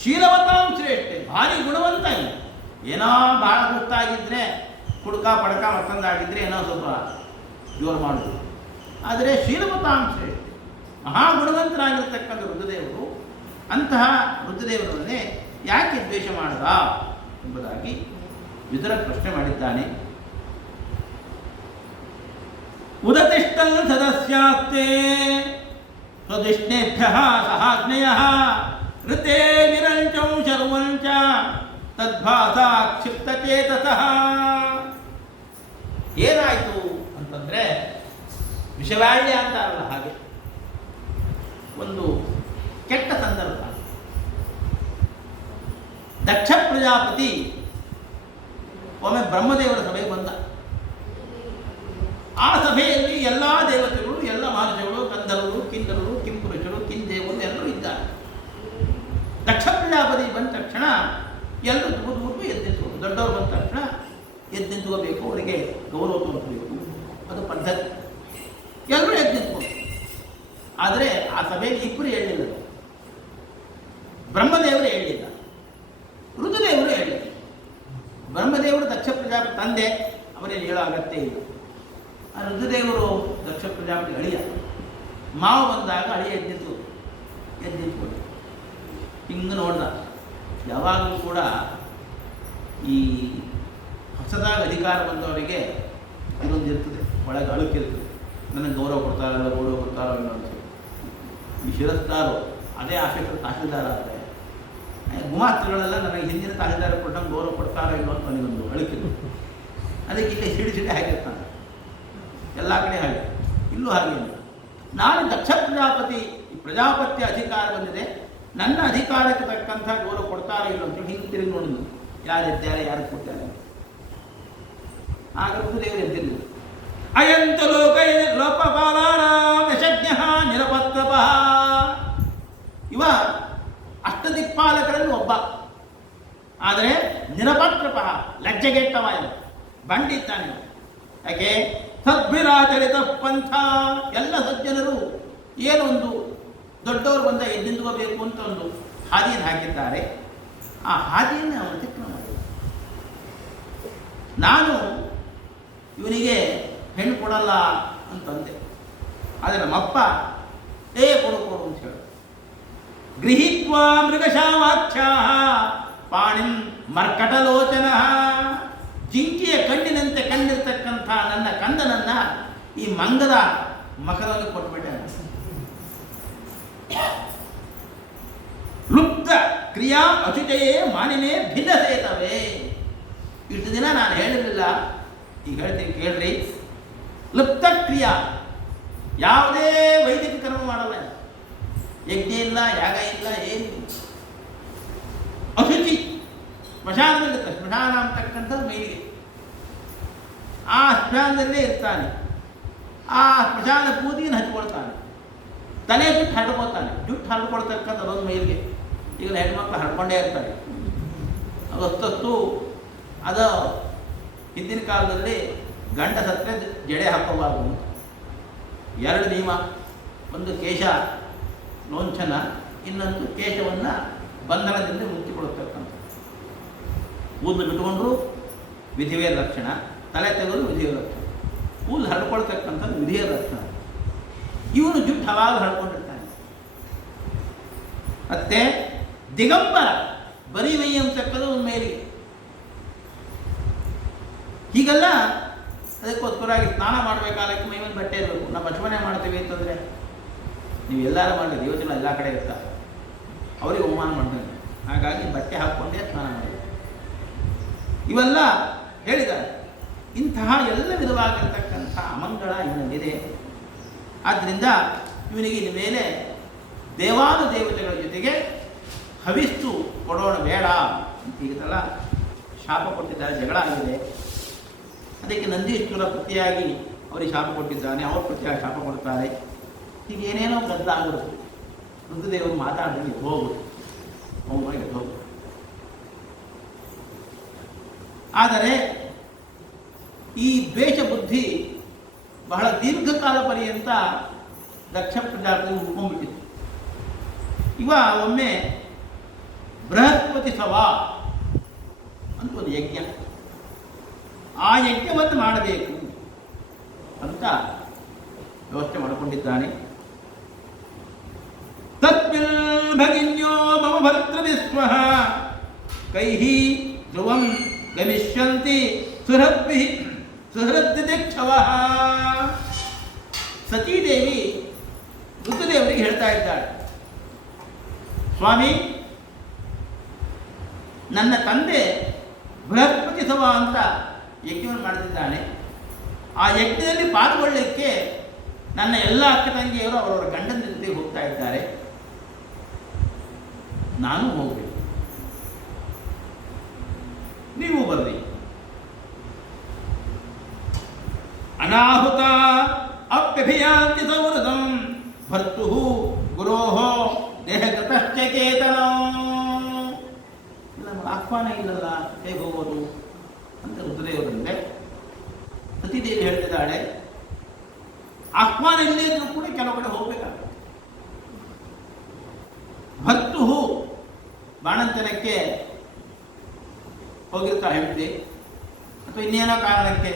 ಶೀಲವತಾಂ ಶ್ರೇಷ್ಠೆ, ಭಾರಿ ಗುಣವಂತ. ಏನೋ ಭಾಳ ಗೊತ್ತಾಗಿದ್ದರೆ ಕುಡ್ಕ ಪಡ್ಕ ಮತ್ತೊಂದಾಗಿದ್ದರೆ ಏನೋ ಸ್ವಲ್ಪ ಜೋರು ಮಾಡೋದು. ಆದರೆ ಶೀಲವತಾಂ ಶ್ರೇಷ್ಠೆ, ಮಹಾಗುಣವಂತರಾಗಿರ್ತಕ್ಕಂಥ ರುದ್ರದೇವರು, ಅಂತಹ ರುದ್ರದೇವರನ್ನೇ ಯಾಕೆ ದ್ವೇಷ ಮಾಡದ ಎಂಬುದಾಗಿ ವಿದುರ ಪ್ರಶ್ನೆ ಮಾಡಿದ್ದಾನೆ. ಉದತಿಷ್ಠನ್ ಸದಸ್ಯಾಸ್ತೆ ಸ್ವದಿಷ್ಣೇಭ್ಯಃ ಸಹಾಗ್ನೇಯಃ ಋತೆ ವಿರಂಚಂ ಶರ್ವಂಚ ತದ್ಭಾಸಾ ಕ್ಷಿಪ್ತಚೇತಸಃ. ಏನಾಯಿತು ಅಂತಂದರೆ ವಿಷವಾಳ್ಯ ಅಂತಾರಲ್ಲ ಹಾಗೆ ಒಂದು ಕೆಟ್ಟ ಸಂದರ್ಭ. ದಕ್ಷ ಪ್ರಜಾಪತಿ ಒಮ್ಮೆ ಬ್ರಹ್ಮದೇವರ ಸಭೆಗೆ ಬಂದ. ಆ ಸಭೆಯಲ್ಲಿ ಎಲ್ಲ ದೇವತೆಗಳು, ಎಲ್ಲ ಮಹರ್ಷಿಗಳು, ಗಂಧರ್ವರು, ಕಿನ್ನರರು, ಕಿಂಪುರುಷರು, ಕಿಂದೇವರು ಎಲ್ಲರೂ ಇದ್ದಾರೆ. ದಕ್ಷ ಪ್ರಜಾಪತಿ ಬಂದ ತಕ್ಷಣ ಎಲ್ಲರೂ ದೂರ ಎದ್ದು ದೊಡ್ಡವರು ಬಂದ ತಕ್ಷಣ ಎದ್ದು ನಿಂತ್ಕೋಬೇಕು, ಅವರಿಗೆ ಗೌರವ ತೋರಿಸಬೇಕು, ಅದು ಪದ್ಧತಿ. ಎಲ್ಲರೂ ಎದ್ದು ನಿಂತ್ಕೊಂಡು. ಆದರೆ ಆ ಸಭೆಯಲ್ಲಿ ಇಬ್ಬರು ಹೇಳಿಲ್ಲ. ಬ್ರಹ್ಮದೇವರು ಹೇಳಿಲ್ಲ, ರುದ್ರದೇವರು ಹೇಳಿಲ್ಲ. ಬ್ರಹ್ಮದೇವರು ದಕ್ಷ ಪ್ರಜಾಪತಿ ತಂದೆ, ಅವರೇನು ಹೇಳೋ ಅಗತ್ಯ ಇಲ್ಲ. ಆ ರುದ್ರದೇವರು ದಕ್ಷ ಪ್ರಜಾಪತಿ ಅಳಿಯ. ಮಾವು ಬಂದಾಗ ಅಳಿಯ ಎದ್ದು ನಿಂತ್ಕೊಂಡು ಹಿಂಗೆ ನೋಡ್ದ. ಯಾವಾಗಲೂ ಕೂಡ ಈ ಹೊಸದಾಗಿ ಅಧಿಕಾರ ಬಂದವರಿಗೆ ಇದೊಂದು ಇರ್ತದೆ, ಒಳಗೆ ಅಳುಕಿರ್ತದೆ. ನನಗೆ ಗೌರವ ಕೊಡ್ತಾರಲ್ಲ, ಗೌರವ ಕೊಡ್ತಾರೋ ಅನ್ನೋ ಅನಿಸುತ್ತೆ. ಈ ಶಿರಸ್ತಾರು ಅದೇ ಆಫೀಸರ್ ತಹಸೀಲ್ದಾರ ಆದರೆ ಗುಮಾಸ್ತರುಗಳೆಲ್ಲ ನನಗೆ ಹಿಂದಿನ ತಹಸೀಲ್ದಾರ ಕೊಟ್ಟಂಗೆ ಗೌರವ ಕೊಡ್ತಾರೋ ಇಲ್ಲೋ ಅಂತ ನನಗೊಂದು ಅಳುಕಿಲ್ಲ. ಅದಕ್ಕೆ ಇಲ್ಲಿ ಸಿಡಿ ಹಾಕಿರ್ತಾನೆ. ಎಲ್ಲ ಕಡೆ ಹಾಗೆ, ಇಲ್ಲೂ ಹಾಗೆ ಇಲ್ಲ. ನಾನು ದಕ್ಷ ಪ್ರಜಾಪತ್ಯ ಅಧಿಕಾರ ಬಂದಿದೆ, ನನ್ನ ಅಧಿಕಾರಕ್ಕೆ ತಕ್ಕಂಥ ಗೌರವ ಕೊಡ್ತಾರೋ ಇಲ್ಲೋ ಅಂತ ಹಿಂಗೆ ತಿರುಗಿ ನೋಡಿದ್ನು. ಯಾರು ಎದ್ದಾರೆ, ಯಾರು ಕೊಡ್ತಾರೆ. ಆಗ ರುದ್ರದೇವರು ಎದ್ದಿಲ್ಲ. ಅಯಂತ ಲೋಕಪಾಲಾನಾಂ ಯಶಜ್ಞಃ ನಿರಪತ್ರಪಃ. ಇವ ಅಷ್ಟದಿಕ್ಪಾಲಕರಲ್ಲಿ ಒಬ್ಬ, ಆದರೆ ನಿರಪತ್ರಪಃ, ಲಜ್ಜೆಗೆಟ್ಟವ, ಬಂಡಿದ್ದಾನೆ. ಯಾಕೆ? ಸದ್ಭಿರಾಚರಿತ ಪಂಥ. ಎಲ್ಲ ಸಜ್ಜನರು ಏನೊಂದು ದೊಡ್ಡವರು ಬಂದ ಎದ್ದಿಂದುಕೋಬೇಕು ಅಂತ ಒಂದು ಹಾದಿಯನ್ನು ಹಾಕಿದ್ದಾರೆ. ಆ ಹಾದಿಯನ್ನು ಅವನು ಅತಿಕ್ರಮ ಮಾಡಿದ. ನಾನು ಇವನಿಗೆ ಹೆಣ್ಣು ಕೊಡಲ್ಲ ಅಂತಂದೆ. ಆದರೆ ನಮ್ಮಪ್ಪ ಕೊಡು ಅಂತ ಹೇಳಿ ಗೃಹೀತ್ವಾ ಮೃಗಶಾವಾಖ್ಯಾ ಪಾಣಿಂ ಮರ್ಕಟಲೋಚನ. ಜಿಂಕೆಯ ಕಣ್ಣಿನಂತೆ ಕಂಡಿರ್ತಕ್ಕಂಥ ನನ್ನ ಕಂದನನ್ನ ಈ ಮಂಗದ ಮಕದಲ್ಲಿ ಕೊಟ್ಬಿಟ್ಟೆ. ಲುಪ್ತ ಕ್ರಿಯಾ ಅಚುಚಯೇ ಮಾನಿನೇ ಭಿನ್ನಸೇತವೇ. ಇಷ್ಟು ದಿನ ನಾನು ಹೇಳಿರಲಿಲ್ಲ, ಈಗ ಹೇಳ್ತೀನಿ ಕೇಳ್ರಿ. ಲುಪ್ತ ಕ್ರಿಯಾ, ಯಾವುದೇ ವೈದಿಕ ಕರ್ಮ ಮಾಡಲ್ಲ, ಯಜ್ಞ ಇಲ್ಲ, ಯಾಗ ಇಲ್ಲ, ಏನಿಲ್ಲ. ಅಶುಚಿ, ಸ್ಮಶಾನದಲ್ಲಿರ್ತಾನೆ. ಸ್ಮಶಾನ ಅಂತಕ್ಕಂಥದ್ದು ಮೈಲಿಗೆ. ಆ ಸ್ಮಶಾನದಲ್ಲೇ ಇರ್ತಾನೆ. ಆ ಸ್ಮಶಾನ ಬೂದಿಯನ್ನು ಹಚ್ಕೊಳ್ತಾನೆ. ತಲೆ ಜುಟ್ಟು ಹರಡ್ಕೊಳ್ತಾನೆ. ಜುಟ್ಟು ಹರಡ್ಕೊಳ್ತಕ್ಕಂಥ ಅದೊಂದು ಮೈಲಿಗೆ. ಈಗ ಹೆಣ್ಮಕ್ಳು ಹರ್ಕೊಂಡೇ ಇರ್ತಾರೆ. ಅದು ಹೊತ್ತು ಅದು ಹಿಂದಿನ ಕಾಲದಲ್ಲಿ ಗಂಡ ಸತ್ತರೆ ಜಡೆ ಹಾಕೋಬಾರ್ದು. ಎರಡು ನಿಯಮ. ಒಂದು ಕೇಶ ಲೋಂಛನ, ಇನ್ನೊಂದು ಕೇಶವನ್ನು ಬಂಧನದಿಂದ ಮುಚ್ಚಿಕೊಡ್ತಕ್ಕಂಥ. ಕೂದಲು ಬಿಟ್ಟುಕೊಂಡ್ರು ವಿಧಿವೇ ಲಕ್ಷಣ, ತಲೆ ತೆಗೆದು ವಿಧಿವೇ ಲಕ್ಷಣ. ಕೂದಲು ಹರಡ್ಕೊಳ್ತಕ್ಕಂಥದ್ದು ವಿಧಿಯ ಲಕ್ಷಣ. ಇವನು ಜುಟ್ಟು ಹವಾಗ ಹರ್ಕೊಂಡಿರ್ತಾನೆ. ಮತ್ತೆ ದಿಗಂಬರ, ಬರೀ ಮೈ ಅಂತಕ್ಕಂಥ ಒಂದು ಮೇಲಿಗೆ. ಹೀಗೆಲ್ಲ ಅದಕ್ಕೋಸ್ಕರವಾಗಿ ಸ್ನಾನ ಮಾಡಬೇಕಾಗಕ್ಕೆ ಮೈ ಮೇಲೆ ಬಟ್ಟೆ ಇರಬೇಕು. ನಾವು ಬಚವಣೆ ಮಾಡ್ತೀವಿ ಅಂತಂದರೆ ನೀವು ಎಲ್ಲರೂ ಮಾಡಿ, ದೇವತೆಗಳು ಎಲ್ಲ ಕಡೆ ಇರ್ತಾರೆ, ಅವರಿಗೆ ಅವಮಾನ ಮಾಡ್ದಂಗೆ. ಹಾಗಾಗಿ ಬಟ್ಟೆ ಹಾಕ್ಕೊಂಡೇ ಸ್ನಾನ ಮಾಡಿ. ಇವೆಲ್ಲ ಹೇಳಿದ್ದಾರೆ. ಇಂತಹ ಎಲ್ಲ ವಿಧವಾಗಿರ್ತಕ್ಕಂಥ ಅಮಂಗಳ ಇವನಲ್ಲಿದೆ. ಆದ್ದರಿಂದ ಇವನಿಗೆ ಇನ್ನು ಮೇಲೆ ದೇವಾನುದೇವತೆಗಳ ಜೊತೆಗೆ ಹವಿಸ್ಸು ಕೊಡೋಣ ಬೇಡ ಅಂತ ಈಗಲ್ಲ ಶಾಪ ಕೊಟ್ಟಿದ್ದಾರೆ. ಜಗಳ ಆಗಿದೆ. ಅದಕ್ಕೆ ನಂದೀಶ್ವರ ಪ್ರತಿಯಾಗಿ ಅವರಿಗೆ ಶಾಪ ಕೊಟ್ಟಿದ್ದಾನೆ, ಅವ್ರ ಪ್ರತಿಯಾಗಿ ಶಾಪ ಕೊಡ್ತಾರೆ. ಹೀಗೆ ಏನೇನೋ ಗದ್ದಾಗಿರುತ್ತೆ. ರುದ್ರದೇವರು ಮಾತಾಡಿದ್ರೆ ಹೋಗುತ್ತೆ, ಹೋಗಿ ಹೋಗುತ್ತೆ. ಆದರೆ ಈ ದ್ವೇಷ ಬುದ್ಧಿ ಬಹಳ ದೀರ್ಘಕಾಲ ಪರ್ಯಂತ ದಕ್ಷ ಪ್ರಜಾಪತಿ ಉಳ್ಕೊಂಡ್ಬಿಟ್ಟಿತ್ತು. ಇವ ಒಮ್ಮೆ ಬೃಹಸ್ಪತಿ ಸಭಾ ಅಂತ ಒಂದು ಯಜ್ಞ, ಆ ಯಜ್ಞವನ್ನು ಮಾಡಬೇಕು ಅಂತ ವ್ಯವಸ್ಥೆ ಮಾಡಿಕೊಂಡಿದ್ದಾನೆ. ತಸ್ಮಿನ್ ಭಗಿನ್ಯೋ ಮಮ ಭರ್ತೃವಿಸ್ಮಃ ಕೈಃ ಧ್ರುವಂ ಗಮಿಷ್ಯಂತಿ ಸುಹೃದ್ದಿತಿಕ್ಷವಃ. ಸತೀದೇವಿ ರುದ್ರದೇವರಿಗೆ ಹೇಳ್ತಾ ಇದ್ದಾಳೆ, ಸ್ವಾಮಿ, ನನ್ನ ತಂದೆ ಬೃಹಸ್ಪತಿ ಸಭಾ ಅಂತ ಯಜ್ಞವನ್ನು ಮಾಡುತ್ತಿದ್ದಾನೆ. ಆ ಯಜ್ಞದಲ್ಲಿ ಪಾಲ್ಗೊಳ್ಳಲಿಕ್ಕೆ ನನ್ನ ಎಲ್ಲ ಅಕ್ಕ ತಂಗಿಯವರು ಅವರವರ ಗಂಡನ ಜೊತೆಗೆ ಹೋಗ್ತಾ ಇದ್ದಾರೆ. ನಾನು ಹೋಗಬೇಕು, ನೀವು ಬರ್ರಿ. ಅನಾಹುತ ಅಪ್ಯಭಿಯಾಂತಿ ಸೌಹೃದಂ ಭರ್ತು ಗುರೋಹ ದೇಹಗತಶ್ಚೇತನ. ನಮಗೆ ಆಹ್ವಾನ ಇಲ್ಲಲ್ಲ, ಹೇಗೆ ಹೋಗೋದು ಅಂತ ರುದ್ರದೇವರಂದ್ರೆ ಸತೀದೇವಿ ಹೇಳ್ತಿದ್ದಾಳೆ, ಆಹ್ವಾನ ಇಲ್ಲೇ ಇದ್ರೂ ಕೂಡ ಕೆಲವು ಕಡೆ ಹೋಗ್ಬೇಕಾಗ್ತದೆ. ಭರ್ತು ಬಾಣಂತನಕ್ಕೆ ಹೋಗಿರ್ತಾಳೆ ಹೆಂಡತಿ, ಅಥವಾ ಇನ್ನೇನೋ ಕಾರಣಕ್ಕೆ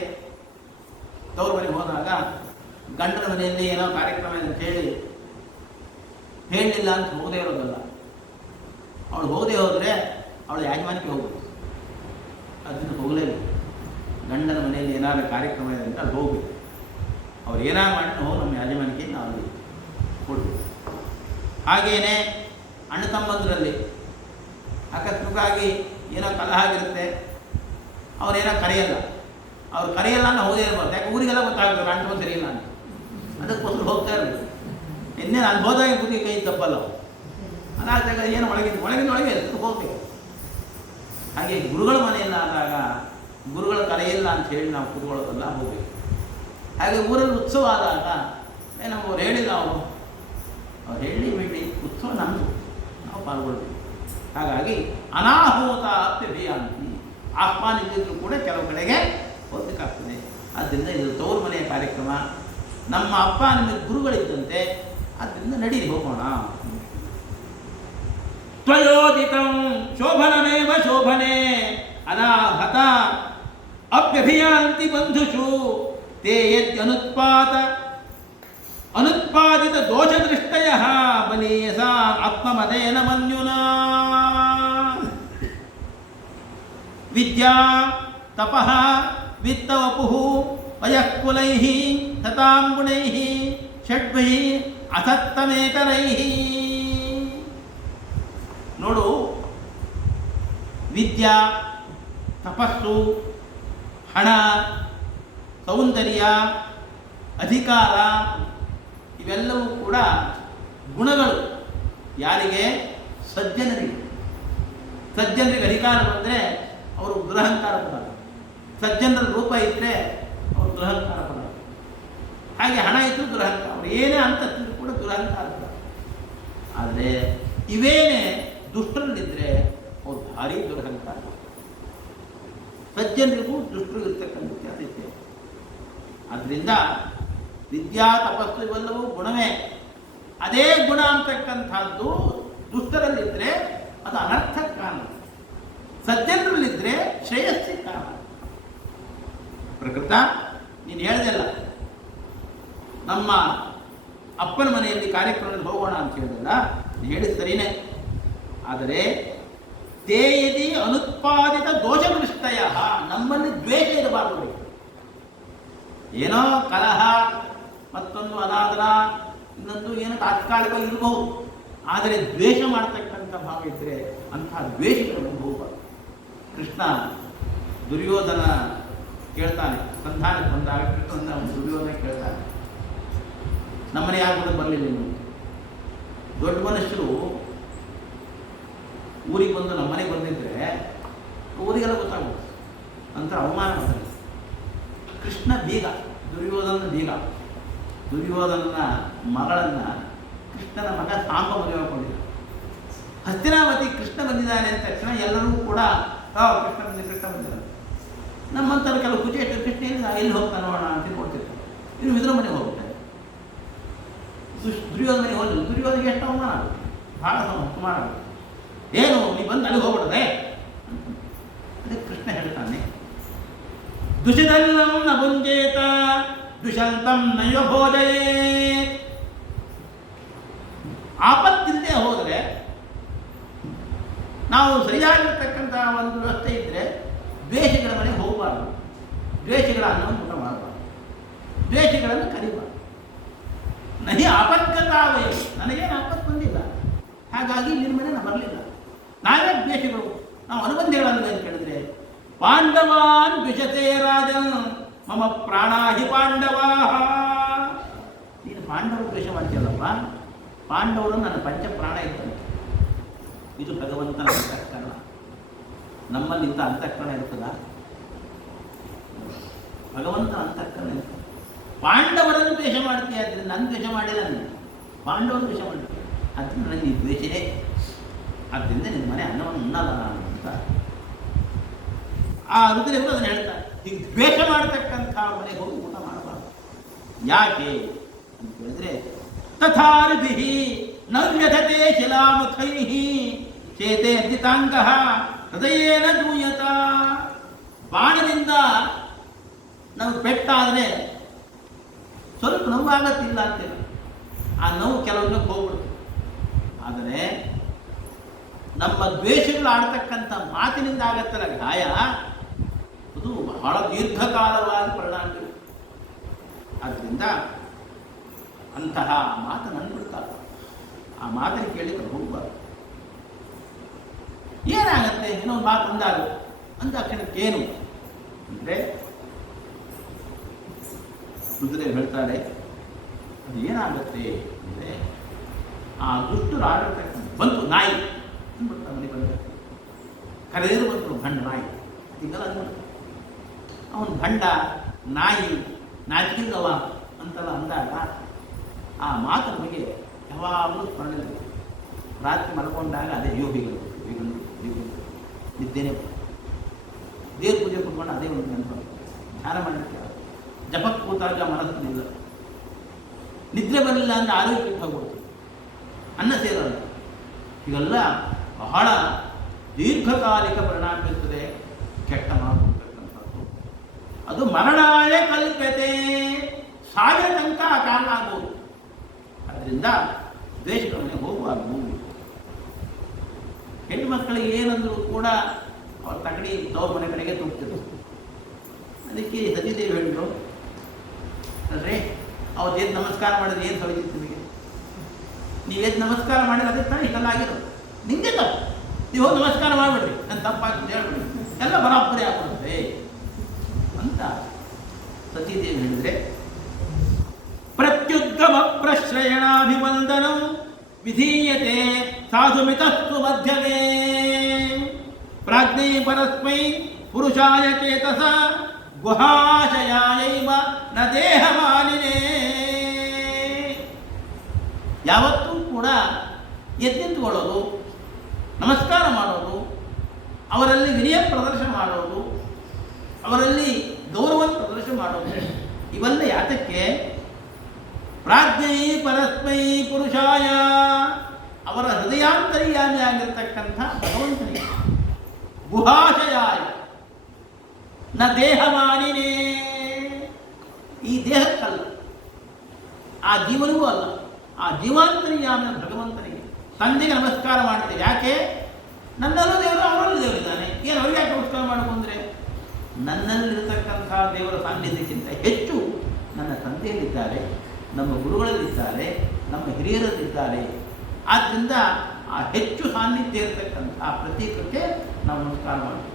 ತವರು ಮನೆಗೆ ಹೋದಾಗ ಗಂಡನ ಮನೆಯಲ್ಲಿ ಏನೋ ಕಾರ್ಯಕ್ರಮ ಅಂತ ಹೇಳಲಿಲ್ಲ ಅಂತ ಹೋಗದೇ ಇರೋದಲ್ಲ. ಅವಳು ಹೋಗದೆ ಹೋದರೆ ಅವಳು ಯಾಜಮಾನ್ಯಕ್ಕೆ ಹೋಗ್ಬೇಕು, ಅದನ್ನು ಹೋಗಲೇಬೇಕು. ಗಂಡನ ಮನೆಯಲ್ಲಿ ಏನಾದರೂ ಕಾರ್ಯಕ್ರಮ ಇದೆ ಅಂತ ಅಲ್ಲಿ ಹೋಗ್ಬೇಕು. ಅವ್ರು ಏನಾರು ಮಾಡಿ ನಾವು ನಮ್ಮ ಯಾಜಮಾನ್ಯಕ್ಕೆ ನಾವು ಕೊಡ್ಬೇಕು. ಹಾಗೇನೆ ಅಣ್ಣ ತಮ್ಮಂದರಲ್ಲಿ ಅಕಸ್ಮಾತ್ತಾಗಿ ಏನೋ ಕಲಹ ಆಗಿರುತ್ತೆ, ಅವರೇನೋ ಕರೆಯಲ್ಲ. ಅವ್ರು ಕರೆಯಲ್ಲ ಅನ್ನೋ ಹೋದೇ ಇರ್ಬಾರ್ದು, ಯಾಕೆ ಊರಿಗೆಲ್ಲ ಗೊತ್ತಾಗ್ಬೇಕು ಅಣ್ಣ ತಮ್ಮ ಸರಿಯಿಲ್ಲ ಅಂತ. ಅದಕ್ಕೋಸ್ಕರ ಹೋಗ್ತಾ ಇರಬೇಕು. ಇನ್ನೇ ನಾನು ಹೋದಾಗ ಬುದ್ಧಿ ಕೈ ತಪ್ಪಲ್ಲ. ಅದಾದಾಗ ಏನು ಒಳಗಿನ ಹೋಗ್ಬೇಕು. ಹಾಗೆ ಗುರುಗಳ ಮನೆಯಲ್ಲಾದಾಗ ಗುರುಗಳ ಕರೆಯಿಲ್ಲ ಅಂತ ಹೇಳಿ ನಾವು ಕೂತ್ಕೊಳ್ಳೋದಲ್ಲ, ಹೋಗ್ಬೇಕು. ಹಾಗೆ ಊರಲ್ಲಿ ಉತ್ಸವ ಆದಾಗ ನಮ್ಮವ್ರು ಹೇಳಿಲ್ಲ, ಅವ್ರು ಹೇಳಿ ಬಿಡಿ, ಉತ್ಸವ ನಮ್ಮದು, ನಾವು ಪಾಲ್ಗೊಳ್ತೀವಿ. ಹಾಗಾಗಿ ಅನಾಹುತ ಅಪ್ಯಭಿಯಾಂತಿ, ಆಹ್ವಾನ ಇದ್ದಿದ್ರು ಕೂಡ ಕೆಲವು ಕಡೆಗೆ ಹೋಗ್ಬೇಕಾಗ್ತದೆ. ಆದ್ದರಿಂದ ಇದು ತವರು ಮನೆಯ ಕಾರ್ಯಕ್ರಮ. ನಮ್ಮ ಅಪ್ಪ ನಿಮಗೆ ಗುರುಗಳಿದ್ದಂತೆ, ಆದ್ದರಿಂದ ನಡೀರಿ ಹೋಗೋಣ. ತ್ವಯೋದಿತಂ ಶೋಭನಮೇವ ಶೋಭನೆ ಅನಾಹತ ಅಪ್ಯಭಿಯಾಂತಿ ಬಂಧುಷು ತೇ ಅನುತ್ಪಾದಿತ ದೋಷದೃಷ್ಟಯ ಬಲೀಯಸ ಆತ್ಮಮದೇನ ಮನ್ಯುನಾ. ವಿದ್ಯಾ ತಪಃ ವಿತ್ತವಪುಃ ವಯಃಕುಲೈಃ ತತಾಂ ಗುಣೈಃ ಷಡ್ಭೈಃ ಅಸತ್ತಮೇತರೈಃ. ನೋಡು, ವಿದ್ಯಾ, ತಪಸ್ಸು, ಹಣ, ಸೌಂದರ್ಯ, ಅಧಿಕಾರ ಇವೆಲ್ಲವೂ ಕೂಡ ಗುಣಗಳು. ಯಾರಿಗೆ? ಸಜ್ಜನರಿಗೆ. ಸಜ್ಜನರಿಗೆ ಅಧಿಕಾರ ಬಂದರೆ ಅವರು ದುರಹಂಕಾರ ಪಡ, ಸಜ್ಜನರ ರೂಪ ಇದ್ದರೆ ಅವರು ದುರಹಂಕಾರ ಪಡ. ಹಾಗೆ ಹಣ ಇದ್ದರೂ ದುರಹಂಕಾರ, ಅವರು ಏನೇ ಅಂತ ಕೂಡ ದುರಹಂಕಾರ ಪಡ. ಆದರೆ ಇವೇನೇ ದುಷ್ಟರಲ್ಲಿದ್ದರೆ ಅವ್ರು ಭಾರಿ ದುರಹಂಕಾರ. ಸಜ್ಜನರಿಗೂ ದುಷ್ಟರು ಇರ್ತಕ್ಕಂಥ ವ್ಯತ್ಯಾಸ. ಆದ್ದರಿಂದ ವಿದ್ಯಾ ತಪಸ್ಸು ಇವೆಲ್ಲವೂ ಗುಣವೇ. ಅದೇ ಗುಣ ಅಂತಕ್ಕಂಥದ್ದು ದುಷ್ಟರಲ್ಲಿದ್ದರೆ ಅದು ಅನರ್ಥಕ್ಕೆ ಕಾರಣ, ಸಜ್ಜನರಲ್ಲಿದ್ದರೆ ಶ್ರೇಯಸ್ಸಿಗೆ ಕಾರಣ. ಪ್ರಕೃತ ನೀನು ಹೇಳ್ದಲ್ಲ, ನಮ್ಮ ಅಪ್ಪನ ಮನೆಯಲ್ಲಿ ಕಾರ್ಯಕ್ರಮದಲ್ಲಿ ಹೋಗೋಣ ಅಂತ ಹೇಳಿದಲ್ಲ, ನೀನು ಹೇಳಿದ ಸರಿನೇ. ಆದರೆ ತೇಯದಿ ಅನುತ್ಪಾದಿತ ದೋಷದೃಷ್ಟಯ, ನಮ್ಮಲ್ಲಿ ದ್ವೇಷ ಇರಬಾರದು. ಏನೋ ಕಲಹ, ಮತ್ತೊಂದು ಅನಾದರ, ಇನ್ನೊಂದು ಏನೋ ತಾತ್ಕಾಲಿಕ ಇರಬಹುದು. ಆದರೆ ದ್ವೇಷ ಮಾಡ್ತಕ್ಕಂಥ ಭಾವ ಇದ್ದರೆ ಅಂತಹ ದ್ವೇಷಗಳನ್ನು ಹೋಗಬಾರ್ದು. ಕೃಷ್ಣ ದುರ್ಯೋಧನ ಕೇಳ್ತಾನೆ, ಸಂಧಾನಕ್ಕೆ ಬಂದಾಗ ಕೃಷ್ಣನ ದುರ್ಯೋಧನ ಕೇಳ್ತಾನೆ, ನಮ್ಮನೆ ಯಾರು ಬರಲಿಲ್ಲ ನೀವು? ದೊಡ್ಡ ಮನುಷ್ಯರು ಊರಿಗೆ ಬಂದು ನಮ್ಮನೆಗೆ ಬಂದಿದ್ದರೆ ಊರಿಗೆಲ್ಲ ಗೊತ್ತಾಗುತ್ತೆ ಅಂತ ಅವಮಾನ ಮಾಡ್ತಾರೆ. ಕೃಷ್ಣ ಬೀಗ, ದುರ್ಯೋಧನ ಬೀಗ. ದುರ್ಯೋಧನನ ಮಗಳನ್ನು ಕೃಷ್ಣನ ಮಗ ಸಾಂಬ ಮದುವೆ ಮಾಡಿಕೊಂಡಿದ್ದ. ಹಸ್ತಿನಾವತಿ ಕೃಷ್ಣ ಬಂದಿದ್ದಾನೆ ಅಂದ ತಕ್ಷಣ ಎಲ್ಲರೂ ಕೂಡ ಕೃಷ್ಣ ಬಂದಿದ್ದಾನೆ. ನಮ್ಮಂಥವ್ರು ಕೆಲವು ಕುಚೇಟ ಕೃಷ್ಣ ಎಲ್ಲಿ ಹೋಗ್ತಾ ನೋಡೋಣ ಅಂತ ನೋಡ್ತಿರ್ತಾರೆ. ಇನ್ನು ಇದ್ರ ಮನೆಗೆ ಹೋಗ್ತಾರೆ, ದುರ್ಯೋಧನ ಮನೆಗೆ ಹೋಗಲಿಲ್ಲ. ದುರ್ಯೋಧನಿಗೆ ಎಷ್ಟು ಅವಮಾನ ಆಗುತ್ತೆ, ಭಾಳ ಸುಮಾರು ಆಗುತ್ತೆ. ಏನು ನೀವು ಬಂದು ಅಲ್ಲಿಗೆ ಹೋಗ್ಬಿಡದೆ? ಅದಕ್ಕೆ ಕೃಷ್ಣ ಹೇಳ್ತಾನೆ, ದುಷಿತನ್ನಂ ನ ಭುಂಜೇತ ದುಷಂತಂ ನಯೋ ಭೋಜಯೇತ್. ಆಪತ್ತಿಲ್ಲದೆ ಹೋದರೆ, ನಾವು ಸರಿಯಾಗಿರ್ತಕ್ಕಂಥ ಒಂದು ವ್ಯವಸ್ಥೆ ಇದ್ದರೆ ದ್ವೇಷಗಳ ಮನೆಗೆ ಹೋಗಬಾರ್ದು, ದ್ವೇಷಗಳ ಅನ್ನವನ್ನು ಊಟ ಮಾಡಬಾರ್ದು, ದ್ವೇಷಗಳನ್ನು ಕರಿಬಾರ್ದು. ನಹಿ ಆಪತ್ಕತಾವಯ, ನನಗೇನು ಆಪತ್ತು ಬಂದಿಲ್ಲ, ಹಾಗಾಗಿ ನಿನ್ನ ಮನೆ ನಾನು ಬರಲಿಲ್ಲ. ನಾವೇ ದ್ವೇಷಗಳು, ನಾವು ಅನುಬಂಧಿಗಳಲ್ಲ ಅಂತ ಕೇಳಿದ್ರೆ, ಪಾಂಡವಾನ್ ದ್ವಿಷತೆ ರಾಜನ್ ಮಮ ಪ್ರಾಣಾಹಿ ಪಾಂಡವಾ. ನೀನು ಪಾಂಡವರು ದ್ವೇಷ ಮಾಡ್ತೀಯಲ್ಲಪ್ಪ, ಪಾಂಡವರು ನನ್ನ ಪಂಚ ಪ್ರಾಣ ಇರ್ತಾನೆ. ಇದು ಭಗವಂತನ ಅಂತಃಕರಣ. ನಮ್ಮಲ್ಲಿ ಇಂಥ ಅಂತಃಕರಣ ಇರ್ತದ? ಭಗವಂತನ ಅಂತಃಕರಣ ಇರ್ತದೆ. ಪಾಂಡವರನ್ನು ದ್ವೇಷ ಮಾಡ್ತೀಯ, ಅದರಿಂದ ನನ್ನ ದ್ವೇಷ ಮಾಡಿಲ್ಲ, ನೀನು ಪಾಂಡವರು ದ್ವೇಷ ಮಾಡ್ತೀಯ, ಅದರಿಂದ ನನಗೆ ಈ ದ್ವೇಷನೇ. ಆದ್ದರಿಂದ ನಿನ್ನ ಮನೆ ಅನ್ನವನ್ನು ಉಣ್ಣಲ್ಲ ನಾನು ಅಂತ ಆ ಋತುದೇವರು ಅದನ್ನು ಹೇಳ್ತಾರೆ. ಈಗ ದ್ವೇಷ ಮಾಡತಕ್ಕಂಥ ಮನೆಗೆ ಹೋಗಿ ಊಟ ಮಾಡಬಾರ್ದು. ಯಾಕೆ ಅಂತ ಹೇಳಿದ್ರೆ, ತಥಾರ್ಭಿಹಿ ನ ವ್ಯಥತೆ ಶಿಲಾಮುಖೈಃ ಚೇತೆ ಅರ್ಜಿತಾಂಗಃ ಹೃದಯೇನ ದೂಯತ. ಬಾಣದಿಂದ ನಾವು ಪೆಟ್ಟಾದರೆ ಸ್ವಲ್ಪ ನೋವಾಗತ್ತಿಲ್ಲ ಅಂತೇಳಿ, ಆ ನೋವು ಕೆಲವೊಂದು ಹೋಗ್ಬಿಡ್ತು. ಆದರೆ ನಮ್ಮ ದ್ವೇಷಗಳು ಆಡ್ತಕ್ಕಂಥ ಮಾತಿನಿಂದ ಆಗತ್ತಲ್ಲ ಗಾಯ, ಅದು ಬಹಳ ದೀರ್ಘಕಾಲವಾದ ಪರಿಣಾಮ ಬೀರುತ್ತೆ. ಆದ್ದರಿಂದ ಅಂತಹ ಮಾತನ್ನು ಅಂದ್ಬಿಡ್ತಾರೆ. ಆ ಮಾತನ್ನು ಕೇಳಿದ್ರೆ ಹೋಗ್ಬಾರ್ದು. ಏನಾಗತ್ತೆ ಇನ್ನೊಂದು ಮಾತು ಅಂದಾಗ ಅಂದ ಕ್ಷಣಕ್ಕೇನು ಅಂದರೆ ರುದ್ರದೇವ್ ಹೇಳ್ತಾರೆ, ಅದು ಏನಾಗತ್ತೆ ಅಂದರೆ, ಆ ದುಷ್ಟರು ಆಡಿರ್ತಕ್ಕಂಥ ಬಂತು ನಾಯಿ ಅಂದ್ಬಿಡ್ತಾರೆ, ಮನೆ ಬಂದ ಕರೆದು ಬಂತು ಗಂಡ ನಾಯಿ, ಅದೀಗಲ್ಲ ಅಂದ್ಬಿಡ್ತಾರೆ. ಅವನು ಗಂಡ ನಾಯಿ ನಾಚಿಕಿಲ್ಲವ ಅಂತೆಲ್ಲ ಅಂದಾಗ ಆ ಮಾತು ನಮಗೆ ಯಾವಾಗಲೂ ಸ್ಮರಣೆ. ರಾತ್ರಿ ಮಲ್ಕೊಂಡಾಗ ಅದೇ ಯೋಗಿಗಳು ನಿದ್ದೆನೇ, ದೇವ್ರ ಪೂಜೆ ಕೊಟ್ಕೊಂಡು ಅದೇ ಒಂದು ನೆನಪು. ಧ್ಯಾನ ಮಾಡಲಿಕ್ಕೆ ಜಪಕ್ಕೆ ಕೂತಾಗ ಮನಸ್ಸಿನಿಲ್ಲ, ನಿದ್ರೆ ಬರಲಿಲ್ಲ ಅಂದರೆ ಆರೋಗ್ಯ ಹೋಗ್ಬಿಡ್ತು, ಅನ್ನ ಸೇರಲ್ಲ. ಇವೆಲ್ಲ ಬಹಳ ದೀರ್ಘಕಾಲಿಕ ಪರಿಣಾಮ ಬೀರ್ತದೆ. ಕೆಟ್ಟ ಮಾತು ಅಂತಕ್ಕಂಥದ್ದು ಅದು ಮರಣಾಯ ಕಲ್ಪತೆ, ಸಾವಿರ ತನಕ ಕಾರಣ ಆಗ್ಬೋದು. ಅದರಿಂದ ದ್ವೇಷಗಳನ್ನೇ ಹೋಗಬಾರ್ದು. ಹೆಣ್ಣು ಮಕ್ಕಳಿಗೆ ಏನಂದರೂ ಕೂಡ ಅವ್ರ ತಗಡಿ ತವ್ರ ಮನೆ ಕಡೆಗೆ ತೂಗ್ತಿದ್ರು. ಅದಕ್ಕೆ ಸತೀದೇವಿ ಹೇಳಿದ್ರು, ಅಲ್ರಿ ಅವ್ರು ಎದ್ದು ನಮಸ್ಕಾರ ಮಾಡಿದ್ರೆ ಏನು ತೊಳಿತಿತ್ತು ನಿಮಗೆ? ನೀವು ಎದ್ದು ನಮಸ್ಕಾರ ಮಾಡಿದ್ರೆ ಅದಕ್ಕೆ ತಾನೇ ಇಷ್ಟೆಲ್ಲ ಆಗಿರೋದು. ನಿಂಗೆ ತಪ್ಪು, ನೀವು ಹೋಗಿ ನಮಸ್ಕಾರ ಮಾಡಿಬಿಡ್ರಿ, ನನ್ನ ತಪ್ಪಾಗ್ತದೆ ಹೇಳ್ಬಿಡಿ, ಎಲ್ಲ ಬರಾಬರಿ ಆಗ್ಬಿಡುತ್ತೆ ಅಂತ ಸತೀದೇವಿ ಹೇಳಿದರೆ, ಪ್ರತ್ಯುದ್ಗಮ ಪ್ರಶ್ರಯಣಾಭಿವಂದನಂ ವಿಧೀಯತೆ ಸಾಧುಮಿತಸ್ತು ಮಧ್ಯಮೇ ಪ್ರಾಜ್ಞೈ ಪರಸ್ಮೈ ಪುರುಷಾಯ ಚೇತಸ ಗುಹಾಶಯಾಯೈವ ನ ದೇಹಮಾನಿನೇ. ಯಾವತ್ತೂ ಕೂಡ ಎತ್ತಿಂತುಕೊಳ್ಳೋದು, ನಮಸ್ಕಾರ ಮಾಡೋದು, ಅವರಲ್ಲಿ ವಿನಯ ಪ್ರದರ್ಶನ ಮಾಡೋದು, ಅವರಲ್ಲಿ ಗೌರವವನ್ನು ಪ್ರದರ್ಶನ ಮಾಡೋದು, ಇವೆಲ್ಲ ಯಾತಕ್ಕೆ? ಪ್ರಾಜ್ಞೈ ಪರಸ್ಮೈ ಪುರುಷಾಯ, ಅವರ ಹೃದಯಾಂತರ್ಯಾಮಿ ಆಗಿರ್ತಕ್ಕಂಥ ಭಗವಂತನಿಗೆ. ಗುಹಾಶಯಾಯ ನ ದೇಹಮಾನಿನೇ, ಈ ದೇಹಕ್ಕಲ್ಲ, ಆ ಜೀವನಿಗೂ ಅಲ್ಲ, ಆ ಜೀವಾಂತರ್ಯಾಮಿ ಭಗವಂತನಿಗೆ. ತಂದೆಗೆ ನಮಸ್ಕಾರ ಮಾಡ್ತೇವೆ ಯಾಕೆ? ನನ್ನಲ್ಲೂ ದೇವರು ಅವರಲ್ಲೂ ದೇವರಿದ್ದಾನೆ, ಏನು ಅವ್ರಿಗೆ ಯಾಕೆ ನಮಸ್ಕಾರ ಮಾಡಬೇಕಂದ್ರೆ, ನನ್ನಲ್ಲಿರ್ತಕ್ಕಂಥ ದೇವರ ಸಾನ್ನಿಧ್ಯಕ್ಕಿಂತ ಹೆಚ್ಚು ನನ್ನ ತಂದೆಯಲ್ಲಿದ್ದಾರೆ, ನಮ್ಮ ಗುರುಗಳಲ್ಲಿದ್ದಾರೆ, ನಮ್ಮ ಹಿರಿಯರಲ್ಲಿದ್ದಾರೆ. ಆದ್ದರಿಂದ ಆ ಹೆಚ್ಚು ಸಾನ್ನಿಧ್ಯ ಇರತಕ್ಕಂಥ ಪ್ರತೀಕಕ್ಕೆ ನಾವು ನಮಸ್ಕಾರ ಮಾಡ್ತೀವಿ.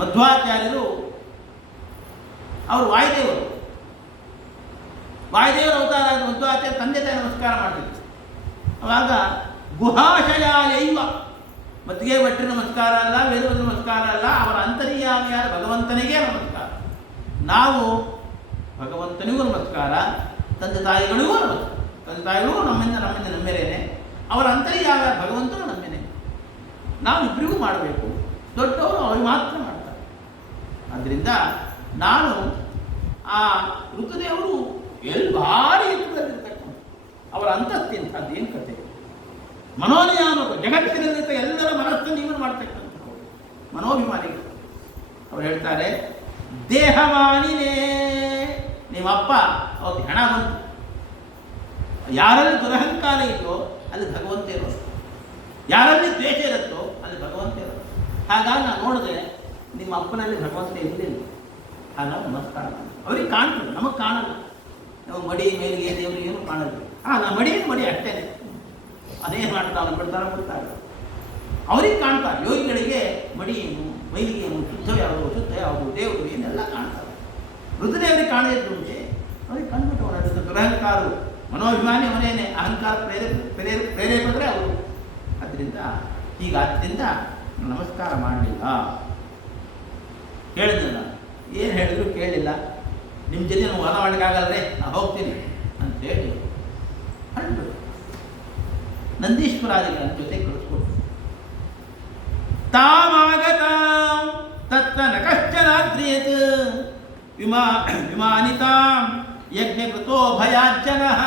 ಮಧ್ವಾಚಾರ್ಯರು ಅವರು ವಾಯುದೇವರು, ವಾಯುದೇವರ ಅವತಾರ ಮಧ್ವಾಚಾರ್ಯ ತಂದೆ ತಾಯಿ ನಮಸ್ಕಾರ ಮಾಡ್ತಿದ್ರು. ಅವಾಗ ಗುಹಾಶಯಾಯೈವ, ಮತ್ತಿಗೆ ಭಟ್ಟರ ನಮಸ್ಕಾರ ಅಲ್ಲ, ವೇದವದ ನಮಸ್ಕಾರ ಅಲ್ಲ, ಅವರ ಅಂತರ್ಯಾಮಿಯಾದ ಭಗವಂತನಿಗೆ ನಮಸ್ಕಾರ. ನಾವು ಭಗವಂತನಿಗೂ ನಮಸ್ಕಾರ, ತಂದೆ ತಾಯಿಗಳಿಗೂ ನಮಸ್ಕಾರ. ತಂದೆ ತಾಯಿಗಳು ನಮ್ಮಿಂದ ನಮ್ಮೇರೇನೆ, ಅವರ ಅಂತರ್ಯಾಮ ಭಗವಂತನು ನಮ್ಮೇನೆ. ನಾವು ಇಬ್ಬರಿಗೂ ಮಾಡಬೇಕು. ದೊಡ್ಡವರು ಅವ್ರಿಗೆ ಮಾತ್ರ ಮಾಡ್ತಾರೆ. ಆದ್ದರಿಂದ ನಾನು ಆ ಋತುದೇವರು ಎಲ್ಲಿ ಭಾರಿ ಎತ್ತರದಲ್ಲಿರ್ತಕ್ಕಂಥ ಅವರ ಅಂತಸ್ತಿಂಥದ್ದು ಏನು ಕತೆ, ಮನೋನಿಯಾಮಕ ಜಗತ್ತಿನಲ್ಲಿದ್ದ ಎಲ್ಲರ ಮನಸ್ಸನ್ನು ನೀವು ಮಾಡ್ತಕ್ಕಂಥವ್ರು ಮನೋಭಿಮಾನಿಗಳು. ಅವ್ರು ಹೇಳ್ತಾರೆ, ದೇಹಮಾನಿನೇ, ನಿಮ್ಮಪ್ಪ ಅವತ್ತು ಹೆಣ ಬಂತು, ಯಾರಲ್ಲಿ ದುರಹಂಕಾರ ಇದೋ ಅಲ್ಲಿ ಭಗವಂತ ಇರೋದು, ಯಾರಲ್ಲಿ ದ್ವೇಷ ಇರುತ್ತೋ ಅಲ್ಲಿ ಭಗವಂತ ಇರೋದು. ಹಾಗಾಗಿ ನಾನು ನೋಡಿದೆ ನಿಮ್ಮ ಅಪ್ಪನಲ್ಲಿ ಭಗವಂತ ಇರಲಿಲ್ಲ, ಹಾಗಾಗಿ ನಮಸ್ಕಾರ ಮಾಡಿ. ಅವ್ರಿಗೆ ಕಾಣ್ತದೆ, ನಮಗೆ ಕಾಣಲ್ಲ. ನಾವು ಮಡಿ ಮೇಲಿಗೆ ದೇವರಿಗೆ ಏನು ಕಾಣೋದು. ನಾ ಮಡಿ ಅಷ್ಟೇ, ಅದೇನು ಮಾಡ್ತಾನೆ ಬಿಡ್ತಾನೆ ಬಿಡ್ತಾರೆ. ಅವ್ರಿಗೆ ಕಾಣ್ತಾರೆ. ಯೋಗಿಗಳಿಗೆ ಮಡಿ ಏನು, ಮೈಲಿಗೆ ಏನು, ಶುದ್ಧ ಯಾವುದು, ದೇವರು ಏನೆಲ್ಲ ಕಾಣ್ತಾರೆ. ರುದ್ರದೇವರಿಗೆ ಕಾಣದಿದ್ದು ಮುಂಚೆ ಅವ್ರಿಗೆ ಕಂಡುಬಿಟ್ಟು ಅವರ ದುರಹಂಕಾರರು, ಮನೋಭಿಮಾನಿ ಅವನೇನೆ, ಅಹಂಕಾರ ಪ್ರೇರೇಪಿದ್ರೆ ಅವರು. ಅದರಿಂದ ಹೀಗಾದ್ದರಿಂದ ನಮಸ್ಕಾರ ಮಾಡಲಿಲ್ಲ. ಹೇಳಿದ್ನಲ್ಲ, ಏನು ಹೇಳಿದ್ರು ಕೇಳಲಿಲ್ಲ. ನಿಮ್ಮ ಜೊತೆ ನಾವು ವಾದ ಮಾಡಲಿಕ್ಕಾಗಲ್ರೆ, ನಾನು ಹೋಗ್ತೀನಿ ಅಂತೇಳಿ ಹೊರಟು ನಂದೀಶ್ವರಾದಿಗಳ ಜೊತೆ ಕಳಿಸ್ಕೊಟ್ಟು ತಾಮಾಗತ ತತ್ತ ನ ಕಶ್ಚನಾದ್ರಿಯತ್ ವಿಮಾನಿತಾಂ ಯಜ್ಞಕೃತೋ ಭಯಾಜ್ಜನಃ.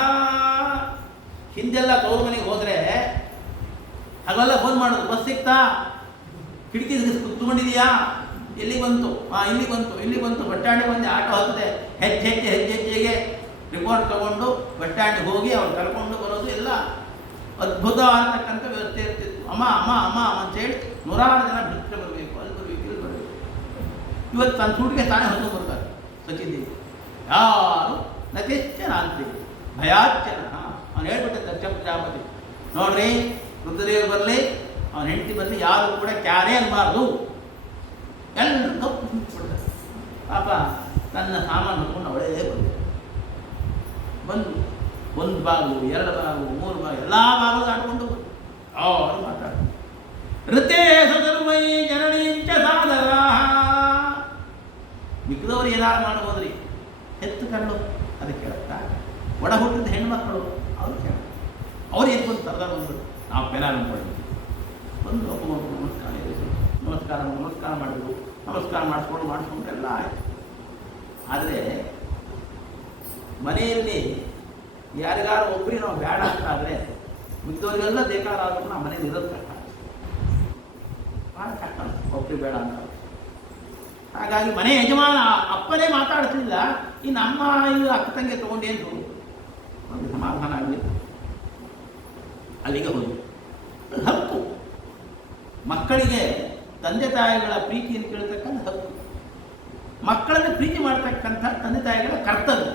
ಹಿಂದೆಲ್ಲ ತೋರು ಮನೆಗೆ ಹೋದರೆ ಹಾಗೆಲ್ಲ ಫೋನ್ ಮಾಡೋದು, ಬಸ್ ಸಿಗ್ತಾ, ಕಿಟಕಿ ಕುತ್ಕೊಂಡಿದೆಯಾ, ಎಲ್ಲಿ ಬಂತು, ಇಲ್ಲಿ ಬಂತು ಬಟ್ಟಾಣಿ ಬಂದು ಆಟೋ ಹತ್ತದೆ, ಹೆಜ್ಜೆಗೆ ರಿಪೋರ್ಟ್ ತಗೊಂಡು ಬಟ್ಟಾಣಿ ಹೋಗಿ ಅವ್ರು ಕರ್ಕೊಂಡು ಬರೋದು ಎಲ್ಲ ಅದ್ಭುತ ಅಂತಕ್ಕಂಥ ವ್ಯವಸ್ಥೆ ಇರ್ತಿತ್ತು. ಅಮ್ಮ ಅಂತೇಳಿ 106 ಜನ ಬಿಟ್ಟು ಬರಬೇಕು, ಅಲ್ಲಿ ಬರಬೇಕು, ಇಲ್ಲಿ ಬರಬೇಕು. ಇವತ್ತು ತನ್ನ ಸೂಟಿಗೆ ತಾನೇ ಹೊತ್ತು ಬರ್ತಾರೆ ಸಚಿದೇವಿ. ಯಾರು ನತಿಶ್ಚನಾಂತಿ ಭಯಾಚನ. ಅವನು ಹೇಳ್ಬಿಟ್ಟೆ ದಕ್ಷ ಪ್ರಜಾಪತಿ, ನೋಡ್ರಿ ರುದ್ರದೇವರು ಬರಲಿ, ಅವನ ಹೆಂಡತಿ ಬರಲಿ, ಯಾರು ಕೂಡ ಕ್ಯಾರೇ ಅನ್ಬಾರ್ದು, ಎಲ್ಲರೂ ತಪ್ಪು ಬಿಡ್ತಾರೆ. ಪಾಪ ತನ್ನ ಸಾಮಾನು ಹೊತ್ಕೊಂಡು ಅವಳೇ ಬಂದು 1 ಬಾಗು 2 ಬಾಗು 3 ಬಾಗು ಎಲ್ಲ ಬಾಗು ಆಡ್ಕೊಂಡು ಅವರು ಮಾತಾಡ್ತಾರೆ. ಋತೇ ಸರ್ವೈ ಜನನೀಂಚ ಸಾದರ. ಮಿಕ್ಕದವ್ರು ಏನಾರು ಮಾಡ್ಬೋದ್ರಿ, ಹೆತ್ತು ಕಣ್ಣು ಅದಕ್ಕೆ ಕೇಳುತ್ತಾ, ಒಡ ಹುಟ್ಟಿದ ಹೆಣ್ಮಕ್ಕಳು ಅವ್ರು ಕೇಳ, ಅವ್ರು ಎದ್ದು ಬಂದು ತರದ ಬಂದರು, ನಾವು ಪೆನಾಲ್ ಮಾಡಿದ್ವಿ, ಬಂದು ಒಬ್ಬ ನಮಸ್ಕಾರ ಮಾಡಿದ್ರು, ನಮಸ್ಕಾರ ಮಾಡಿಸ್ಕೊಂಡು ಎಲ್ಲ ಆಯಿತು. ಆದರೆ ಮನೆಯಲ್ಲಿ ಯಾರಿಗಾರು ಒಬ್ಬರಿಗೆ ನಾವು ಬೇಡ ಅಂತ ಆದರೆ ಮಿಕ್ಕದವರಿಗೆಲ್ಲ ಬೇಕಾದ್ರೂ ನಾವು ಮನೇಲಿ ಇರೋದು ಕಷ್ಟ, ಭಾಳ ಕಷ್ಟ ಒಬ್ಬರಿಗೆ ಬೇಡ ಅಂತ. ಹಾಗಾಗಿ ಮನೆ ಯಜಮಾನ ಅಪ್ಪನೇ ಮಾತಾಡ್ತಿಲ್ಲ, ಇನ್ನು ಅಮ್ಮ ಇದು ಅಕ್ಕ ತಂಗಿ ತೊಗೊಂಡೇನು ಒಂದು ಸಮಾಧಾನ ಆಗಲಿ, ಅಲ್ಲಿಗೆ ಹೋಗಿ ಹಕ್ಕು. ಮಕ್ಕಳಿಗೆ ತಂದೆ ತಾಯಿಗಳ ಪ್ರೀತಿಯನ್ನು ಕೇಳ್ತಕ್ಕಂಥ ಹಕ್ಕು, ಮಕ್ಕಳನ್ನು ಪ್ರೀತಿ ಮಾಡ್ತಕ್ಕಂಥ ತಂದೆ ತಾಯಿಗಳ ಕರ್ತವ್ಯ.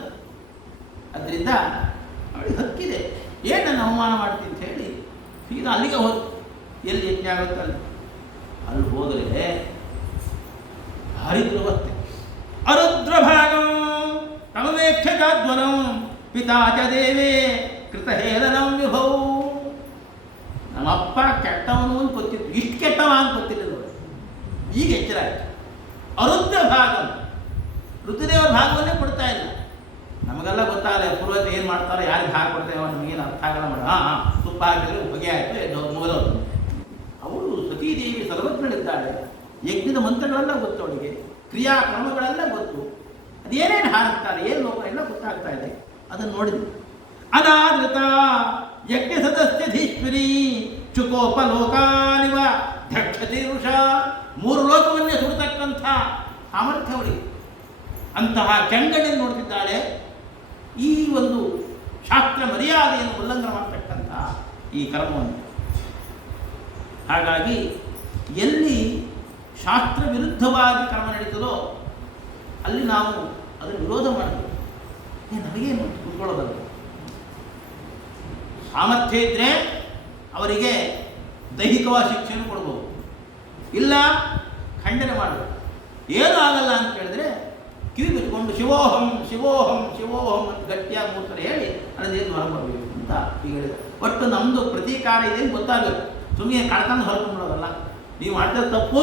ಅದರಿಂದ ಅವಳಿಗೆ ಹಕ್ಕಿದೆ. ಏನು ನನ್ನ ಅವಮಾನ ಮಾಡ್ತೀನಿ ಅಂತ ಹೇಳಿ ಸೀದಾ ಅಲ್ಲಿಗೆ ಹೋದ. ಎಲ್ಲಿ ಯಜ್ಞ ಆಗುತ್ತಲ್ಲ ಅಲ್ಲಿ ಹೋದರೆ ಭಾರಿ ದುರ್ವರ್ತೆ. ಅರುದ್ರ ಭಾಗಂ ತಮವೇಕ್ಷಕಾಧ್ವನಂ ಪಿತಾ ಚ ದೇವೇ ಕೃತಹೇಳನಂ ವಿಭೌ. ನಮ್ಮಪ್ಪ ಕೆಟ್ಟವನು ಅಂತ ಗೊತ್ತಿತ್ತು, ಇಷ್ಟು ಕೆಟ್ಟವ ಅಂತ ಗೊತ್ತಿಲ್ಲ. ಈಗ ಎಚ್ಚರ ಆಯಿತು. ಅರುದ್ರ ಭಾಗಂ, ಋತುದೇವರ ಭಾಗವನ್ನೇ ಕೊಡ್ತಾ ಇಲ್ಲ. ನಮಗೆಲ್ಲ ಗೊತ್ತಾಗಲ್ಲ ಪೂರ್ವಜರು ಏನು ಮಾಡ್ತಾರೋ, ಯಾರಿಗೆ ಭಾಗ ಕೊಡ್ತೇವೆ ನಮಗೇನು ಅರ್ಥ ಆಗಲ್ಲ. ಮಾಡ ತುಪ್ಪ ಹಾಕಿದ್ರೆ ಹೊಗೆ ಆಯಿತು, ಮುಗಿದವರು. ಅವಳು ಸತೀದೇವಿ ಸರ್ವಜ್ಞಳಿದ್ದಾಳೆ. ಯಜ್ಞದ ಮಂತ್ರಗಳೆಲ್ಲ ಗೊತ್ತು ಅವಳಿಗೆ, ಕ್ರಿಯಾಕ್ರಮಗಳೆಲ್ಲ ಗೊತ್ತು. ಅದೇನೇನು ಹಾಕ್ತಾರೆ, ಏನು ಲೋಕ ಎಲ್ಲ ಗೊತ್ತಾಗ್ತಾ ಇದೆ. ಅದನ್ನು ನೋಡಿದ್ವಿ. ಅನಾದೃತ ಯಜ್ಞ ಸದಸ್ಯಧೀಶ್ವರಿ ಚುಕೋಪ ಲೋಕಾನಿವ ಧಕ್ಷತಿರುಷ. 3 ಲೋಕವನ್ನೇ ಸುಡತಕ್ಕಂಥ ಸಾಮರ್ಥ್ಯ ಅವಳಿಗೆ. ಅಂತಹ ಕೆಂಗಣ್ಣನ್ನು ನೋಡ್ತಿದ್ದಾಳೆ. ಈ ಒಂದು ಶಾಸ್ತ್ರ ಮರ್ಯಾದೆಯನ್ನು ಉಲ್ಲಂಘನೆ ಮಾಡತಕ್ಕಂಥ ಈ ಕರ್ಮವನ್ನು. ಹಾಗಾಗಿ ಎಲ್ಲಿ ಶಾಸ್ತ್ರ ವಿರುದ್ಧವಾಗಿ ಕರ್ಮ ನಡೀತದೋ ಅಲ್ಲಿ ನಾವು ಅದನ್ನು ವಿರೋಧ ಮಾಡಬೇಕು. ನಮಗೇನು ಕೂತ್ಕೊಳ್ಳೋದಲ್ಲ. ಸಾಮರ್ಥ್ಯ ಇದ್ದರೆ ಅವರಿಗೆ ದೈಹಿಕವಾದ ಶಿಕ್ಷೆಯನ್ನು ಕೊಡ್ಬೋದು, ಇಲ್ಲ ಖಂಡನೆ ಮಾಡಬೇಕು. ಏನೂ ಆಗಲ್ಲ ಅಂತ ಕೇಳಿದ್ರೆ ಕಿವಿ ಬಿಟ್ಕೊಂಡು ಶಿವೋಹಂ ಶಿವೋಹಂ ಶಿವೋಹಂ ಅಂತ ಗಟ್ಟಿಯಾಗಿ 3 ಸಲ ಹೇಳಿ ಅದನ್ನೇನು ಹೊರಬರಬೇಕು ಅಂತ ಈಗ ಹೇಳಿದೆ. ಒಟ್ಟು ನಮ್ಮದು ಪ್ರತೀಕಾರ ಇದೆ ಗೊತ್ತಾಗಬೇಕು. ಸುಮ್ಮನೆ ಕಳ್ಕೊಂಡು ಹೊರಕೊಂಡ್ಬಿಡೋದಲ್ಲ. ನೀವು ಮಾಡಿದ ತಪ್ಪು,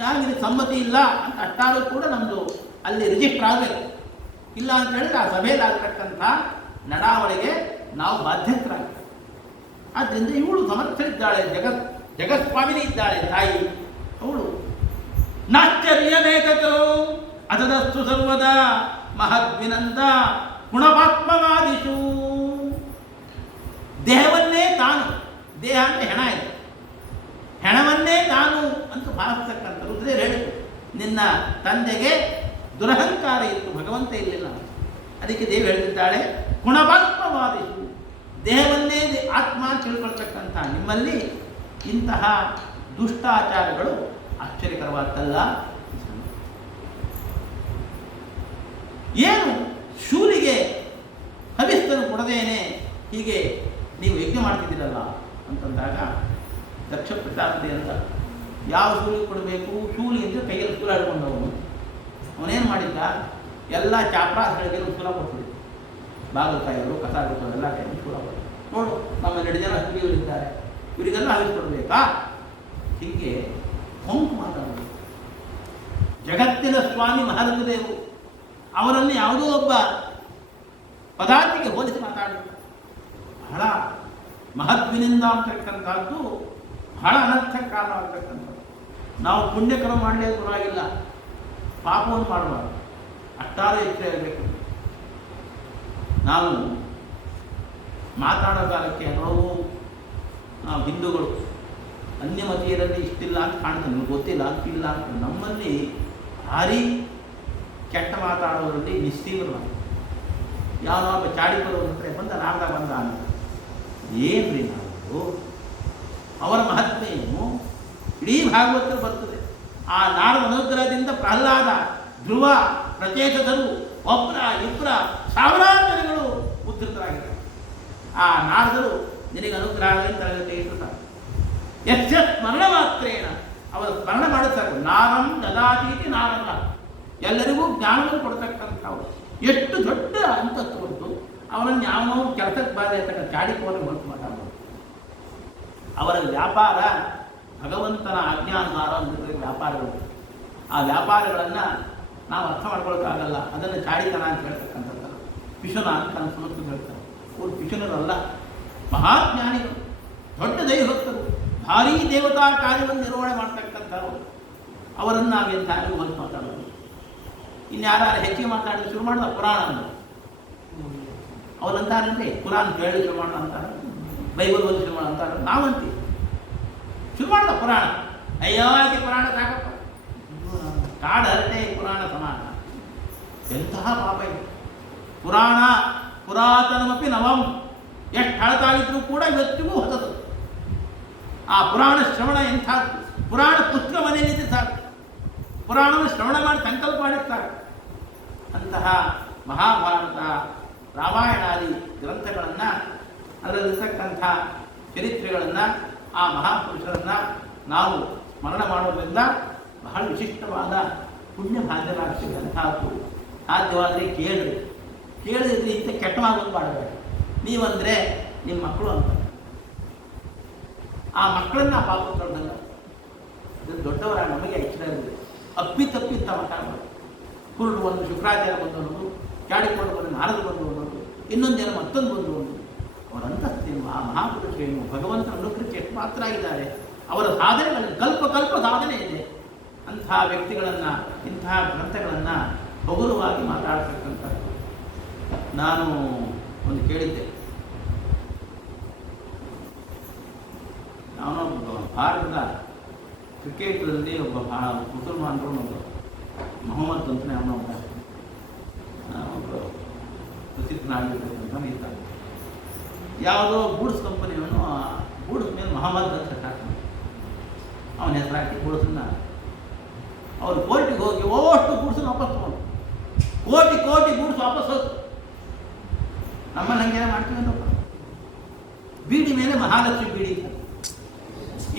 ನಾನು ಇದಕ್ಕೆ ಸಮ್ಮತಿ ಇಲ್ಲ ಅಂತ ಅಷ್ಟಾದರೂ ಕೂಡ ನಮ್ಮದು ಅಲ್ಲಿ ರಿಜಿಸ್ಟರ್ ಆಗಬೇಕು. ಇಲ್ಲ ಅಂತ ಹೇಳಿದ್ರೆ ಆ ಸಭೆಯಲ್ಲಾಗತಕ್ಕಂಥ ನಡಾವಳಿಗೆ ನಾವು ಬಾಧ್ಯಸ್ಥರಾಗ್ತೇವೆ. ಆದ್ದರಿಂದ ಇವಳು ಸಮರ್ಥರಿದ್ದಾಳೆ, ಜಗತ್ಸ್ವಾಮಿನಿ ಇದ್ದಾಳೆ ತಾಯಿ. ಅವಳು ನಾಶ್ಚರ್ಯಮೇಕತೋ ಅದದಸ್ತು ಸರ್ವದಾ ಮಹದ್ವಿನಂದ ಗುಣಪಾತ್ಮವಾದಿಷು. ದೇಹವನ್ನೇ ತಾನು, ದೇಹ ಅಂದರೆ ಹೆಣ ಇದೆ, ಹೆಣವನ್ನೇ ತಾನು ಅಂತ ಭಾವಿಸ್ತಕ್ಕಂಥ ರುದ್ರೇ ಹೇಳಿತು. ನಿನ್ನ ತಂದೆಗೆ ದುರಹಂಕಾರ ಇತ್ತು, ಭಗವಂತ ಇರಲಿಲ್ಲ. ಅದಕ್ಕೆ ದೇವಿ ಹೇಳ್ತಿದ್ದಾಳೆ ಗುಣಪಾತ್ಮವಾದಿಷು. ದೇಹವನ್ನೇ ಆತ್ಮ ತಿಳ್ಕೊಳ್ತಕ್ಕಂಥ ನಿಮ್ಮಲ್ಲಿ ಇಂತಹ ದುಷ್ಟಾಚಾರಗಳು ಆಶ್ಚರ್ಯಕರವಾದಲ್ಲ. ಏನು ಶೂಲಿಗೆ ಕೊಡ್ತೇನೆ, ಹೀಗೆ ನೀವು ಯಜ್ಞ ಮಾಡ್ತಿದ್ದೀರಲ್ಲ ಅಂತಂದಾಗ ದಕ್ಷ ಪ್ರಜಾಪತಿ ಅಂತ ಯಾವ ಶೂಲಿ ಕೊಡಬೇಕು, ಶೂಲಿ ಅಂದರೆ ಕೈಯಲ್ಲಿ ಶೂಲ ಹಿಡ್ಕೊಂಡವನು. ಅವನೇನು ಮಾಡಿದ್ದ, ಎಲ್ಲ ಚಾಪ್ರಾಸ್ಗಳಿಗೆ ಶೂಲ ಕೊಡ್ತಿದ್ದ. ಬಾಗಲಕಾಯಿಯವರು, ಕಸ ಕೊಡ್ತಾರೆ, ಎಲ್ಲ ಕೈಯಲ್ಲಿ ಶೂಲ ಕೊಡ್ತಾರೆ. ನೋಡು ನಮ್ಮ 2 ಜನ ಶೂಲಿಗಳಿದ್ದಾರೆ, ಇವರಿಗೆಲ್ಲ ಹರಿಸ್ಕೊಡ್ಬೇಕಾ? ಹೀಗೆ ಹೊಂಕು ಮಾತಾಡೋದು. ಜಗತ್ತಿನ ಸ್ವಾಮಿ ಮಹಾರಾಜದೇವರು ಅವರನ್ನು ಯಾವುದೋ ಒಬ್ಬ ಪದಾರ್ಥಕ್ಕೆ ಹೋಲಿಸಿ ಮಾತಾಡೋದು ಬಹಳ ಮಹತ್ವಿನಿಂದ ಅಂತಕ್ಕಂಥದ್ದು, ಬಹಳ ಅನರ್ಥಕ್ಕೆ ಕಾರಣ ಆಗ್ತಕ್ಕಂಥದ್ದು. ನಾವು ಪುಣ್ಯಕರ್ಮ ಮಾಡಲೇ ಗುಣವಾಗಿಲ್ಲ, ಪಾಪವನ್ನು ಮಾಡಬಾರ್ದು, ಅಷ್ಟಾರೆ ಇಚ್ಛೆ ಇರಬೇಕು. ನಾವು ಮಾತಾಡೋ ಕಾಲಕ್ಕೆ ನಾವು ಹಿಂದೂಗಳು ಅನ್ಯಮತೀಯರಲ್ಲಿ ಇಷ್ಟಿಲ್ಲ ಅಂತ ಕಾಣ್ತದೆ, ನಮ್ಗೆ ಗೊತ್ತಿಲ್ಲ ಅಂತಿಲ್ಲ ಅಂತ. ನಮ್ಮಲ್ಲಿ ಭಾರಿ ಕೆಟ್ಟ ಮಾತಾಡೋದ್ರಲ್ಲಿ ನಿಸ್ತೀವ್ರ. ಯಾವೊಬ್ಬ ಚಾಡಿಪರು ಅಂದರೆ ಬಂದ ನಾರದ ಬಂದ ಅಂತ ಏನ್ರಿ ನಾವು ಅವರ ಮಹತ್ವ ಏನು ಇಡೀ ಭಾಗವತರು ಬರ್ತದೆ. ಆ ನಾರದ ಅನುಗ್ರಹದಿಂದ ಪ್ರಹ್ಲಾದ, ಧ್ರುವ, ಪ್ರಚೇತದರು ಒಬ್ಬರ ಇಬ್ಬರ ಸಾವಿರಾರು ಜನಗಳು ಉದ್ಧತರಾಗಿದ್ದಾರೆ. ಆ ನಾರದರು ನಿನಗೆ ಅನುಗ್ರಹ ತರಗತಿ ಇಟ್ಟಿರ್ತಾರೆ. ಯಕ್ಷ ಸ್ಮರಣ ಮಾತ್ರೇನ ಅವರು ಸ್ಮರಣ ಮಾಡುತ್ತಾರೆ. ನಾರಂ ದದಾತೀತಿ ನಾರದ, ಎಲ್ಲರಿಗೂ ಜ್ಞಾನವನ್ನು ಕೊಡ್ತಕ್ಕಂಥವ್ರು. ಎಷ್ಟು ದೊಡ್ಡ ಅಂತಸ್ತುಂಟು. ಅವರನ್ನು ಯಾವನೋ ಕೆಲಸಕ್ಕೆ ಬಾರಿ ಅಂತಕ್ಕ ಚಾಡಿಕೋರಿಗೆ ಹೊರತು ಮಾತಾಡೋದು. ಅವರ ವ್ಯಾಪಾರ ಭಗವಂತನ ಆಜ್ಞಾನುಸಾರ ಅಂದರೆ ವ್ಯಾಪಾರಗಳು. ಆ ವ್ಯಾಪಾರಗಳನ್ನು ನಾವು ಅರ್ಥ ಮಾಡ್ಕೊಳ್ಳೋಕ್ಕಾಗಲ್ಲ. ಅದನ್ನು ಚಾಡಿತನ ಅಂತ ಹೇಳ್ತಕ್ಕಂಥದ್ದು, ಪಿಶುನ ಅಂತ ನನ್ನ ಸುಮತ್ತು ಹೇಳ್ತಾರೆ. ಅವರು ಪಿಶುನರಲ್ಲ, ಮಹಾಜ್ಞಾನಿಗಳು, ದೊಡ್ಡ ದೈವಭಕ್ತರು, ಭಾರೀ ದೇವತಾ ಕಾರ್ಯವನ್ನು ನಿರ್ವಹಣೆ ಮಾಡ್ತಕ್ಕಂಥವ್ರು. ಅವರನ್ನು ನಾವೆಂತ ಹೊರತು ಮಾತಾಡೋದು. ಇನ್ಯಾರು ಹೆಚ್ಚಿಗೆ ಮಾತಾಡಿ ಶುರು ಮಾಡಿದ ಪುರಾಣ ಅಂತ ಅವರಂತಾರಂತೆ. ಪುರಾಣ ಕೇಳಿ ಶುರು ಮಾಡೋಣ ಅಂತಾರೆ, ಬೈಬಲ್ ಓದಿ ಶುರು ಮಾಡೋಣ ಅಂತಾರೆ. ನಾವಂತೀವಿ ಶುರು ಮಾಡಿದ ಪುರಾಣ, ಅಯ್ಯಾಗಿ ಪುರಾಣ ಸಾಕಪ್ಪ, ಕಾಡು ಹರಟೆ ಪುರಾಣ ಸಮಾನ. ಎಂತಹ ಪಾಪ ಇದೆ. ಪುರಾಣ ಪುರಾತನಮಪಿ ನವಂ, ಎಷ್ಟು ಹಳತಾಗಿದ್ರೂ ಕೂಡ ಇವತ್ತಿಗೂ ಹೊಸದು. ಆ ಪುರಾಣ ಶ್ರವಣ ಎಂಥ, ಪುರಾಣ ಪುಸ್ತಕ ಮನೆಯಲ್ಲಿ ಸಾಕು, ಪುರಾಣವನ್ನು ಶ್ರವಣ ಮಾಡಿ ಸಂಕಲ್ಪ ಮಾಡಿರ್ತಾರೆ. ಅಂತಹ ಮಹಾಭಾರತ, ರಾಮಾಯಣಾದಿ ಗ್ರಂಥಗಳನ್ನು, ಅದರಲ್ಲಿರ್ತಕ್ಕಂಥ ಚರಿತ್ರೆಗಳನ್ನು, ಆ ಮಹಾಪುರುಷರನ್ನು ನಾವು ಸ್ಮರಣ ಮಾಡೋದ್ರಿಂದ ಬಹಳ ವಿಶಿಷ್ಟವಾದ ಪುಣ್ಯ ಭಾಗ್ಯರಾಗ್ತಕ್ಕಂಥದ್ದು. ಸಾಧ್ಯವಾದರೆ ಕೇಳಿದ್ರೆ ಇಂಥ ಕೆಟ್ಟ ಮಾತನ್ನು ಮಾಡಬೇಡಿ. ನೀವಂದರೆ ನಿಮ್ಮ ಮಕ್ಕಳು ಅಂತ, ಆ ಮಕ್ಕಳನ್ನು ಪಾಪ ತೊಡ್ದಂಗ. ಇದು ದೊಡ್ಡವರ ನಮಗೆ ಎಚ್ಚರ ಇರುತ್ತೆ. ಅಪ್ಪಿತಪ್ಪಿತ್ತ ಮಾತಾಡಬಾರ್ದು. ಕುರುಡು ಒಂದು ಶುಕ್ರಾಚಾರ್ಯ ಬಂದು ಅನ್ನೋದು, ಚಾಡಿಕೊಂಡು ಬಂದು ನಾರದ ಬಂದು ಅನ್ನೋದು, ಇನ್ನೊಂದೇನೋ ಮತ್ತೊಂದು ಬಂದು ಅನ್ನೋದು. ಅವರ ಅಂತಸ್ತೇನು, ಆ ಮಹಾಪುರುಷರೇನು, ಭಗವಂತನ ಅನುಗ್ರಹಕ್ಕೆ ಎಷ್ಟು ಮಾತ್ರ ಆಗಿದ್ದಾರೆ. ಅವರ ಸಾಧನೆಗಳಲ್ಲಿ ಕಲ್ಪ ಸಾಧನೆ ಇದೆ. ಅಂತಹ ವ್ಯಕ್ತಿಗಳನ್ನು, ಇಂತಹ ಗ್ರಂಥಗಳನ್ನು ಹಗುರವಾಗಿ ಮಾತಾಡ್ತಕ್ಕಂಥದ್ದು. ನಾನು ಒಂದು ಕೇಳಿದ್ದೆ, ನಾನೊಬ್ಬ ಭಾರತದ ಕ್ರಿಕೆಟ್ರಲ್ಲಿ ಒಬ್ಬ ಮುಸಲ್ಮಾನರು ಒಬ್ಬ ಮೊಹಮ್ಮದ್ ಅಂತಲೇ ಅವನೊಬ್ಬ ಪ್ರಸಿದ್ಧನಾಗಿರ್ತಕ್ಕಂಥ ಇರ್ತಾನೆ. ಯಾವುದೋ ಗೂಡ್ಸ್ ಕಂಪನಿಯವನು ಗೂಡ್ಸ್ ಮೇಲೆ ಮೊಹಮ್ಮದ್ ಅಂತ ಹಾಕ್ತಾನೆ. ಅವನ ಹೆಸರು ಹಾಕಿ ಗೂಡ್ಸನ್ನ ಅವ್ರು ಕೋರ್ಟಿಗೆ ಹೋಗಿ ಓಷ್ಟು ಗೂಡ್ಸನ್ನ ವಾಪಸ್ ತಗೊಂಡು, ಕೋಟಿ ಗೂಡ್ಸ್ ವಾಪಸ್ ಹೋಗ್ತು. ನಮ್ಮಲ್ಲಿ ಹಂಗೇನೆ ಮಾಡ್ತೀವಿ ನೋಡ. ಬೀಡಿ ಮೇಲೆ ಮಹಾಲಕ್ಷ್ಮಿ ಬೀಡಿ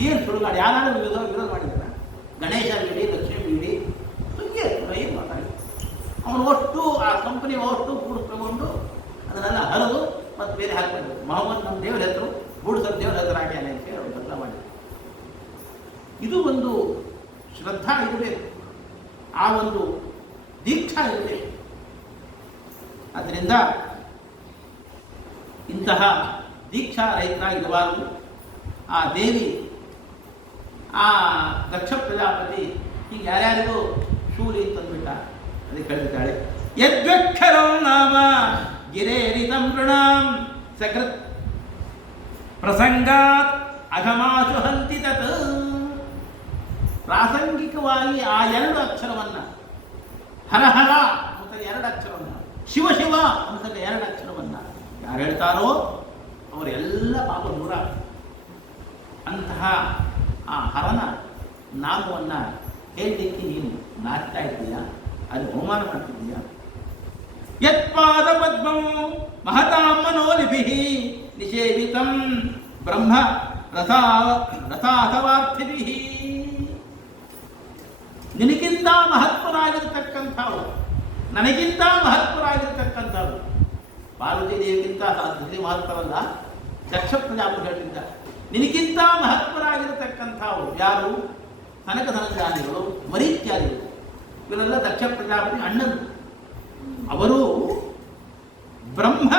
ಏನು ಸುಡುಗಾಡು, ಯಾರು ವಿರೋಧ ಮಾಡಿದಾರೆ. ಗಣೇಶ ಬೀಡಿ, ಲಕ್ಷ್ಮಿ ಬೀಡಿ, ಹಂಗೆ ಏನು ಮಾತಾಡಿ ಅವನು ಒಟ್ಟು ಆ ಕಂಪನಿ ಒಟ್ಟು ಗೂಡ್ಸ್ ತಗೊಂಡು ಅದನ್ನೆಲ್ಲ ಹರಿದು ಮತ್ತು ಬೇರೆ ಹಾಕ್ಬೇಕು. ಮೊಹಮ್ಮದ್ ನಮ್ಮ ದೇವರ ಹೆಸರು, ಗೂಡ್ಸ್ ದೇವರ ಹೆಸರು ಹಾಕ್ಯಾನೆ ಅಂತ ಹೇಳಿ ಅವ್ರು ಬದಲ ಮಾಡಿದ್ರು. ಇದು ಒಂದು ಶ್ರದ್ಧಾ ಇರಬೇಕು, ಆ ಒಂದು ದೀಕ್ಷಾ ಇರಬೇಕು. ಆದ್ದರಿಂದ ಇಂತಹ ದೀಕ್ಷಾ ರಹಿತರಾಗಿರಬಾರದು. ಆ ದೇವಿ, ಆ ದಕ್ಷ ಪ್ರಜಾಪತಿ ಹೀಗೆ ಯಾರ್ಯಾರಿಗೂ ಶೂಲಿ ತಂದುಬಿಟ್ಟ. ಅದಕ್ಕೆ ಹೇಳ್ತಾಳೆ, ಯದ್ವಕ್ಷರಂ ನಾಮ ಗಿರೇರಿತಂ ಪ್ರಣಾಂ ಸಕೃತ್ ಪ್ರಸಂಗಾತ್ ಅಘಮಾಶು ಹಂತಿ ತತ್. ಪ್ರಾಸಂಗಿಕವಾಗಿ ಆ 2 ಅಕ್ಷರವನ್ನು, ಹರಹರ ಅಂತ 2 ಅಕ್ಷರವನ್ನು, ಶಿವ ಅಂತ 2 ಅಕ್ಷರವನ್ನು ಯಾರು ಹೇಳ್ತಾರೋ ಅವರೆಲ್ಲ ಪಾಪ ದೂರ. ಅಂತಹ ಆ ಹರನ ನಾಮವನ್ನು ಹೇಳಲಿಕ್ಕೆ ನೀನು ನಾಚ್ತಾ ಇದ್ದೀಯಾ? ಅದು ಅವಮಾನ ಮಾಡ್ತಿದ್ದೀಯಾ? ಯತ್ಪಾದ ಪದ್ಮವು ಮಹತಾಂ ಮನೋಲಿಭಿ ನಿಷೇವಿತಂ ಬ್ರಹ್ಮ ರಥಾರ್ಥವಾರ್ಥಿಭಿ. ನಿನಗಿಂತ ಮಹತ್ವರಾಗಿರ್ತಕ್ಕಂಥವು, ನನಗಿಂತ ಮಹತ್ವರಾಗಿರ್ತಕ್ಕಂಥವು. ಪಾರ್ವತಿ ದೇವಿಗಿಂತ ಮಹತ್ವರಲ್ಲ, ದಕ್ಷ ಪ್ರಜಾಪತಿ ಹೇಳಿದ್ದ. ನಿನಗಿಂತ ಮಹತ್ವರಾಗಿರತಕ್ಕಂಥವು ಯಾರು? ಕನಕ ಧನಧಾನಿಗಳು, ಮರೀತ್ಯಾದಿಗಳು. ಇವರೆಲ್ಲ ದಕ್ಷ ಪ್ರಜಾಪತಿ ಅಣ್ಣನು. ಅವರು ಬ್ರಹ್ಮ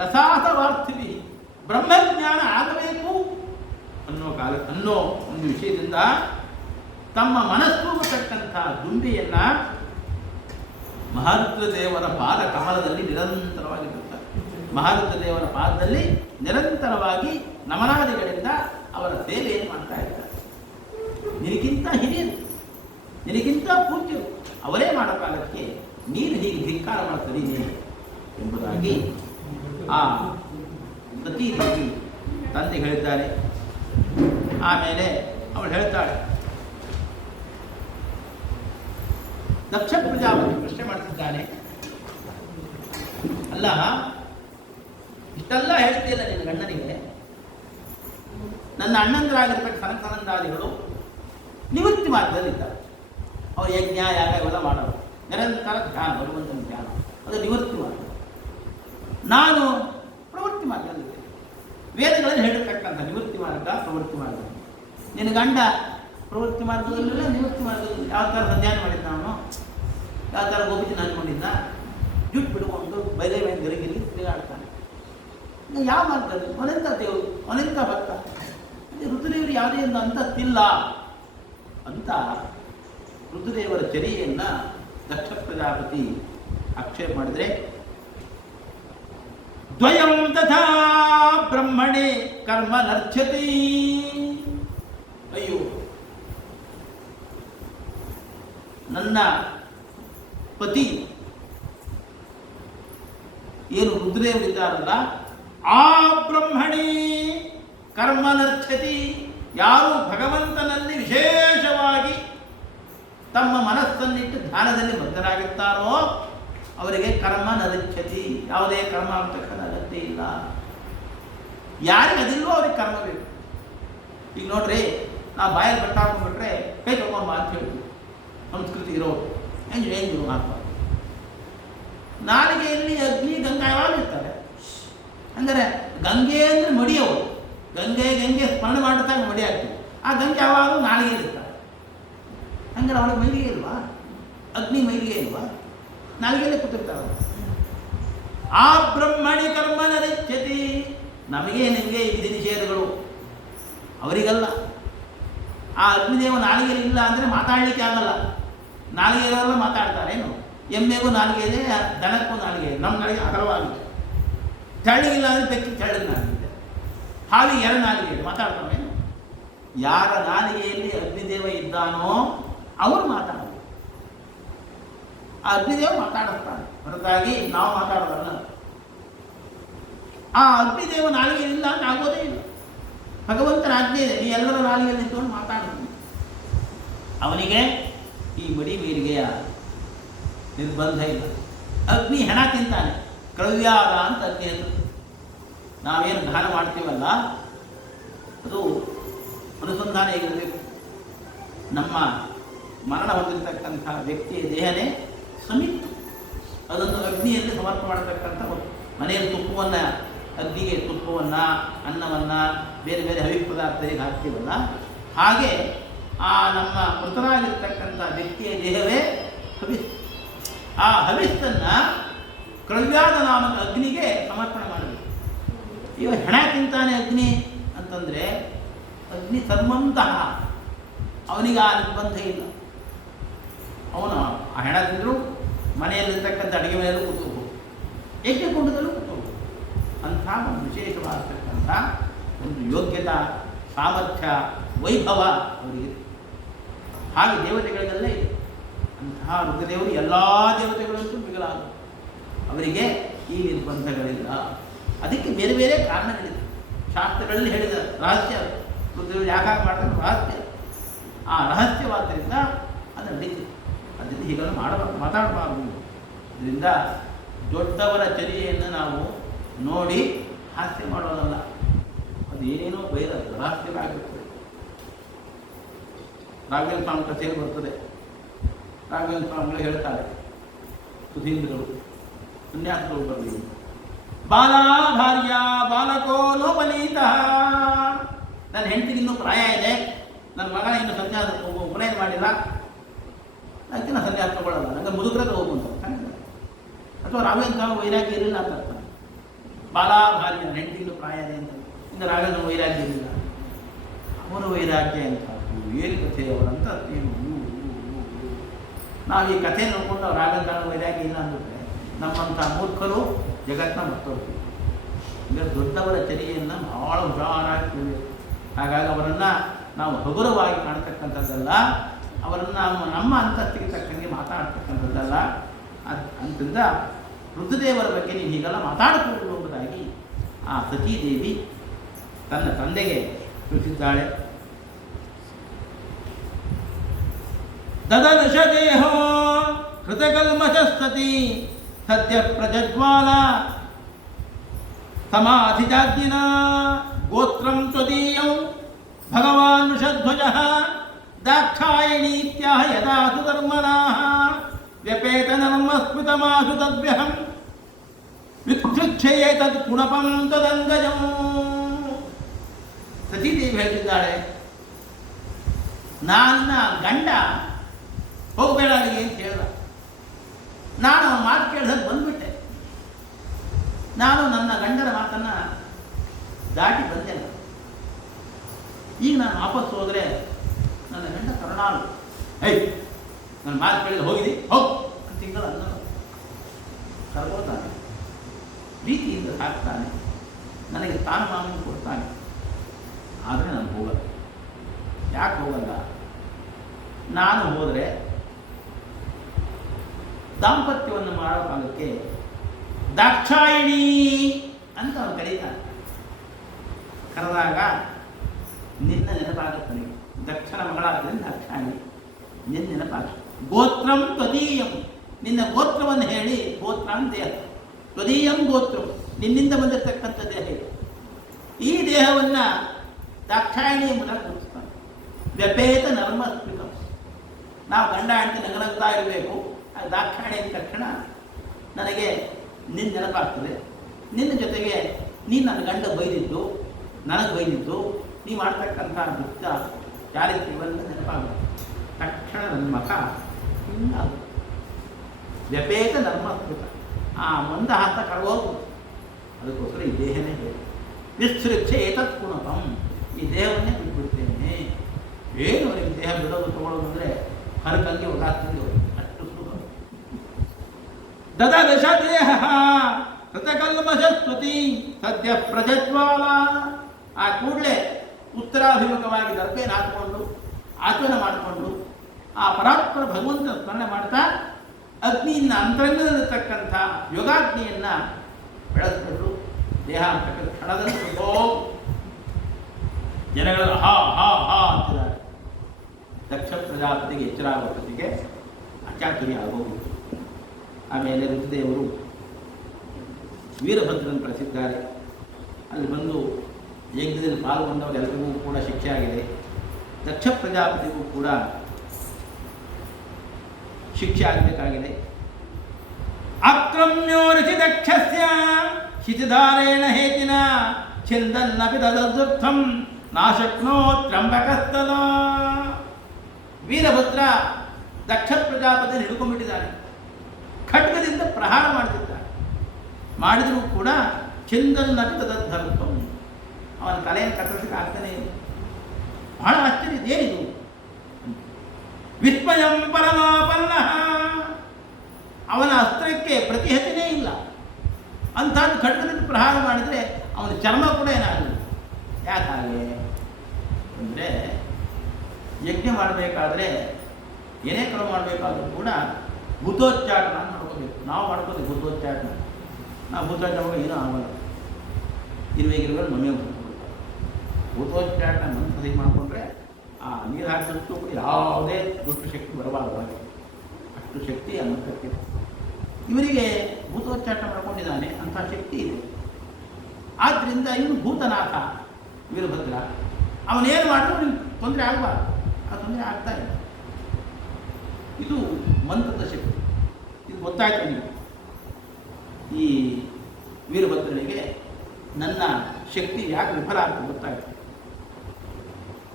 ರಸಾರ್ಥವಾರ್ಥಿಭಿ, ಬ್ರಹ್ಮಜ್ಞಾನ ಆಗಬೇಕು ಅನ್ನೋ ಒಂದು ವಿಷಯದಿಂದ ತಮ್ಮ ಮನಸ್ಸೂಗತಕ್ಕಂಥ ದುಂಬಿಯನ್ನ ಮಹಾರುದ್ರ ದೇವರ ಪಾದ ಕಮಲದಲ್ಲಿ ನಿರಂತರವಾಗಿರುತ್ತಾರೆ. ಮಹಾರುದ್ರ ದೇವರ ಪಾದದಲ್ಲಿ ನಿರಂತರವಾಗಿ ನಮನಾದಿಗಳಿಂದ ಅವರ ಸೇವೆಯನ್ನು ಮಾಡ್ತಾ ಇರ್ತಾರೆ. ನಿನಗಿಂತ ಹಿರಿಯರು, ನಿನಗಿಂತ ಪೂಜ್ಯರು, ಅವರೇ ಮಾಡೋ ಕಾಲಕ್ಕೆ ನೀನು ಹೀಗೆ ಧಿಕ್ಕಾರ ಮಾಡ್ತೀರಿ ಎಂಬುದಾಗಿ ಆ ಸತೀ ದೇವಿ ತಂದೆ ಹೇಳಿದ್ದಾರೆ. ಆಮೇಲೆ ಅವಳು ಹೇಳ್ತಾಳೆ, ದಕ್ಷ ಪ್ರಜಾಪತಿ ಪ್ರಶ್ನೆ ಮಾಡ್ತಿದ್ದಾನೆ, ಅಲ್ಲ ಇಷ್ಟೆಲ್ಲ ಹೇಳ್ತಿಲ್ಲ ನಿನ್ನ ಗಂಡನಿಗೆ, ನನ್ನ ಅಣ್ಣಂದರಾಗಿರ್ತಕ್ಕ ಸನಕಾನಂದಾದಿಗಳು ನಿವೃತ್ತಿ ಮಾರ್ಗದಲ್ಲಿದ್ದಾರೆ. ಅವ್ರು ಯಜ್ಞ ಯಾಗ ಇವೆಲ್ಲ ಮಾಡೋರು, ನಿರಂತರ ಧ್ಯಾನ, ಭಗವಂತನ ಧ್ಯಾನ, ಅದು ನಿವೃತ್ತಿ ಮಾರ್ಗ. ನಾನು ಪ್ರವೃತ್ತಿ ಮಾರ್ಗದಲ್ಲಿದ್ದೆ. ವೇದಗಳಲ್ಲಿ ಹೇಳಿರ್ತಕ್ಕಂಥ ನಿವೃತ್ತಿ ಮಾರ್ಗ, ಪ್ರವೃತ್ತಿ ಮಾರ್ಗ. ನಿನ್ನ ಗಂಡ ಪ್ರವೃತ್ತಿ ಮಾರ್ಗದಲ್ಲಿಲ್ಲ, ನಿವೃತ್ತಿ ಮಾರ್ಗದಲ್ಲಿ. ಯಾವ ಥರ ಸಂಧ್ಯಾನ ಮಾಡಿದ್ದ ಅವನು, ಯಾವ ಥರ ಗೋಪಿನ ಅನ್ಕೊಂಡಿದ್ದ, ಜುಟ್ಟು ಬಿಡುಕೊಂಡು ಬೈದೇ ಮೇಲೆ ಗರಿಗಿರಿ ತಿರುಗಾಡ್ತಾನೆ. ಯಾವ ಮಾರ್ಗದಲ್ಲಿ? ಅವನೆಂಥ ದೇವರು, ಅವನೆಂಥ ಭಕ್ತ, ಋತುದೇವರು ಯಾವುದೇ ಒಂದು ಅಂತತ್ತಿಲ್ಲ ಅಂತ ಋತುದೇವರ ಚರ್ಯೆಯನ್ನು ದಕ್ಷ ಪ್ರಜಾಪತಿ ಆಕ್ಷೇಪ ಮಾಡಿದರೆ, ದ್ವಯಂ ತಥಾ ಬ್ರಹ್ಮಣೆ ಕರ್ಮ ನರ್ಚತಿ. ಅಯ್ಯೋ, ನನ್ನ ಪತಿ ಏನು ರುದ್ರದೇವರಿದ್ದಾರಲ್ಲ, ಆ ಬ್ರಹ್ಮಣಿ ಕರ್ಮ ನರ್ಚತಿ. ಯಾರು ಭಗವಂತನಲ್ಲಿ ವಿಶೇಷವಾಗಿ ತಮ್ಮ ಮನಸ್ಸನ್ನಿಟ್ಟು ಧ್ಯಾನದಲ್ಲಿ ಬದ್ಧರಾಗಿರ್ತಾರೋ ಅವರಿಗೆ ಕರ್ಮ ನರಿಚ್ಛತಿ, ಯಾವುದೇ ಕರ್ಮ ಅಂತಕ್ಕಂಥ ಅಗತ್ಯ ಇಲ್ಲ. ಯಾರಿಗೆ ಅದಿಲ್ವೋ ಅವ್ರಿಗೆ ಕರ್ಮ ಬೇಕು. ಈಗ ನೋಡ್ರಿ, ನಾವು ಬಾಯಲ್ಲಿ ಬಟ್ಟ ಹಾಕೊಂಡ್ಬಿಟ್ರೆ ಕೈ ತಗೊಂಬ ಅಂತ ಹೇಳ್ತೀವಿ, ಸಂಸ್ಕೃತಿ ಇರೋರು ಏನು ಹಾಕಬಾರ್ದು. ನಾಲಿಗೆಯಲ್ಲಿ ಅಗ್ನಿ ಗಂಗಾ ಯಾವಾಗ ಇರ್ತಾರೆ ಅಂದರೆ, ಗಂಗೆ ಅಂದರೆ ಮಡಿಯವರು, ಗಂಗೆ ಸ್ಮರಣೆ ಮಾಡಿದಾಗ ಮಡಿ ಆಗ್ತೀವಿ. ಆ ಗಂಗೆ ಯಾವಾಗಲೂ ನಾಲಿಗೆ ಇರ್ತಾರೆ. ಹಂಗಾರೆ ಅವಳಿಗೆ ಮೈಲಿಗೆ ಇಲ್ವಾ? ಅಗ್ನಿ ಮೈಲಿಗೆ ಇಲ್ವಾ? ನಾಲಿಗೆಯಲ್ಲೇ ಕೂತಿರ್ತಾರ. ಆ ಬ್ರಹ್ಮಣಿ ಕರ್ಮ ನರಿಚ್ಛತಿ. ನಮಗೆ ನಿಮಗೆ ವಿಧಿ ನಿಷೇಧಗಳು, ಅವರಿಗಲ್ಲ. ಆ ಅಗ್ನಿದೇವ ನಾಲಿಗೆಯಲ್ಲಿ ಇಲ್ಲ ಅಂದರೆ ಮಾತಾಡಲಿಕ್ಕೆ ಆಗಲ್ಲ. ನಾಲಿಗೆ ಇರೋರೆಲ್ಲ ಮಾತಾಡ್ತಾರೇನು? ಎಮ್ಮೆಗೂ ನಾಲಿಗೆ ಇದೆ, ದನಕ್ಕೂ ನಾಲಿಗೆ ಇದೆ. ನಮ್ಮ ನಾಲಿಗೆ ಅಗಲವಾಗಿದೆ. ತೆಳ್ಳಗಿಲ್ಲ ಅಂದರೆ ಬೆಕ್ಕಿ ತೆಳ್ಳಗೆ ನಾಲಿಗೆ ಇದೆ, ಹಾವಿಗೆ ಎರಡು ನಾಲಿಗೆ ಇದೆ, ಮಾತಾಡ್ತಾವೇನು? ಯಾರ ನಾಲಿಗೆಯಲ್ಲಿ ಅಗ್ನಿದೇವ ಇದ್ದಾನೋ ಅವರು ಮಾತಾಡೋದು. ಆ ಅಗ್ನಿದೇವ ಮಾತಾಡುತ್ತಾನೆ ಹೊರತಾಗಿ ನಾವು ಮಾತಾಡೋದಲ್ಲ. ಆ ಅಗ್ನಿದೇವ ನಾಲಿಗೆ ಇಲ್ಲ ಅಂತ ಆಗೋದೇ ಇಲ್ಲ. ಭಗವಂತನ ಆಜ್ಞೆ ಇದೆ, ನೀ ಎಲ್ಲರ ನಾಲಿಗೆಯಲ್ಲಿ ನಿಂತ್ಕೊಂಡು ಮಾತಾಡ್ತೀನಿ. ಅವನಿಗೆ ಈ ಮಡಿ ಮೀರಿಗೆಯ ನಿರ್ಬಂಧ ಇಲ್ಲ. ಅಗ್ನಿ ಹೆಣ ತಿಂತಾನೆ, ಕ್ರವ್ಯಾದ ಅಂತ ಅಗ್ನಿ ಹೆಸರು. ನಾವೇನು ದಾನ ಮಾಡ್ತೀವಲ್ಲ ಅದು ಅನುಸಂಧಾನ ಹೇಗಿರಬೇಕು. ನಮ್ಮ ಮರಣ ಹೊಂದಿರತಕ್ಕಂಥ ವ್ಯಕ್ತಿಯ ದೇಹನೇ ಸಮಿತ್ತು, ಅದನ್ನು ಅಗ್ನಿಯಲ್ಲಿ ಸಮರ್ಪಣೆ ಮಾಡತಕ್ಕಂಥ ಮನೆಯಲ್ಲಿ ತುಪ್ಪವನ್ನು, ಅಗ್ನಿಗೆ ತುಪ್ಪವನ್ನು, ಅನ್ನವನ್ನು, ಬೇರೆ ಬೇರೆ ಹವಿ ಪದಾರ್ಥಗಳಿಗೆ ಹಾಕ್ತೀವಲ್ಲ, ಹಾಗೆ ಆ ನಮ್ಮ ಮೃತರಾಗಿರ್ತಕ್ಕಂಥ ವ್ಯಕ್ತಿಯ ದೇಹವೇ ಹವಿಸ್. ಆ ಹವಿಸ್ಸನ್ನು ಕ್ರವ್ಯಾದ ನಾಮಕ ಅಗ್ನಿಗೆ ಸಮರ್ಪಣೆ ಮಾಡಬೇಕು. ಇವ ಹೆಣ ತಿಂತಾನೆ ಅಗ್ನಿ ಅಂತಂದರೆ ಅಗ್ನಿ ಸರ್ವಂತಹ, ಅವನಿಗೆ ಆ ನಿರ್ಬಂಧ ಇಲ್ಲ. ಅವನು ಆ ಹೆಣ ತಿಂದರೂ ಮನೆಯಲ್ಲಿರ್ತಕ್ಕಂಥ ಅಡುಗೆ ಮನೆಯಲ್ಲೂ ಕೂತ್ಕೋಬೋದು, ಯಜ್ಞಕುಂಡದಲ್ಲೂ ಕೂತ್ಕೋಬೋದು. ಅಂಥ ಒಂದು ವಿಶೇಷವಾಗಿರ್ತಕ್ಕಂಥ ಒಂದು ಯೋಗ್ಯತಾ, ಸಾಮರ್ಥ್ಯ, ವೈಭವ ಅವರಿಗೆ. ಹಾಗೆ ದೇವತೆಗಳಿಗೆಲ್ಲ ಇದೆ. ಅಂತಹ ರುದ್ರದೇವರು ಎಲ್ಲ ದೇವತೆಗಳಂತೂ ಮಿಗಿಲಾದ, ಅವರಿಗೆ ಈ ನಿರ್ಬಂಧಗಳಿಲ್ಲ. ಅದಕ್ಕೆ ಬೇರೆ ಬೇರೆ ಕಾರಣಗಳಿದೆ. ಶಾಸ್ತ್ರಗಳಲ್ಲಿ ಹೇಳಿದ ರಹಸ್ಯ, ರುದ್ರದೇವರು ಯಾಕಾಗ ಮಾಡ್ತಾರೆ ರಹಸ್ಯ. ಆ ರಹಸ್ಯವಾದ್ದರಿಂದ ಅದು ನಡೀತಿದೆ. ಅದರಿಂದ ಹೀಗೆಲ್ಲ ಮಾತಾಡಬಾರ್ದು. ಇದರಿಂದ ದೊಡ್ಡವರ ಚರ್ಯೆಯನ್ನು ನಾವು ನೋಡಿ ಹಾಸ್ಯ ಮಾಡೋದಲ್ಲ, ಅದು ಏನೇನೋ ಬೈದ ರಹಸ್ಯರಾಗಿರ್ತದೆ. ರಾಘವೇಂದ್ರ ಸ್ವಾಮಿ ಕಥೆಯಲ್ಲಿ ಬರ್ತದೆ. ರಾಘವೇಂದ್ರ ಸ್ವಾಮಿಗಳು ಹೇಳ್ತಾರೆ, ಸುಧೀಂದ್ರರು ಪುಣ್ಯಾತ್ಮರು ಬರಲಿ, ಬಾಲ ಭಾರ್ಯ ಬಾಲಕೋ ಲೋಪನೀತ. ನನ್ನ ಹೆಂಡತಿಗೆ ಇನ್ನೂ ಪ್ರಾಯ ಇದೆ, ನನ್ನ ಮಗ ಇನ್ನು ಸನ್ಯಾಸ ಉಪನಯನ ಮಾಡಿಲ್ಲ, ಅದಕ್ಕೆ ನಾನು ಸನ್ಯಾಸ ತಗೊಳ್ಳಲ್ಲ, ನನಗೆ ಮುದುಕರದ ಹೋಗುವಂತ. ಅಥವಾ ರಾಘವೇಂದ್ರ ಸ್ವಾಮಿ ವೈರಾಗ್ಯ ಇರಲಿಲ್ಲ ಅಂತ ಅರ್ಥ. ಬಾಲ ಭಾರ್ಯ ಹೆಂಡತಿಗೂ ಪ್ರಾಯ ಇದೆ ಅಂತ, ಇನ್ನು ರಾಘವೇಂದ್ರ ವೈರಾಗ್ಯ ಇರಲಿಲ್ಲ, ಅವರ ವೈರಾಗ್ಯ ಅಂತ ಏನು ಕಥೆ ಅವರಂತ ಏನು. ನಾವು ಈ ಕಥೆ ನೋಡ್ಕೊಂಡು ಅವ್ರು ರಾಘವೇಂದ್ರ ವೈರಾಗ್ಯ ಇಲ್ಲ ಅಂದ್ಬಿಟ್ರೆ ನಮ್ಮಂಥ ಮೂರ್ಖರು ಜಗತ್ತನ್ನ ಮರ್ತೋಗ್ತೀವಿ. ಈಗ ದೊಡ್ಡವರ ಚರ್ಯೆಯನ್ನು ಭಾಳ ಹುಷಾರಾಗಿ ತಿಳಿಬೇಕು. ಹಾಗಾಗಿ ಅವರನ್ನು ನಾವು ಹಗುರವಾಗಿ ಕಾಣ್ತಕ್ಕಂಥದ್ದಲ್ಲ, ಅವರನ್ನು ನಮ್ಮ ಅಂತಸ್ತಿಗೆ ತಕ್ಕಂಗೆ ಮಾತಾಡ್ತಕ್ಕಂಥದ್ದಲ್ಲ. ಅಂತಿಂದ ರುದ್ರದೇವರ ಬಗ್ಗೆ ನೀನು ಹೀಗೆಲ್ಲ ಮಾತಾಡಬಹುದು ಎಂಬುದಾಗಿ ಆ ಸತೀದೇವಿ ತನ್ನ ತಂದೆಗೆ ತಿಳಿಸಿದ್ದಾಳೆ. ದದರ್ಶ ದೇಹೋ ಕೃತಕಲ್ಮಷಸ್ತತಿ ಸದ್ಯ ಪ್ರಜ್ವಾಲ ಸಮಾಧಿಜಾಗ್ನಿನ ಗೋತ್ರಂ ತ್ವದೀಯಂ ಭಗವಾನ್ ಋಷಧ್ವಜಃ ದಾಕ್ಷಾಯಣೀತ್ಯಾಹ ಯದಾ ಸುಧರ್ಮನಾಃ ವ್ಯಪೇತನರ್ಮಸ್ಮೃತಮಾಶು ತದ್ವ್ಯಹಂ ವಿಕ್ಷುಚ್ಛಯೇ ತದ್ ಕುಣಪಂ ತದಂಗಜಂ. ಸತೀದೇವಿ ಹೇಳ್ತಿದ್ದಾಳೆ, ನನ್ನ ಗಂಡ ಹೋಗಬೇಡ ಅಲ್ಲಿಗೆ ಅಂತ ಹೇಳ್ದ. ನಾನು ಅವನ ಮಾತು ಕೇಳಿದಾಗ ಬಂದ್ಬಿಟ್ಟೆ. ನಾನು ನನ್ನ ಗಂಡನ ಮಾತನ್ನು ದಾಟಿ ಬಂದೆ. ಈಗ ನಾನು ವಾಪಸ್ ಹೋದರೆ ನನ್ನ ಗಂಡ ಕರುಣಾಳು, ನನ್ನ ಮಾತು ಕೇಳಿದ ಹೋಗಿದೆ ಹೋಗಿ ಅಂತ ತಿಂಗಳು ಅನ್ನೋದು ಕರ್ಕೋತಾನೆ, ಪ್ರೀತಿಯಿಂದ ಸಾಕ್ತಾನೆ, ನನಗೆ ಸ್ಥಾನಮಾನವನ್ನು ಕೊಡ್ತಾನೆ. ಆದರೆ ನಾನು ಹೋಗಲ್ಲ. ಯಾಕೆ ಹೋಗಲ್ಲ? ನಾನು ಹೋದರೆ ದಾಂಪತ್ಯವನ್ನು ಮಾಡೋ ಕಾಲಕ್ಕೆ ದಾಕ್ಷಾಯಿಣಿ ಅಂತ ಅವನು ಕರೀತಾನೆ. ಕರೆದಾಗ ನಿನ್ನ ನೆನಪಾಗುತ್ತಾನೆ. ದಕ್ಷಿಣ ಮಗಳಾದ್ದರಿಂದ ದಾಕ್ಷಾಯಿಣಿ, ನಿನ್ನ ನೆನಪಾಗ. ಗೋತ್ರಂ ತ್ವದೀಯಂ, ನಿನ್ನ ಗೋತ್ರವನ್ನು ಹೇಳಿ, ಗೋತ್ರ ಅಂತ ದೇಹ, ತ್ವದೀಯಂ ಗೋತ್ರಂ, ನಿನ್ನಿಂದ ಬಂದಿರತಕ್ಕಂಥ ದೇಹ. ಈ ದೇಹವನ್ನು ದಾಕ್ಷಾಯಿಣಿ ಎಂಬುದಾಗಿ ಗುರುತಿಸ್ತಾನೆ. ವ್ಯಪೇತ ನರ್ಮಸ್ಮೃತ, ನಾವು ಗಂಡ ಹೆಂಡತಿ ನಗನಗ್ತಾ ಇರಬೇಕು. ದಾಕ್ಷಾಯಿಣಿ ಅಂದ ತಕ್ಷಣ ನನಗೆ ನಿನ್ನ ನೆನಪಾಗ್ತದೆ. ನಿನ್ನ ಜೊತೆಗೆ ನೀನು ನನ್ನ ಗಂಡ ಬೈದಿದ್ದು, ನನಗೆ ಬೈದಿದ್ದು, ನೀ ಮಾಡ್ತಕ್ಕಂಥ ದುಷ್ಟ ಚಾರಿತ್ರ್ಯವನ್ನು ನೆನಪಾಗುತ್ತೆ. ತಕ್ಷಣ ನನ್ನ ಮಖ ಹಿಂಗಾಗುತ್ತೆ. ವ್ಯಪೇತ ನರ್ಮಸ್ಮೃತ, ಆ ಮಂದ ಹಾಸ ಕರಗೋದು. ಅದಕ್ಕೋಸ್ಕರ ಈ ದೇಹನೇ ಬೇಕು. ವಿಸ್ತೃಚ್ಛೆ ಏತತ್ ಕುಣಪಂ, ಈ ದೇಹವನ್ನೇ ಬಿಟ್ಬಿಡ್ತೇನೆ. ಏನು ಅವರಿಗೆ ದೇಹ ಬಿಡೋದು ತಗೊಳ್ಳೋದು ಅಂದರೆ ಹರಕಂಗೆ ಒಳಾಗ್ತದೆ, ಅಷ್ಟು ಸುಖ. ದದರ್ಶ ದೇಹ ಕೃತಕಲ್ಮಷಸ್ತುತಿ ಸದ್ಯ ಪ್ರಜ್ವಾಲ. ಆ ಕೂಡಲೇ ಉತ್ತರಾಭಿಮುಖವಾಗಿ ದರ್ಪೇನ ಹಾಕಿಕೊಂಡು ಆಚರಣೆ ಮಾಡಿಕೊಂಡು ಆ ಪರಾತ್ಪರ ಭಗವಂತನ ಸ್ಮರಣೆ ಮಾಡ್ತಾ ಅಗ್ನಿಯಿಂದ ಅಂತರಂಗದಲ್ಲಿರ್ತಕ್ಕಂಥ ಯೋಗಾಗ್ನಿಯನ್ನು ಬೆಳೆಸ್ಬಿಟ್ರು. ದೇಹ ಅಂತಕ್ಕಂಥ ಕ್ಷಣದಲ್ಲಿ ಜನಗಳು ಹಾ ಹಾ ಹಾ ಅಂತಿದ್ದಾರೆ. ದಕ್ಷ ಪ್ರಜಾಪತಿಗೆ ಎಚ್ಚರ ಆಗೋ ಹೊತ್ತಿಗೆ ಅಚಾತುರ್ಯ ಆಗೋಗಿತ್ತು. ಆಮೇಲೆ ರುದ್ರದೇವರು ವೀರಭದ್ರನ್ನು ಕಳಿಸಿದ್ದಾರೆ. ಅಲ್ಲಿ ಬಂದು ಯಜ್ಞದಲ್ಲಿ ಪಾಲ್ಗೊಂಡವರೆಲ್ಲರಿಗೂ ಕೂಡ ಶಿಕ್ಷೆ ಆಗಿದೆ. ದಕ್ಷ ಪ್ರಜಾಪತಿಗೂ ಕೂಡ ಶಿಕ್ಷೆ ಆಗಬೇಕಾಗಿದೆ. ಆಕ್ರಮ್ಯೋರಿಸಿ ದಕ್ಷಸ್ಯ ಶಿತಿಧಾರೇಣ ಹೇತಿನ ಛಿಂದನ್ನಪಿ ತದರ್ಥಂ ನಾಶಕ್ನೋತ್ರಂಬಕಸ್ತಲ. ವೀರಭದ್ರ ದಕ್ಷ ಪ್ರಜಾಪತಿ ಹಿಡ್ಕೊಂಡ್ಬಿಟ್ಟಿದ್ದಾನೆ. ಖಡ್ಗದಿಂದ ಪ್ರಹಾರ ಮಾಡ್ತಿದ್ದಾನೆ. ಮಾಡಿದರೂ ಕೂಡ ಛಿಂದನ್ನಪಿ ತದರ್ಥಂ, ಅವನ ತಲೆಯನ್ನು ಕತ್ತರಿಸಲಿಕ್ಕೆ ಆಗ್ತಾನೆ ಇಲ್ಲ. ಬಹಳ ಆಶ್ಚರ್ಯ, ಇದೇನಿದು? ವಿಸ್ಮಯಂ ಪರಮಾಪನ್ನ, ಅವನ ಅಸ್ತ್ರಕ್ಕೆ ಪ್ರತಿಹತನೇ ಇಲ್ಲ. ಅಂಥದ್ದು ಖಡ್ಗದಿಂದ ಪ್ರಹಾರ ಮಾಡಿದರೆ ಅವನ ಚರ್ಮ ಕೂಡ ಏನಾಗಲ್ಲ. ಯಾಕಾಗೆ ಅಂದರೆ ಯಜ್ಞ ಮಾಡಬೇಕಾದ್ರೆ ಏನೇ ಕ್ರಮ ಮಾಡಬೇಕಾದ್ರೂ ಕೂಡ ಭೂತೋಚ್ಚಾಟನ ಮಾಡ್ಕೋಬೇಕು. ನಾವು ಮಾಡ್ಕೋಬೇಕು ಭೂತೋಚ್ಚಾಟನ. ನಾವು ಭೂತೋಚ್ಚಾಟ ಏನೂ ಆಗಲ್ಲ. ಇರುವೆಗಿರುವೆ ನಮಗೆ ಬರ್ತಾರೆ. ಭೂತೋಚ್ಚಾಟನ ಮಂತ್ರದಿ ಮಾಡಿಕೊಂಡ್ರೆ ಆ ನೀರು ಹಾಕಿದಷ್ಟು ಕೂಡ ಯಾವುದೇ ದುಷ್ಟ ಶಕ್ತಿ ಬರಬಾರದು. ಅಷ್ಟು ಶಕ್ತಿ ಆ ಮಂತ್ರಕ್ಕೆ. ಇವರಿಗೆ ಭೂತೋಚ್ಚಾಟ ಮಾಡ್ಕೊಂಡಿದ್ದಾನೆ, ಅಂಥ ಶಕ್ತಿ ಇದೆ. ಆದ್ದರಿಂದ ಇವನು ಭೂತನಾಥ ವೀರಭದ್ರ. ಅವನೇನು ಮಾಡಿದ್ರು ಅವನಿಗೆ ತೊಂದರೆ ಆಗಬಾರ್ದು. ಆ ತೊಂದರೆ ಆಗ್ತಾ ಇಲ್ಲ. ಇದು ಮಂತ್ರದ ಶಕ್ತಿ. ಇದು ಗೊತ್ತಾಯ್ತು ನೀವು. ಈ ವೀರಭದ್ರನಿಗೆ ನನ್ನ ಶಕ್ತಿ ಯಾಕೆ ವಿಫಲ ಆಗ್ತದೆ ಗೊತ್ತಾಯ್ತು.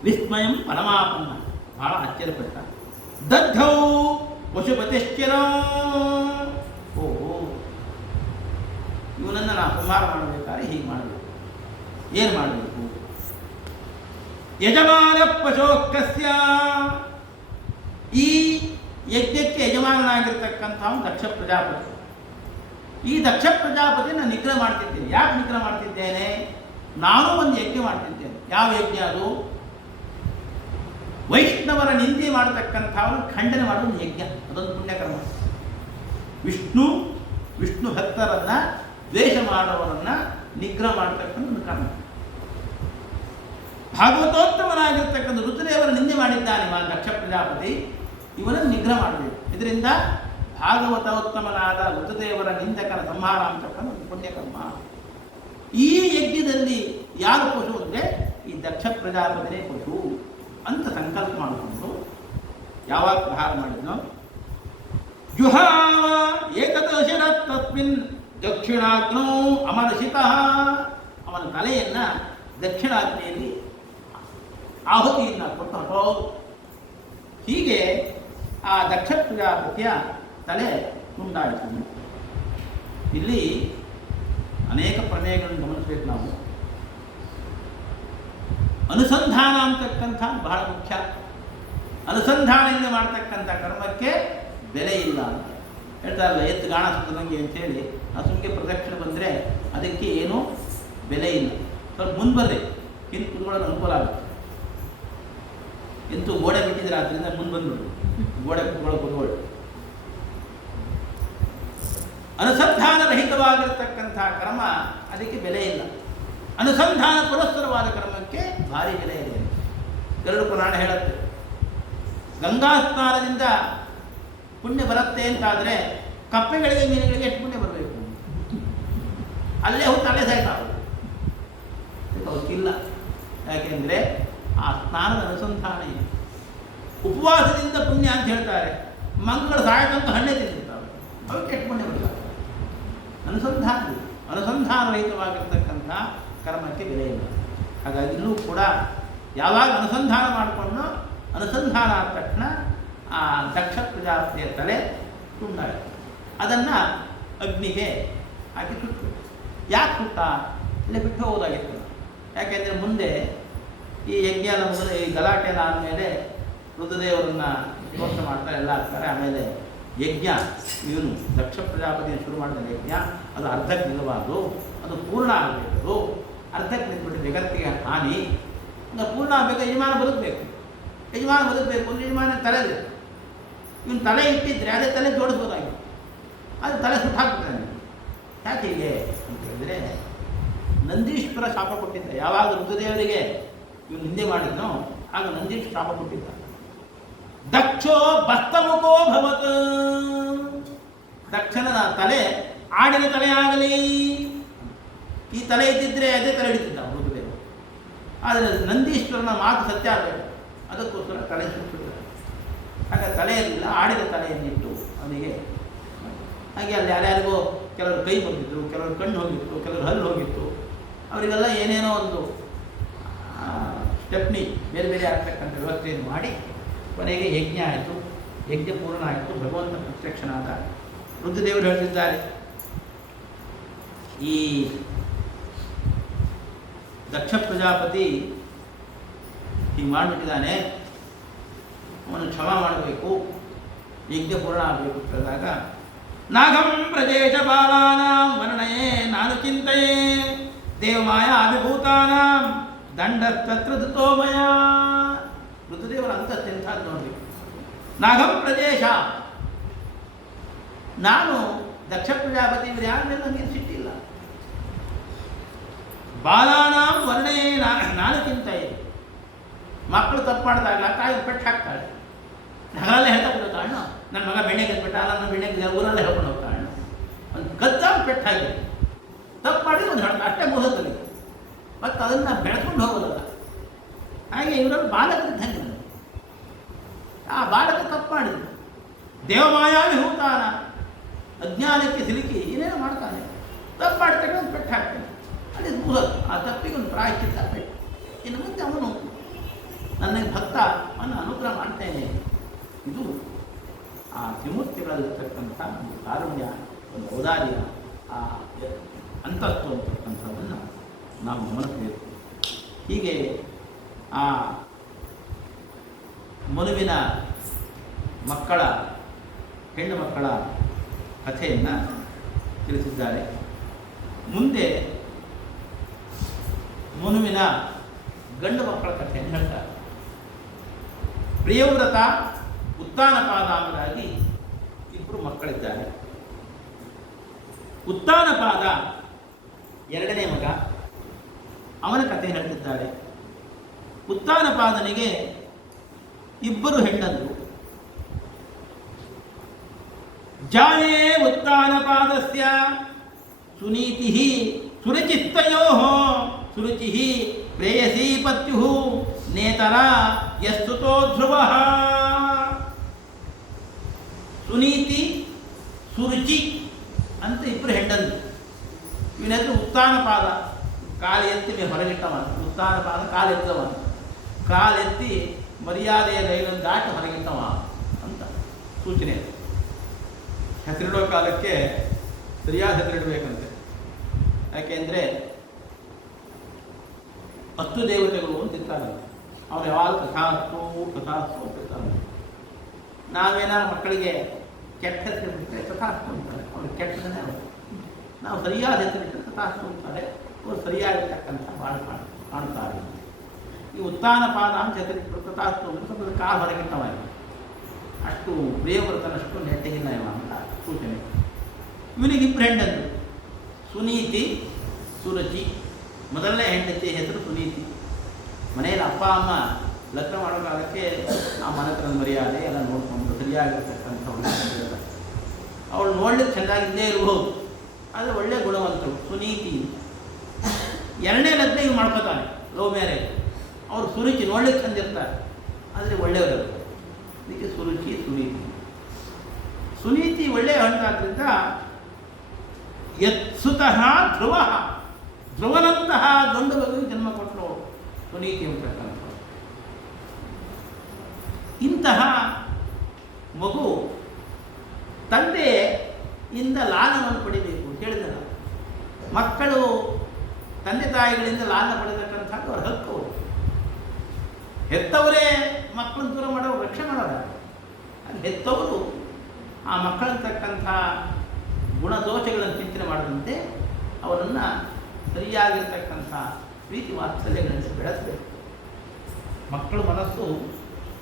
ವಿಸ್ಮಯಂ ಪರಮಾಪನ್ನ, ಬಹಳ ಆಶ್ಚರ್ಯಪಟ್ಟ. ದಗ್ಧೌ ಪಶುಪತಿಶ್ಚರ, ಓಹೋ ಇವನನ್ನು ನಾವು ಸಂಹಾರ ಮಾಡಬೇಕಾದ್ರೆ ಹೀಗೆ ಮಾಡಬೇಕು. ಏನು ಮಾಡಬೇಕು? ಯಜಮಾನ ಪಶೋಕಸ್ಯ, ಈ ಯಜ್ಞಕ್ಕೆ ಯಜಮಾನನಾಗಿರ್ತಕ್ಕಂಥವನು ದಕ್ಷ ಪ್ರಜಾಪತಿ. ಈ ದಕ್ಷ ಪ್ರಜಾಪತಿ ನಾನು ನಿಗ್ರಹ ಮಾಡ್ತಿದ್ದೇನೆ. ಯಾಕೆ ನಿಗ್ರಹ ಮಾಡ್ತಿದ್ದೇನೆ? ನಾನು ಒಂದು ಯಜ್ಞ ಮಾಡ್ತಿದ್ದೇನೆ. ಯಾವ ಯಜ್ಞ ಅದು? ವೈಷ್ಣವರ ನಿಂದೆ ಮಾಡತಕ್ಕಂಥವನು ಖಂಡನೆ ಮಾಡುವ ಯಜ್ಞ. ಅದೊಂದು ಪುಣ್ಯಕರ್ಮ. ವಿಷ್ಣು ಭಕ್ತರನ್ನ ದ್ವೇಷ ಮಾಡುವವರನ್ನ ನಿಗ್ರಹ ಮಾಡತಕ್ಕಂಥ ಒಂದು ಕರ್ಮ. ಭಾಗವತೋತ್ತಮನಾಗಿರ್ತಕ್ಕಂಥ ರುದ್ರದೇವರ ನಿಂದೆ ಮಾಡಿದ್ದಾನೆ ದಕ್ಷ ಪ್ರಜಾಪತಿ. ಇವನನ್ನು ನಿಗ್ರಹ ಮಾಡಬೇಕು. ಇದರಿಂದ ಭಾಗವತೋತ್ತಮನಾದ ರುದ್ರದೇವರ ನಿಂದಕರ ಸಂಹಾರ ಅಂತಕ್ಕಂಥ ಒಂದು ಪುಣ್ಯಕರ್ಮ. ಈ ಯಜ್ಞದಲ್ಲಿ ಯಾರು ಪಶು ಅಂದರೆ ಈ ದಕ್ಷ ಪ್ರಜಾಪತಿನೇ ಪಶು ಅಂತ ಸಂಕಲ್ಪ ಮಾಡಿಕೊಂಡು ಯಾವಾಗ ಪ್ರಹಾರ ಮಾಡಿದ್ನೋ, ಜುಹಾವ ಏಕದಶರ ತಸ್ಮಿನ್ ದಕ್ಷಿಣಾಗ್ನೋ ಅಮರಶಿತಃ, ಅವನ ತಲೆಯನ್ನ ದಕ್ಷಿಣಾಗ್ನಿಯಲ್ಲಿ ಆಹುತಿಯನ್ನು ಕೊಟ್ಟು ಹೊರಟೋದು. ಹೀಗೆ ಆ ದಕ್ಷ ಪ್ರಜಾಪತಿಯ ತಲೆ ತುಂಡಾಯಿತು. ಇಲ್ಲಿ ಅನೇಕ ಪ್ರಮೇಯಗಳನ್ನು ಗಮನಿಸಬೇಕು ನಾವು. ಅನುಸಂಧಾನ ಅಂತಕ್ಕಂಥ ಬಹಳ ಮುಖ್ಯ. ಅನುಸಂಧಾನದಿಂದ ಮಾಡ್ತಕ್ಕಂಥ ಕರ್ಮಕ್ಕೆ ಬೆಲೆ ಇಲ್ಲ ಅಂತ ಹೇಳ್ತಾರಲ್ಲ. ಎತ್ತು ಗಾಣ ಸುತ್ತದಂಗೆ ಅಂತೇಳಿ ಆ ಸುಮ್ಗೆ ಪ್ರದಕ್ಷಿಣೆ ಬಂದರೆ ಅದಕ್ಕೆ ಏನೂ ಬೆಲೆ ಇಲ್ಲ. ಸ್ವಲ್ಪ ಮುಂದೆ ಬರ್ರಿ, ಹಿಂದೆ ಕುತ್ಕೊಳ್ಳೋದು ಅನುಕೂಲ ಆಗುತ್ತೆ. ಎಂತೂ ಗೋಡೆ ಬಿಟ್ಟಿದ್ರೆ ಆದ್ದರಿಂದ ಮುಂದೆ ಬಂದ್ಬಿಡು, ಗೋಡೆ ಕುತ್ಕೊಳ್ಳಿ. ಅನುಸಂಧಾನ ರಹಿತವಾಗಿರತಕ್ಕಂಥ ಕರ್ಮ ಅದಕ್ಕೆ ಬೆಲೆ ಇಲ್ಲ. ಅನುಸಂಧಾನ ಪುರಸ್ಸರವಾದ ಕರ್ಮಕ್ಕೆ ಭಾರಿ ಬೆಲೆ ಇದೆ. ಗರುಡ ಪುರಾಣ ಹೇಳುತ್ತೆ, ಗಂಗಾ ಸ್ನಾನದಿಂದ ಪುಣ್ಯ ಬರುತ್ತೆ ಅಂತಾದರೆ ಕಪ್ಪೆಗಳಿಗೆ ಮೀನುಗಳಿಗೆ ಎಷ್ಟು ಪುಣ್ಯ ಬರಬೇಕು? ಅಲ್ಲೇ ಹೋಗಿ ತಲೆ ಸಾಯ್ತಾವೆ. ಅವಕ್ಕಿಲ್ಲ. ಯಾಕೆಂದರೆ ಆ ಸ್ನಾನದ ಅನುಸಂಧಾನ ಇದೆ. ಉಪವಾಸದಿಂದ ಪುಣ್ಯ ಅಂತ ಹೇಳ್ತಾರೆ. ಮಂಗಳ ಸಾಯಕಂತ ಹಣ್ಣೆ ತಿಂದಿರ್ತಾವೆ, ಅವಕ್ಕೆ ಎಷ್ಟು ಪುಣ್ಯ ಬರ್ತವೆ? ಅನುಸಂಧಾನ ರಹಿತವಾಗಿರ್ತಕ್ಕಂಥ ಕರ್ಮಕ್ಕೆ ಬೆಲೆ ಇಲ್ಲ. ಹಾಗಾಗಿ ಇಲ್ಲೂ ಕೂಡ ಯಾವಾಗ ಅನುಸಂಧಾನ ಮಾಡಿಕೊಂಡು ಅನುಸಂಧಾನ ಆದ ತಕ್ಷಣ ಆ ದಕ್ಷ ಪ್ರಜಾಪತಿಯ ತಲೆ ತುಂಡಾಯಿತು. ಅದನ್ನು ಅಗ್ನಿಗೆ ಹಾಕಿ ಸುಟ್ಟು. ಯಾಕೆ ಸುಟ್ಟ? ಇಲ್ಲೇ ಬಿಟ್ಟು ಹೋಗೋದಾಗಿತ್ತು. ಯಾಕೆಂದರೆ ಮುಂದೆ ಈ ಯಜ್ಞ ಎಲ್ಲ ಮೊದಲು ಈ ಗಲಾಟೆ ಎಲ್ಲ ಆದಮೇಲೆ ರುದ್ರದೇವರನ್ನು ಸ್ತೋತ್ರ ಮಾಡ್ತಾ ಎಲ್ಲ ಆಗ್ತಾರೆ. ಆಮೇಲೆ ಯಜ್ಞ ಇವನು ದಕ್ಷ ಪ್ರಜಾಪತಿಯನ್ನು ಶುರು ಮಾಡಿದ ಯಜ್ಞ ಅದು ಅರ್ಧಕ್ಕೆ ನಿಲ್ಲಬಾರ್ದು, ಅದು ಪೂರ್ಣ ಆಗಬೇಕು. ಅರ್ಧಕ್ಕೆ ನಿಂತ್ಬಿಟ್ಟು ಜಗತ್ತಿಗೆ ಹಾನಿ. ಅಂದರೆ ಪೂರ್ಣ ಆಗಬೇಕು. ಯಜಮಾನ ಬದುಕಬೇಕು ಅಂದರೆ ಯಜಮಾನ ತಲೆ ಇದೆ. ಇವನು ತಲೆ ಇಟ್ಟಿದ್ರೆ ಅದೇ ತಲೆ ಜೋಡಿಸ್ಬೋದಾಗಿತ್ತು. ಅದು ತಲೆ ಸುಟ್ಟು ಹಾಕ್ಬಿಡ್ತಾನೆ. ಯಾಕೆ ಹೀಗೆ ಅಂತ ಹೇಳಿದರೆ, ನಂದೀಶ್ವರ ಶಾಪ ಕೊಟ್ಟಿದ್ದ. ಯಾವಾಗ ರುದ್ರದೇವರಿಗೆ ಇವನು ನಿಂದೆ ಮಾಡಿದ್ನೋ ಆಗ ನಂದೀಶ್ ಶಾಪ ಕೊಟ್ಟಿದ್ದ. ದಕ್ಷೋ ಬಸ್ತಮುಖೋ ಭವತ್, ದಕ್ಷನ ತಲೆ ಆಡಿನ ತಲೆ ಆಗಲಿ. ಈ ತಲೆ ಇದ್ದಿದ್ರೆ ಅದೇ ತಲೆ ಹಿಡಿತಿದ್ದ ರುದ್ರದೇವ. ಆದರೆ ನಂದೀಶ್ವರನ ಮಾತು ಸತ್ಯ ಆಗಬೇಕು, ಅದಕ್ಕೋಸ್ಕರ ತಲೆ ಸುಟ್ಟಿದ್ದಾರೆ. ಹಾಗೆ ತಲೆಯಲ್ಲಿಲ್ಲ, ಆಡಿದ ತಲೆಯನ್ನಿಟ್ಟು ಅವನಿಗೆ. ಹಾಗೆ ಅಲ್ಲಿ ಯಾರ್ಯಾರಿಗೋ ಕೆಲವರು ಕೈ ಬಂದಿದ್ರು, ಕೆಲವರು ಕಣ್ಣು ಹೋಗಿತ್ತು, ಕೆಲವರು ಹಲ್ಲು ಹೋಗಿತ್ತು. ಅವರಿಗೆಲ್ಲ ಏನೇನೋ ಒಂದು ಸ್ಟೆಪ್ನಿ ಬೇರೆ ಬೇರೆ ಆಗ್ತಕ್ಕಂಥ ವ್ಯವಸ್ಥೆಯನ್ನು ಮಾಡಿ ಕೊನೆಗೆ ಯಜ್ಞ ಆಯಿತು. ಯಜ್ಞ ಪೂರ್ಣ ಆಯಿತು. ಭಗವಂತ ಪ್ರತ್ಯಕ್ಷನಾದ. ರುದ್ರದೇವರು ಹೇಳ್ತಿದ್ದಾರೆ, ಈ ದಕ್ಷ ಪ್ರಜಾಪತಿ ಹೀಗೆ ಮಾಡಿಬಿಟ್ಟಿದ್ದಾನೆ, ಅವನು ಕ್ಷಮ ಮಾಡಬೇಕು, ಯಜ್ಞ ಪೂರ್ಣ ಆಗಬೇಕು ಹೇಳಿದಾಗ, ನಾಗಂ ಪ್ರದೇಶ ಬಾಲಾನಾಂ ವರ್ಣಯೇ ನಾನು ಚಿಂತೆಯೇ ದೇವಮಾಯ ಅಭಿಭೂತಾನಾಂ ದಂಡಸ್ತತ್ರ ಧೃತೋಮಯ. ಋತುದೇವರ ಅಂತತ್ತೆಂಥದ್ದು ನೋಡಬೇಕು. ನಾಗಂ ಪ್ರದೇಶ, ನಾನು ದಕ್ಷ ಪ್ರಜಾಪತಿ ಇವರು ಯಾರ ಮೇಲೆ ನನಗೆ ಸಿಟ್ಟಿಲ್ಲ. ಬಾಲಾನಾಂ ವರ್ಣಯೇ ನಾನು ಚಿಂತೆಯೇ, ಮಕ್ಕಳು ತಪ್ಪು ಮಾಡಿದಾಗ ತಾಯಿ ಪೆಟ್ಟು ಹಾಕ್ತಾಳೆ. ಹಗಲಲ್ಲೇ ಹೇಳ್ತಾ ಬಿಡೋದು, ಅಣ್ಣ ನನ್ನ ಮಗ ಬೆಣ್ಣೆ ಕದ್ಬಿಟ್ಟ, ನನ್ನ ಬೆಣ್ಣೆ ಊರಲ್ಲೇ ಹೇಳ್ಕೊಂಡು ಹೋಗ್ತಾ ಅಣ್ಣ. ಒಂದು ಗದ್ದ ಪೆಟ್ಟು ಹಾಕಿ ತಪ್ಪು ಮಾಡಿ ಒಂದು ಹೇಳ್ತಾ ಅಷ್ಟೇ ಮುಗಿದಲ್ಲಿ ಮತ್ತು ಅದನ್ನು ಬೆಳೆಸ್ಕೊಂಡು ಹೋಗೋದಲ್ಲ. ಹಾಗೆ ಇವರಲ್ಲಿ ಬಾಲಕರಿದ್ದಂಗೆ ಆ ಬಾಲಕ ತಪ್ಪು ಮಾಡಿದ್ರು. ದೇವಮಾಯಾ ವಿಭೂತಾನ, ಅಜ್ಞಾನಕ್ಕೆ ಸಿಲುಕಿ ಏನೇನೋ ಮಾಡ್ತಾನೆ, ತಪ್ಪು ಮಾಡ್ತಾನೆ, ಒಂದು ಪೆಟ್ಟು ಹಾಕ್ತಾನೆ. ಅಲ್ಲಿ ಮುಗಿದೋದು. ಆ ತಪ್ಪಿಗೆ ಒಂದು ಪ್ರಾಯಶ್ಚಿತ್ತ ಪೆಟ್ಟು. ಇನ್ನು ಮುಂದೆ ಅವನು ನನ್ನ ಭಕ್ತ ಅವನು ಅನುಗ್ರಹ ಮಾಡ್ತೇನೆ. ಇದು ಆ ತ್ರಿಮೂರ್ತಿಗಳಲ್ಲಿರ್ತಕ್ಕಂಥ ಒಂದು ಕಾರುಣ್ಯ, ಒಂದು ಔದಾರ್ಯ, ಆ ಅಂತಸ್ತು ಅಂತಕ್ಕಂಥದ್ದನ್ನು ನಾವು ಗಮನಿಸಬೇಕು. ಹೀಗೆ ಆ ಮನುವಿನ ಮಕ್ಕಳ, ಹೆಣ್ಣು ಮಕ್ಕಳ ಕಥೆಯನ್ನು ತಿಳಿಸಿದ್ದಾರೆ. ಮುಂದೆ ಮನುವಿನ ಗಂಡು ಮಕ್ಕಳ ಕಥೆಯನ್ನು ಹೇಳ್ತಾರೆ. ಪ್ರಿಯವ್ರತ, ಉತ್ತಾನಪಾದ ಎಂಬುದಾಗಿ ಇಬ್ಬರು ಮಕ್ಕಳಿದ್ದಾರೆ. ಉತ್ತಾನಪಾದ ಎರಡನೇ ಮಗ, ಅವನ ಕಥೆ ಹೇಳ್ತಿದ್ದಾರೆ. ಉತ್ತಾನಪಾದನಿಗೆ ಇಬ್ಬರು ಹೆಣ್ಣಂದರು. ಜಾಯೇ ಉತ್ತಾನಪಾದಸ್ಯ ಸುನೀತಿ ಸುರುಚಿತ್ತಯೋ ಸುರುಚಿ ಪ್ರೇಯಸೀ ಪತ್ಯು ನೇತರ ಯಸ್ತುತೋ ಧ್ರುವ. ಸುನೀತಿ, ಸುರುಚಿ ಅಂತ ಇಬ್ಬರು ಹೆಣ್ಣಂದರು. ಇವನ ಹೆಸರು ಉತ್ತಾನಪಾದ. ಕಾಲು ಎತ್ತಿ ಹೊರಗಿಟ್ಟವ. ಉತ್ತಾನಪಾದ ಕಾಲೆತ್ತವ. ಕಾಲೆತ್ತಿ ಮರ್ಯಾದೆಯ ಲೈನನ್ನು ದಾಟಿ ಹೊರಗಿಟ್ಟವ ಅಂತ ಸೂಚನೆ. ಹೆಸರಿಡೋ ಕಾಲಕ್ಕೆ ಸರಿಯಾದ ಹೆಸರಿಡಬೇಕಂತೆ. ಯಾಕೆಂದರೆ 10 ದೇವತೆಗಳು ಅಂತ ಇರ್ತಾರೆ. ಅವ್ರು ಯಾವಾಗ ಕಥಾಸ್ತು ಅಂತಿರ್ತಾರೆ. ನಾವೇನಾದ್ರು ಮಕ್ಕಳಿಗೆ ಕೆಟ್ಟ ಹೆಸರಿಟ್ಟರೆ ಕಥಾಸ್ತು ಅಂತಾರೆ. ಅವ್ರಿಗೆ ಕೆಟ್ಟದನ್ನೇ ನಾವು ಸರಿಯಾದ ಹೆಸರಿಟ್ಟರೆ ಕಥಾಸ್ತು ಅಂತಾರೆ. ಅವರು ಸರಿಯಾಗಿರ್ತಕ್ಕಂಥ ಕಾಣ್ತಾರೆ. ಈ ಉತ್ತಾನಪಾದ ಅಂತ ಹೆಸರಿಟ್ಟರು ಕಥಾಸ್ತು ಅಂತ ಸ್ವಲ್ಪ ಕಾಲು ಹೊರಗಿಟ್ಟವ. ಅಷ್ಟು ಪ್ರಿಯವ್ರತನಷ್ಟು ನೆಟ್ಟಿಗಿಲ್ಲ ಇವ ಅಂತ ಸೂಚನೆ. ಇವನಿಗೆ ಇಬ್ಬರು ಹೆಂಡಂದರು, ಸುನೀತಿ, ಸುರುಚಿ. ಮೊದಲನೇ ಹೆಂಡತಿ ಹೆಸರು ಸುನೀತಿ. ಮನೆಯಲ್ಲಿ ಅಪ್ಪ ಅಮ್ಮ ಲಗ್ನ ಮಾಡೋ ಕಾಲಕ್ಕೆ ಆ ಮನೆತನದ ಮರ್ಯಾದೆ ಎಲ್ಲ ನೋಡಿಕೊಂಡು ಸರಿಯಾಗಿರ್ತಕ್ಕಂಥವ್ಳು. ಅವಳು ನೋಡ್ಲಿಕ್ಕೆ ಚೆನ್ನಾಗಿದ್ದೇ ಇರಬಹುದು, ಆದರೆ ಒಳ್ಳೆ ಗುಣವಂತರು ಸುನೀತಿ. ಎರಡನೇ ಲಗ್ನ ಇವು ಮಾಡ್ಕೋತಾನೆ, ಲವ್ ಮ್ಯಾರೇಜ್. ಅವರು ಸುರುಚಿ, ನೋಡ್ಲಿಕ್ಕೆ ಚಂದಿರ್ತಾರೆ, ಆದರೆ ಒಳ್ಳೆಯವರು. ಇದಕ್ಕೆ ಸುರುಚಿ, ಸುನೀತಿ. ಸುನೀತಿ ಒಳ್ಳೆಯ ಹಣ್ಣಾದ್ರಿಂದ ಯತ್ಸುತಃ ಧ್ರುವ, ಧ್ರುವನಂತಹ ಗಂಡು ಮಗುವಿಗೆ ಜನ್ಮ ಕೊಟ್ಟರು ಸುನೀತಿ ಅಂತಕ್ಕಂಥ. ಇಂತಹ ಮಗು ತಂದೆಯಿಂದ ಲಾಲನವನ್ನು ಪಡಿಬೇಕು ಹೇಳಿದ. ಮಕ್ಕಳು ತಂದೆ ತಾಯಿಗಳಿಂದ ಲಾಲನ ಪಡೆತಕ್ಕಂಥದ್ದು ಅವರ ಹಕ್ಕು. ಹೆತ್ತವರೇ ಮಕ್ಕಳನ್ನು ದೂರ ಮಾಡೋರು, ರಕ್ಷಣೆ ಮಾಡೋರು. ಅಲ್ಲಿ ಹೆತ್ತವರು ಆ ಮಕ್ಕಳಂತಕ್ಕಂಥ ಗುಣದೋಷಗಳನ್ನು ಚಿಂತನೆ ಮಾಡದಂತೆ ಅವರನ್ನು ಸರಿಯಾಗಿರ್ತಕ್ಕಂಥ ಪ್ರೀತಿ ವಾತ್ಸಲ್ಯಗಳಿಂದ ಬೆಳೆಸಬೇಕು. ಮಕ್ಕಳ ಮನಸ್ಸು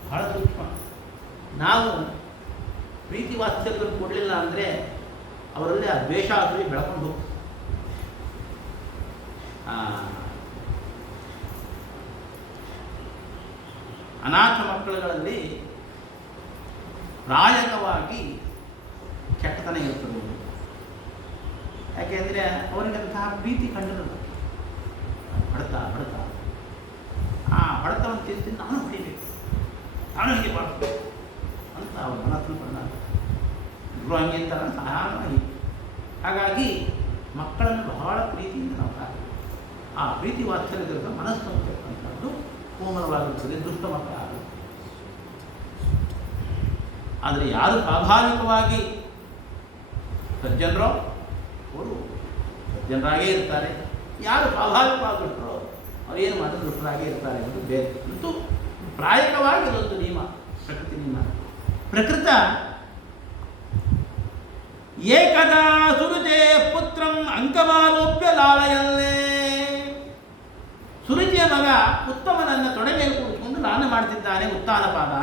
ಬಹಳ ಸೂಕ್ಷ್ಮ. ನಾವು ಪ್ರೀತಿ ವಾತ್ಸಲ್ಯಗಳನ್ನು ಕೊಡಲಿಲ್ಲ ಅಂದರೆ ಅವರಲ್ಲಿ ಆ ದ್ವೇಷ ಆಸರಿ ಬೆಳ್ಕೊಂಡು ಹೋಗ್ತದೆ. ಅನಾಥ ಮಕ್ಕಳುಗಳಲ್ಲಿ ಪ್ರಾಯಕವಾಗಿ ಕೆಟ್ಟತನ ಇರ್ತದೆ. ಯಾಕೆಂದರೆ ಅವರಿಗಂತಹ ಪ್ರೀತಿ ಕಂಡಿರಲ್ಲ. ಹೊಡೆತ ಆ ಹೊಡೆತವನ್ನು ತಿಂದು ನಾನು ಹೊಡಿಬೇಕು, ನಾನು ಹೀಗೆ ಮಾಡಬೇಕು ಅಂತ ಅವ್ರ ಮನಸ್ಸನ್ನು ಬಂದಾಗ ಇಬ್ಬರು ಹಂಗೆ ಅಂತಾರ ಸಹಾಯವಾಗಿ. ಹಾಗಾಗಿ ಮಕ್ಕಳನ್ನು ಬಹಳ ಪ್ರೀತಿಯಿಂದ ನಾವು ಸಾಕಬೇಕು. ಆ ಪ್ರೀತಿ ವಾತ್ಸಲ್ಯದ ಮನಸ್ಸು ಅಂತಕ್ಕಂಥದ್ದು ಕೋಮಲವಾಗಿರುತ್ತದೆ. ದುಷ್ಟ ಮಕ್ಕಳಾಗ. ಆದರೆ ಯಾರು ಸ್ವಾಭಾವಿಕವಾಗಿ ಸಜ್ಜನರೋ ಅವರು ಸಜ್ಜನರಾಗೇ ಇರ್ತಾರೆ. ಯಾರು ಸ್ವಾಭಾವಿಕವಾಗಿ ದುಷ್ಟರೋ ಅವ್ರು ಏನು ಮಾಡಿದ್ರು ದುಷ್ಟರಾಗೇ ಇರ್ತಾರೆ ಅನ್ನೋದು ಬೇರೆ. ಮತ್ತು ಪ್ರಾಯಕವಾಗಿ ಇದೊಂದು ನಿಯಮ, ಪ್ರಕೃತಿ ನಿಯಮ. ಪ್ರಕೃತ ಏಕದಾ ಸುರುಚೆ ಪುತ್ರಂ ಅಂಕಮಾರೋಪ್ಯ ಲಾಲಯಲ್ಲೇ. ಸುರುಚಿಯ ಮಗ ಉತ್ತಮನನ್ನು ತೊಡೆ ಮೇಲೆ ಕೂಡಿಸಿಕೊಂಡು ಲಾಲನೆ ಮಾಡ್ತಿದ್ದಾನೆ ಉತ್ತಾನಪಾದ.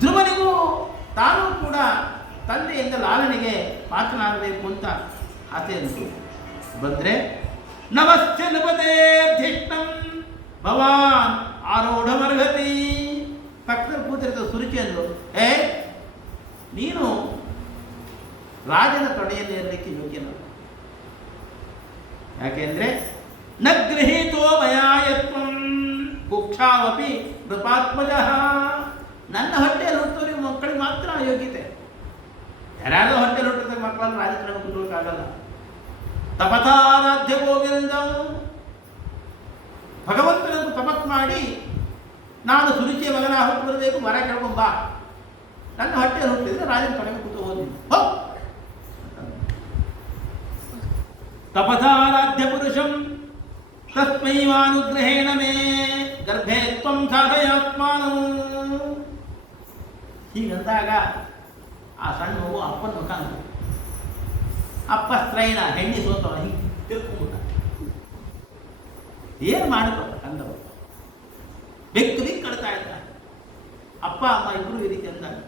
ಧ್ರುವನಿಗೂ ತಾನೂ ಕೂಡ ತಂದೆಯಿಂದ ಲಾಲನೆಗೆ ಪಾತ್ರನಾಗಬೇಕು ಅಂತ ಆಸೆ ಅಂತು. ಬಂದರೆ ನವಸ್ಯ ನವದೇರ್ಧಿಷ್ಣಂ ಭವಾನ್ ಆರೋಢಮರ್ಹತಿ. ಪಕ್ಕದಲ್ಲಿ ಕೂತಿರ್ತ ಸುರುಚಿ ಅಂದರು, ನೀನು ರಾಜನ ತೊಡೆಯಲ್ಲಿ ಇರಲಿಕ್ಕೆ ಯೋಗ್ಯನಲ್ಲ. ಯಾಕೆಂದರೆ ನ ಪುರುಷಾವಪಿ ನೃಪಾತ್ಮಜ. ನನ್ನ ಹೊಟ್ಟೆಯಲ್ಲಿ ಹುಟ್ಟೋರಿಗೆ ಮಕ್ಕಳಿಗೆ ಮಾತ್ರ ಯೋಗ್ಯತೆ. ಯಾರ್ಯಾರೋ ಹೊಟ್ಟೆಯಲ್ಲಿ ಹುಟ್ಟಿದ ಮಕ್ಕಳನ್ನು ರಾಜಕಾರಣ ಕುದುರೋಕ್ಕಾಗಲ್ಲ. ತಪತಾರಾಧ್ಯ ಗೋವಿಂದ, ಭಗವಂತನನ್ನು ತಪಸ್ ಮಾಡಿ ನಾನು ಸುರುಚಿಯ ಮಗನ ಹುಟ್ಟಬೇಕು, ವರ ಕೇಳ್ಕೊಂಬ. ನನ್ನ ಹೊಟ್ಟೆಯಲ್ಲಿ ಹುಟ್ಟಿದ್ರೆ ರಾಜನ ಕಡೆಗೆ ಕೂತು ಹೋಗಿ ತಪಸಾರಾಧ್ಯ ಪುರುಷಂ ತಸ್ಮೈವಾನುಗ್ರಹೇಣ ಮೇ ಗರ್ಭೆ ತ್ವಂ ಸಾಧಯಾತ್ಮಾನೋ. ಹೀಗಂದಾಗ ಆ ಸಣ್ಣ ಮಗು ಅಪ್ಪನ ಮುಖ ಅಂತ, ಅಪ್ಪ ಸ್ತ್ರೈಣ ಹೆಣ್ಣಿ ಸೋತವ ಹಿಂಗೆ ತಿರ್ಕೊಂಡ್ಬಿಟ್ಟ. ಏನು ಮಾಡಬೇಕು ಕಂದವ, ಬೆಕ್ಕು ಬೆಕ್ಕು ಕಡ್ತಾ ಇದ್ದ. ಅಪ್ಪ ಅಮ್ಮ ಇಬ್ಬರು ಈ ರೀತಿ ಅಂದಾಗ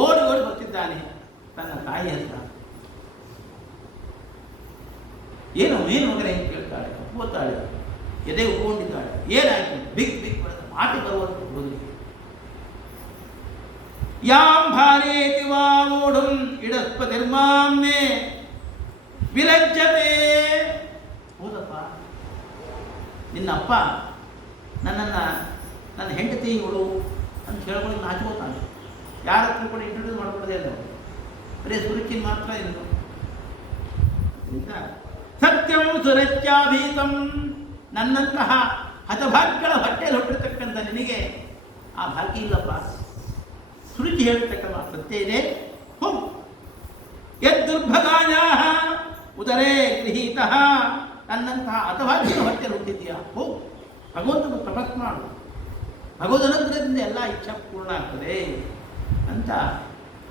ಓಡಿ ಓಡಿ ಬರ್ತಿದ್ದಾನೆ ತನ್ನ ತಾಯಿ ಹತ್ರ. ಏನು ಏನು ಮಗನ ಹೆಂಗೆ ಕೇಳ್ತಾಳೆ, ಒಪ್ಪುತ್ತಾಳೆ, ಎದೆ ಉಪ್ಕೊಂಡಿದ್ದಾಳೆ. ಏನಾಯ್ತು? ಬಿಗ್ ಬಿಗ್ ಬರೆದ ಮಾತಿ ಬರುವಂತ ಹೋದ್ರಿ. ಯಾಂ ಭಾರೇತಿ ವಾ ಮೂಢುಂ ಇಡಸ್ಪತಿರ್ಮಾಮೆ ವಿಲಜ್ಜತೆ. ಹೌದಪ್ಪ, ನಿನ್ನಪ್ಪ ನನ್ನನ್ನು ನನ್ನ ಹೆಂಡತಿ ಇವಳು ಅಂತ ಹೇಳ್ಕೊಂಡು ನಾಚ್ಕೋತಾನೆ. ಯಾರ ಹತ್ರ ಕೂಡ ಇಂಟ್ರೊಡ್ಯೂಸ್ ಮಾಡ್ಕೊಳ್ಳೋದೇ ಇಲ್ಲ, ಬರೀ ಸುರುಚಿನ ಮಾತ್ರ ಇಲ್ಲ. ಸತ್ಯಂ ಸುರತ್ಯಾಭೀತಂ, ನನ್ನಂತಹ ಹತಭಾಗ್ಯಗಳ ಹೊಟ್ಟೆಯಲ್ಲಿ ಹುಟ್ಟಿರ್ತಕ್ಕಂಥ ನಿನಗೆ ಆ ಭಾಗ್ಯ ಇಲ್ಲಪ್ಪ. ಸುರುಚಿ ಹೇಳ್ತಕ್ಕಂಥ ಸತ್ಯ ಇದೆ. ಹೋಗು. ಯದ್ದುರ್ಭಗಾಯ ಉದರೇ ಗೃಹೀತ, ನನ್ನಂತಹ ಹತಭಾಗ್ಯಗಳ ಹೊಟ್ಟೆಯಲ್ಲಿ ಹುಟ್ಟಿದ್ದೀಯಾ, ಹೋಗು ಭಗವಂತನ ತಪಸ್ ಮಾಡು, ಭಗವದ್ ಅನುಗ್ರಹದಿಂದ ಎಲ್ಲ ಇಚ್ಛಾ ಪೂರ್ಣ ಆಗ್ತದೆ ಅಂತ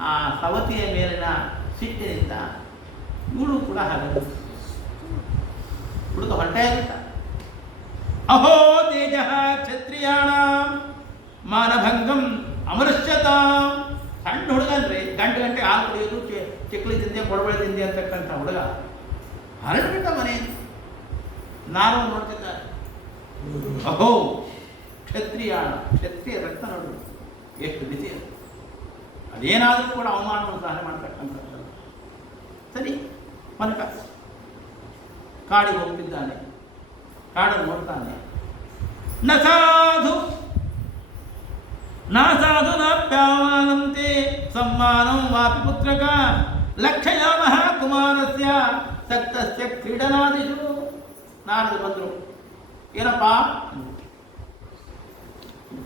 ಆ ಸವತಿಯ ಮೇಲಿನ ಸಿಟ್ಟಿನಿಂದ ಇವಳು ಕೂಡ ಹಾಗೆ ಹುಡುಗ ಹೊರಟಾಗಿಟ್ಟ. ಅಹೋ ತೇಜ ಕ್ಷತ್ರಿಯಾಣ ಮಾನಭಂಗಂ ಅಮೃಶ್ಯತ. ಸಣ್ಣ ಹುಡುಗ ಅಂದ್ರೆ ಗಂಟೆ ಗಂಟೆ ಹಾಲು ಕುಡಿಯೋದು, ಚಿಕ್ಕಲಿ ತಿಂದೆ ಕೊಡಬಳೆ ತಿಂದೆ ಅಂತಕ್ಕಂಥ ಹುಡುಗ ಹರಡ್ಬಿಟ್ಟ ಮನೆ. ನಾನು ನೋಡ್ತಿದ್ದಾರೆ. ಅಹೋ ಕ್ಷತ್ರಿಯಾಣ, ಕ್ಷತ್ರಿಯ ರಕ್ತ ನೋಡು ಎಷ್ಟು ಬಿಸಿ ಅದು. ಅದೇನಾದರೂ ಕೂಡ ಅವಮಾನವನ್ನು ಸಹನೆ ಮಾಡ್ತಕ್ಕಂಥದ್ದು. ಸರಿ, ಮನಕ ಕಾಡಿಗೆ ಹೋಗ್ತಿದ್ದಾನೆ. ಕಾಡನ್ನು ನೋಡ್ತಾನೆ. ನ ಸಾಧು ನಾಪ್ಯಾಮಾನಂತೆ ಸಮ್ಮಾನಂ ವಾಪಿ ಪುತ್ರಕ ಲಕ್ಷಯಾಮಃ ಕುಮಾರಸ್ಯ ಸಕ್ತಸ್ಯ ಕ್ರೀಡನಾದಿಷು. ನಾರದು ಬಂದರು. ಏನಪ್ಪ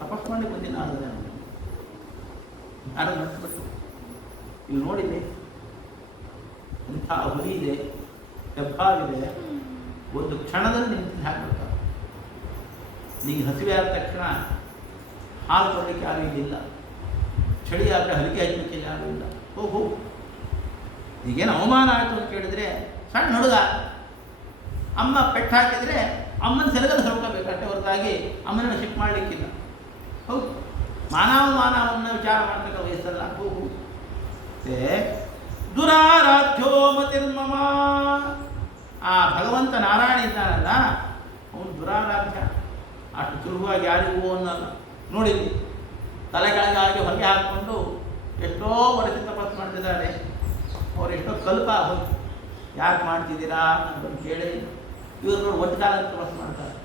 ತಪಸ್ ಮಾಡಿ ಬಂದಿ ನಾರದ ನಾರದ ನಡೆಸ್ಬಿಟ್ಟು ಇಲ್ಲಿ ನೋಡಿದೆ, ಇಂಥ ಹುಲಿ ಇದೆ, ಹೆಬ್ಬಾವಿದೆ, ಒಂದು ಕ್ಷಣದಲ್ಲಿ ನಿಂತು ಹಾಕ್ಬಿಡ್ತಾರೆ. ನೀವು ಹಸಿವೆ ಆದ ತಕ್ಷಣ ಹಾಲು ಕೊಡಲಿಕ್ಕೆ ಆಗೋದಿಲ್ಲ, ಚಳಿ ಆದರೆ ಹಲಿಕೆ ಹಚ್ಚಲಿಕ್ಕೆ ಆಗೋದಿಲ್ಲ. ಹೋಗು. ಈಗೇನು ಅವಮಾನ ಆಯಿತು ಅಂತ ಕೇಳಿದರೆ, ಸಣ್ಣ ಹುಡುಗ ಅಮ್ಮ ಪೆಟ್ಟು ಹಾಕಿದರೆ ಅಮ್ಮನ ಸೆರಗಲ್ಲಿ ಹೊರಕೋಬೇಕಷ್ಟೇ ಹೊರತಾಗಿ ಅಮ್ಮನನ್ನು ಶಿಫ್ಟ್ ಮಾಡಲಿಕ್ಕಿಲ್ಲ. ಹೌದು, ಮಾನವಮಾನವನ್ನು ವಿಚಾರ ಮಾಡ್ತಕ್ಕ ವಯಸ್ಸಲ್ಲ. ಹೋಗು. ದುರಾರಾಧ್ಯ ಮತಿರ್ಮಮ. ಆ ಭಗವಂತ ನಾರಾಯಣ ಇದ್ದಾನಲ್ಲ, ಅವನು ದುರಾರಾಧ್ಯ. ಅಷ್ಟು ಸುಲಭವಾಗಿ ಯಾರಿಗೂ ಅನ್ನಲ್ಲ. ನೋಡಿದ್ವಿ, ತಲೆ ಕೆಳಗಾಗಿ ಹೊಗೆ ಹಾಕ್ಕೊಂಡು ಎಷ್ಟೋ ವರ್ಷ ತಪಸ್ ಮಾಡ್ತಿದ್ದಾರೆ. ಅವ್ರು ಎಷ್ಟೋ ಕಲ್ಪ ಹೋಗಿ ಯಾಕೆ ಮಾಡ್ತಿದ್ದೀರಾ ಅಂತ ಕೇಳಿ, ಇವ್ರು ನೋಡಿ ಒಟ್ಟು ಕಾಲ ತಪಸ್ ಮಾಡ್ತಾರೆ.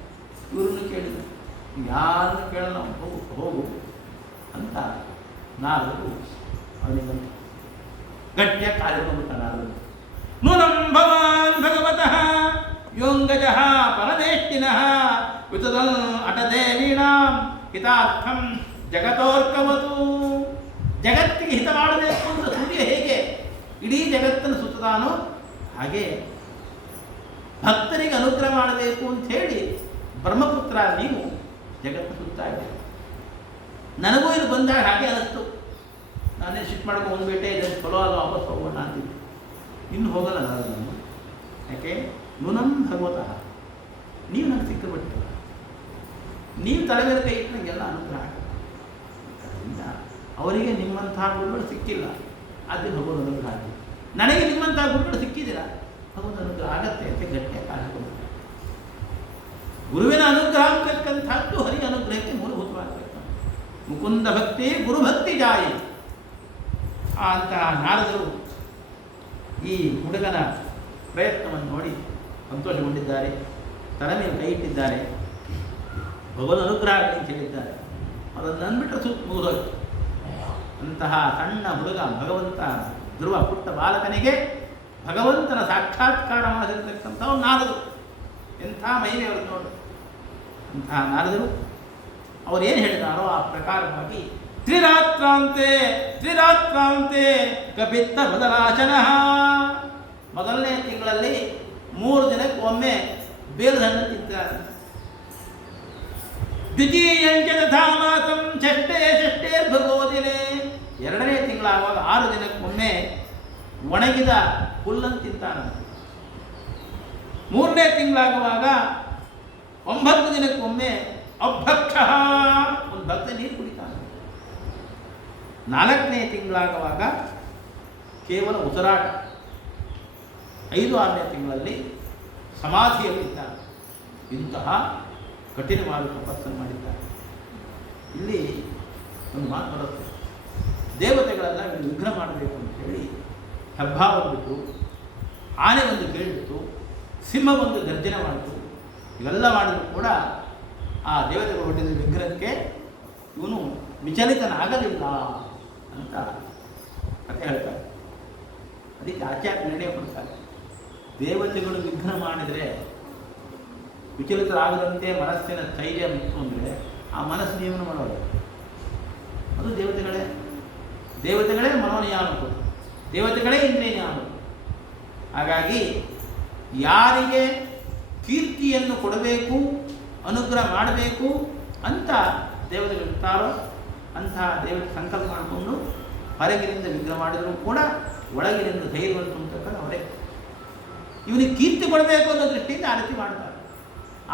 ಇವ್ರನ್ನು ಕೇಳಿದ್ರು, ಯಾರನ್ನು ಕೇಳಲ್ಲ, ಹೋಗು ಹೋಗು ಅಂತ ನಾರದರು ಅವನಿಗೆ ಗಟ್ಟಿಯ ಕಾರ್ಯಕ್ರಮ ನಾರದರು. ನೂನಂ ಭವಾನ್ ಭಗವತಃ ಯೋಂಗಜಃ ಪರಮೇಷ್ಟಿನಃ ವಿತದಲ್ ಅಟದೇ ವೀಣಾಂ ಹಿತಾರ್ಥಂ ಜಗತೋರ್ಕವತು. ಜಗತ್ತಿಗೆ ಹಿತ ಮಾಡಬೇಕು ಅಂತ ಸೂರ್ಯ ಹೇಗೆ ಇಡೀ ಜಗತ್ತನ್ನು ಸುತ್ತದಾನೋ ಹಾಗೆ ಭಕ್ತರಿಗೆ ಅನುಗ್ರಹ ಮಾಡಬೇಕು ಅಂತ ಹೇಳಿ ಬ್ರಹ್ಮಪುತ್ರ ನೀವು ಜಗತ್ತು ಸುತ್ತಾ ಇದ್ದೀರಿ. ನನಗೂ ಇದು ಬಂದಾಗ ಹಾಗೆ ಅನ್ನಿಸ್ತು. ನಾನೇ ಶಿಫ್ಟ್ ಮಾಡ್ಕೊಂಡು ಬಂದುಬಿಟ್ಟೆ, ಇದನ್ನು ಚಲೋ ಅಲ್ಲ, ವಾಪಸ್ ಹೋಗೋಣ ಅಂತಿದ್ದೆ. ಇನ್ನು ಹೋಗಲ್ಲ ನಾನು. ಯಾಕೆ? ನೂನಂ ಭಗವತಃ, ನೀವು ನನಗೆ ಸಿಕ್ಕಿಬಿಟ್ಟಿಲ್ಲ. ನೀವು ತಲೆ ಮೇಲೆ ಕೈ ಇಟ್ಟು ನನಗೆಲ್ಲ ಅನುಗ್ರಹ ಆಗುತ್ತೆ. ಅದರಿಂದ ಅವರಿಗೆ ನಿಮ್ಮಂಥ ಗುರುಗಳು ಸಿಕ್ಕಿಲ್ಲ, ಅದು ಭಗವಂತ ಅನುಗ್ರಹ ಆಗಿದೆ. ನನಗೆ ನಿಮ್ಮಂಥ ಗುರುಗಳು ಸಿಕ್ಕಿದ್ದೀರಾ, ಭಗವಂತ ಅನುಗ್ರಹ ಆಗತ್ತೆ ಅಂತ ಗಟ್ಟಿಯಾಗಿ ಕಾಣಿಸ್ಕೊಂಡು ಗುರುವಿನ ಅನುಗ್ರಹ ಅಂತಕ್ಕಂಥದ್ದು ಹರಿ ಅನುಗ್ರಹಕ್ಕೆ ಮೂಲಭೂತವಾಗಬೇಕು. ಮುಕುಂದ ಭಕ್ತಿ ಗುರುಭಕ್ತಿ ಜಾಯಿ ಅಂತಹ ನಾರದರು ಈ ಹುಡುಗನ ಪ್ರಯತ್ನವನ್ನು ನೋಡಿ ಸಂತೋಷಗೊಂಡಿದ್ದಾರೆ. ತಲೆ ಮೇಲೆ ಕೈ ಇಟ್ಟಿದ್ದಾರೆ. ಭಗವನ್ ಅನುಗ್ರಹ ಆಗಲಿ ಅಂತ ಹೇಳಿದ್ದಾರೆ. ಅದನ್ನು ಅಂದ್ಬಿಟ್ರೆ ಸುತ್ತ ಮುಗಿದೋಯ್ತು. ಅಂತಹ ಸಣ್ಣ ಹುಡುಗ ಭಗವಂತ ಧ್ರುವ ಪುಟ್ಟ ಬಾಲಕನಿಗೆ ಭಗವಂತನ ಸಾಕ್ಷಾತ್ಕಾರ ಮಾಡಿರ್ತಕ್ಕಂಥವ್ರು ನಾರದರು. ಎಂಥ ಮಹಿಮೆಯವರು ನೋಡು. ಅಂತಹ ನಾರದರು ಅವರೇನು ಹೇಳಿದಾರೋ ಆ ಪ್ರಕಾರವಾಗಿ ತ್ರಿರಾತ್ರಾಂತೆ ಕಪಿತ್ತ ಬದಲಾಚನ, ಮೊದಲನೇ ತಿಂಗಳಲ್ಲಿ 3 ದಿನಕ್ಕೆ ಒಮ್ಮೆ ಬೇಲದ ಹಣ್ಣು ತಿಂತಾರೆ. ದ್ವಿತೀಯಂಚ ತಥಾಮಾತಂ ಷಷ್ಠೇ ಭಗೋದಿನೇ, 2ನೇ ತಿಂಗಳಾಗುವಾಗ 6 ದಿನಕ್ಕೊಮ್ಮೆ ಒಣಗಿದ ಹುಲ್ಲನ್ನು ತಿಂತಾನೆ. 3ನೇ ತಿಂಗಳಾಗುವಾಗ 9 ದಿನಕ್ಕೊಮ್ಮೆ ಅಭಕ್ಷ, ಒಂದು ಭಕ್ತ ನೀರು ಕುಡಿತಾನೆ. 4ನೇ ತಿಂಗಳಾಗುವಾಗ ಕೇವಲ ಉಸಿರಾಟ. 5, 6ನೇ ತಿಂಗಳಲ್ಲಿ ಸಮಾಧಿಯಲ್ಲಿದ್ದಾನೆ. ಇಂತಹ ಕಠಿಣವಾದ ತಪಸ್ಸನ್ನು ಮಾಡಿದ್ದಾರೆ. ಇಲ್ಲಿ ಒಂದು ಮಾತು ಬರುತ್ತೆ, ದೇವತೆಗಳೆಲ್ಲ ವಿಘ್ನ ಮಾಡಬೇಕು ಅಂತ ಹೇಳಿ ಹೆಬ್ಬ ಬಂದ್ಬಿಟ್ಟು, ಆನೆ ಒಂದು ಕೇಳಿಬಿಟ್ಟು, ಸಿಂಹ ಒಂದು ಗರ್ಜನೆ ಮಾಡಿತು. ಇವೆಲ್ಲ ಮಾಡಿದ್ರು ಕೂಡ ಆ ದೇವತೆಗಳು ಹೊಟ್ಟಿದ ವಿಗ್ರಹಕ್ಕೆ ಇವನು ವಿಚಲಿತನಾಗಲಿಲ್ಲ ಅಂತ ಕಥೆ ಹೇಳ್ತಾರೆ. ಅದಕ್ಕೆ ಆಚಾರ್ಯ ನಿರ್ಣಯ ಕೊಡ್ತಾರೆ, ದೇವತೆಗಳು ವಿಘ್ನ ಮಾಡಿದರೆ ವಿಚಲಿತರಾಗದಂತೆ ಮನಸ್ಸಿನ ಸ್ಥೈರ್ಯ ಇತ್ತು ಅಂದರೆ ಆ ಮನಸ್ಸು ನಿಯಮನ ಮಾಡೋದು ಅದು ದೇವತೆಗಳೇ ಮನೋನಿಯಾಮಕರು, ದೇವತೆಗಳೇ ಇಂದ್ರಿಯ ನಿಯಾಮಕರು. ಹಾಗಾಗಿ ಯಾರಿಗೆ ಕೀರ್ತಿಯನ್ನು ಕೊಡಬೇಕು, ಅನುಗ್ರಹ ಮಾಡಬೇಕು ಅಂತ ದೇವತೆಗಳಿರ್ತಾರೋ ಅಂತಹ ದೇವತೆ ಸಂಕಲ್ಪ ಮಾಡಿಕೊಂಡು ಹೊರಗಿನಿಂದ ವಿಗ್ರಹ ಮಾಡಿದರೂ ಕೂಡ ಒಳಗಿನಿಂದ ಧೈರ್ಯವಂತ ಅಂತಕ್ಕಂಥ ಅವರೇ. ಇವನಿಗೆ ಕೀರ್ತಿ ಕೊಡಬೇಕು ಅನ್ನೋ ದೃಷ್ಟಿಯಿಂದ ಆ ರೀತಿ ಮಾಡ್ತಾರೆ.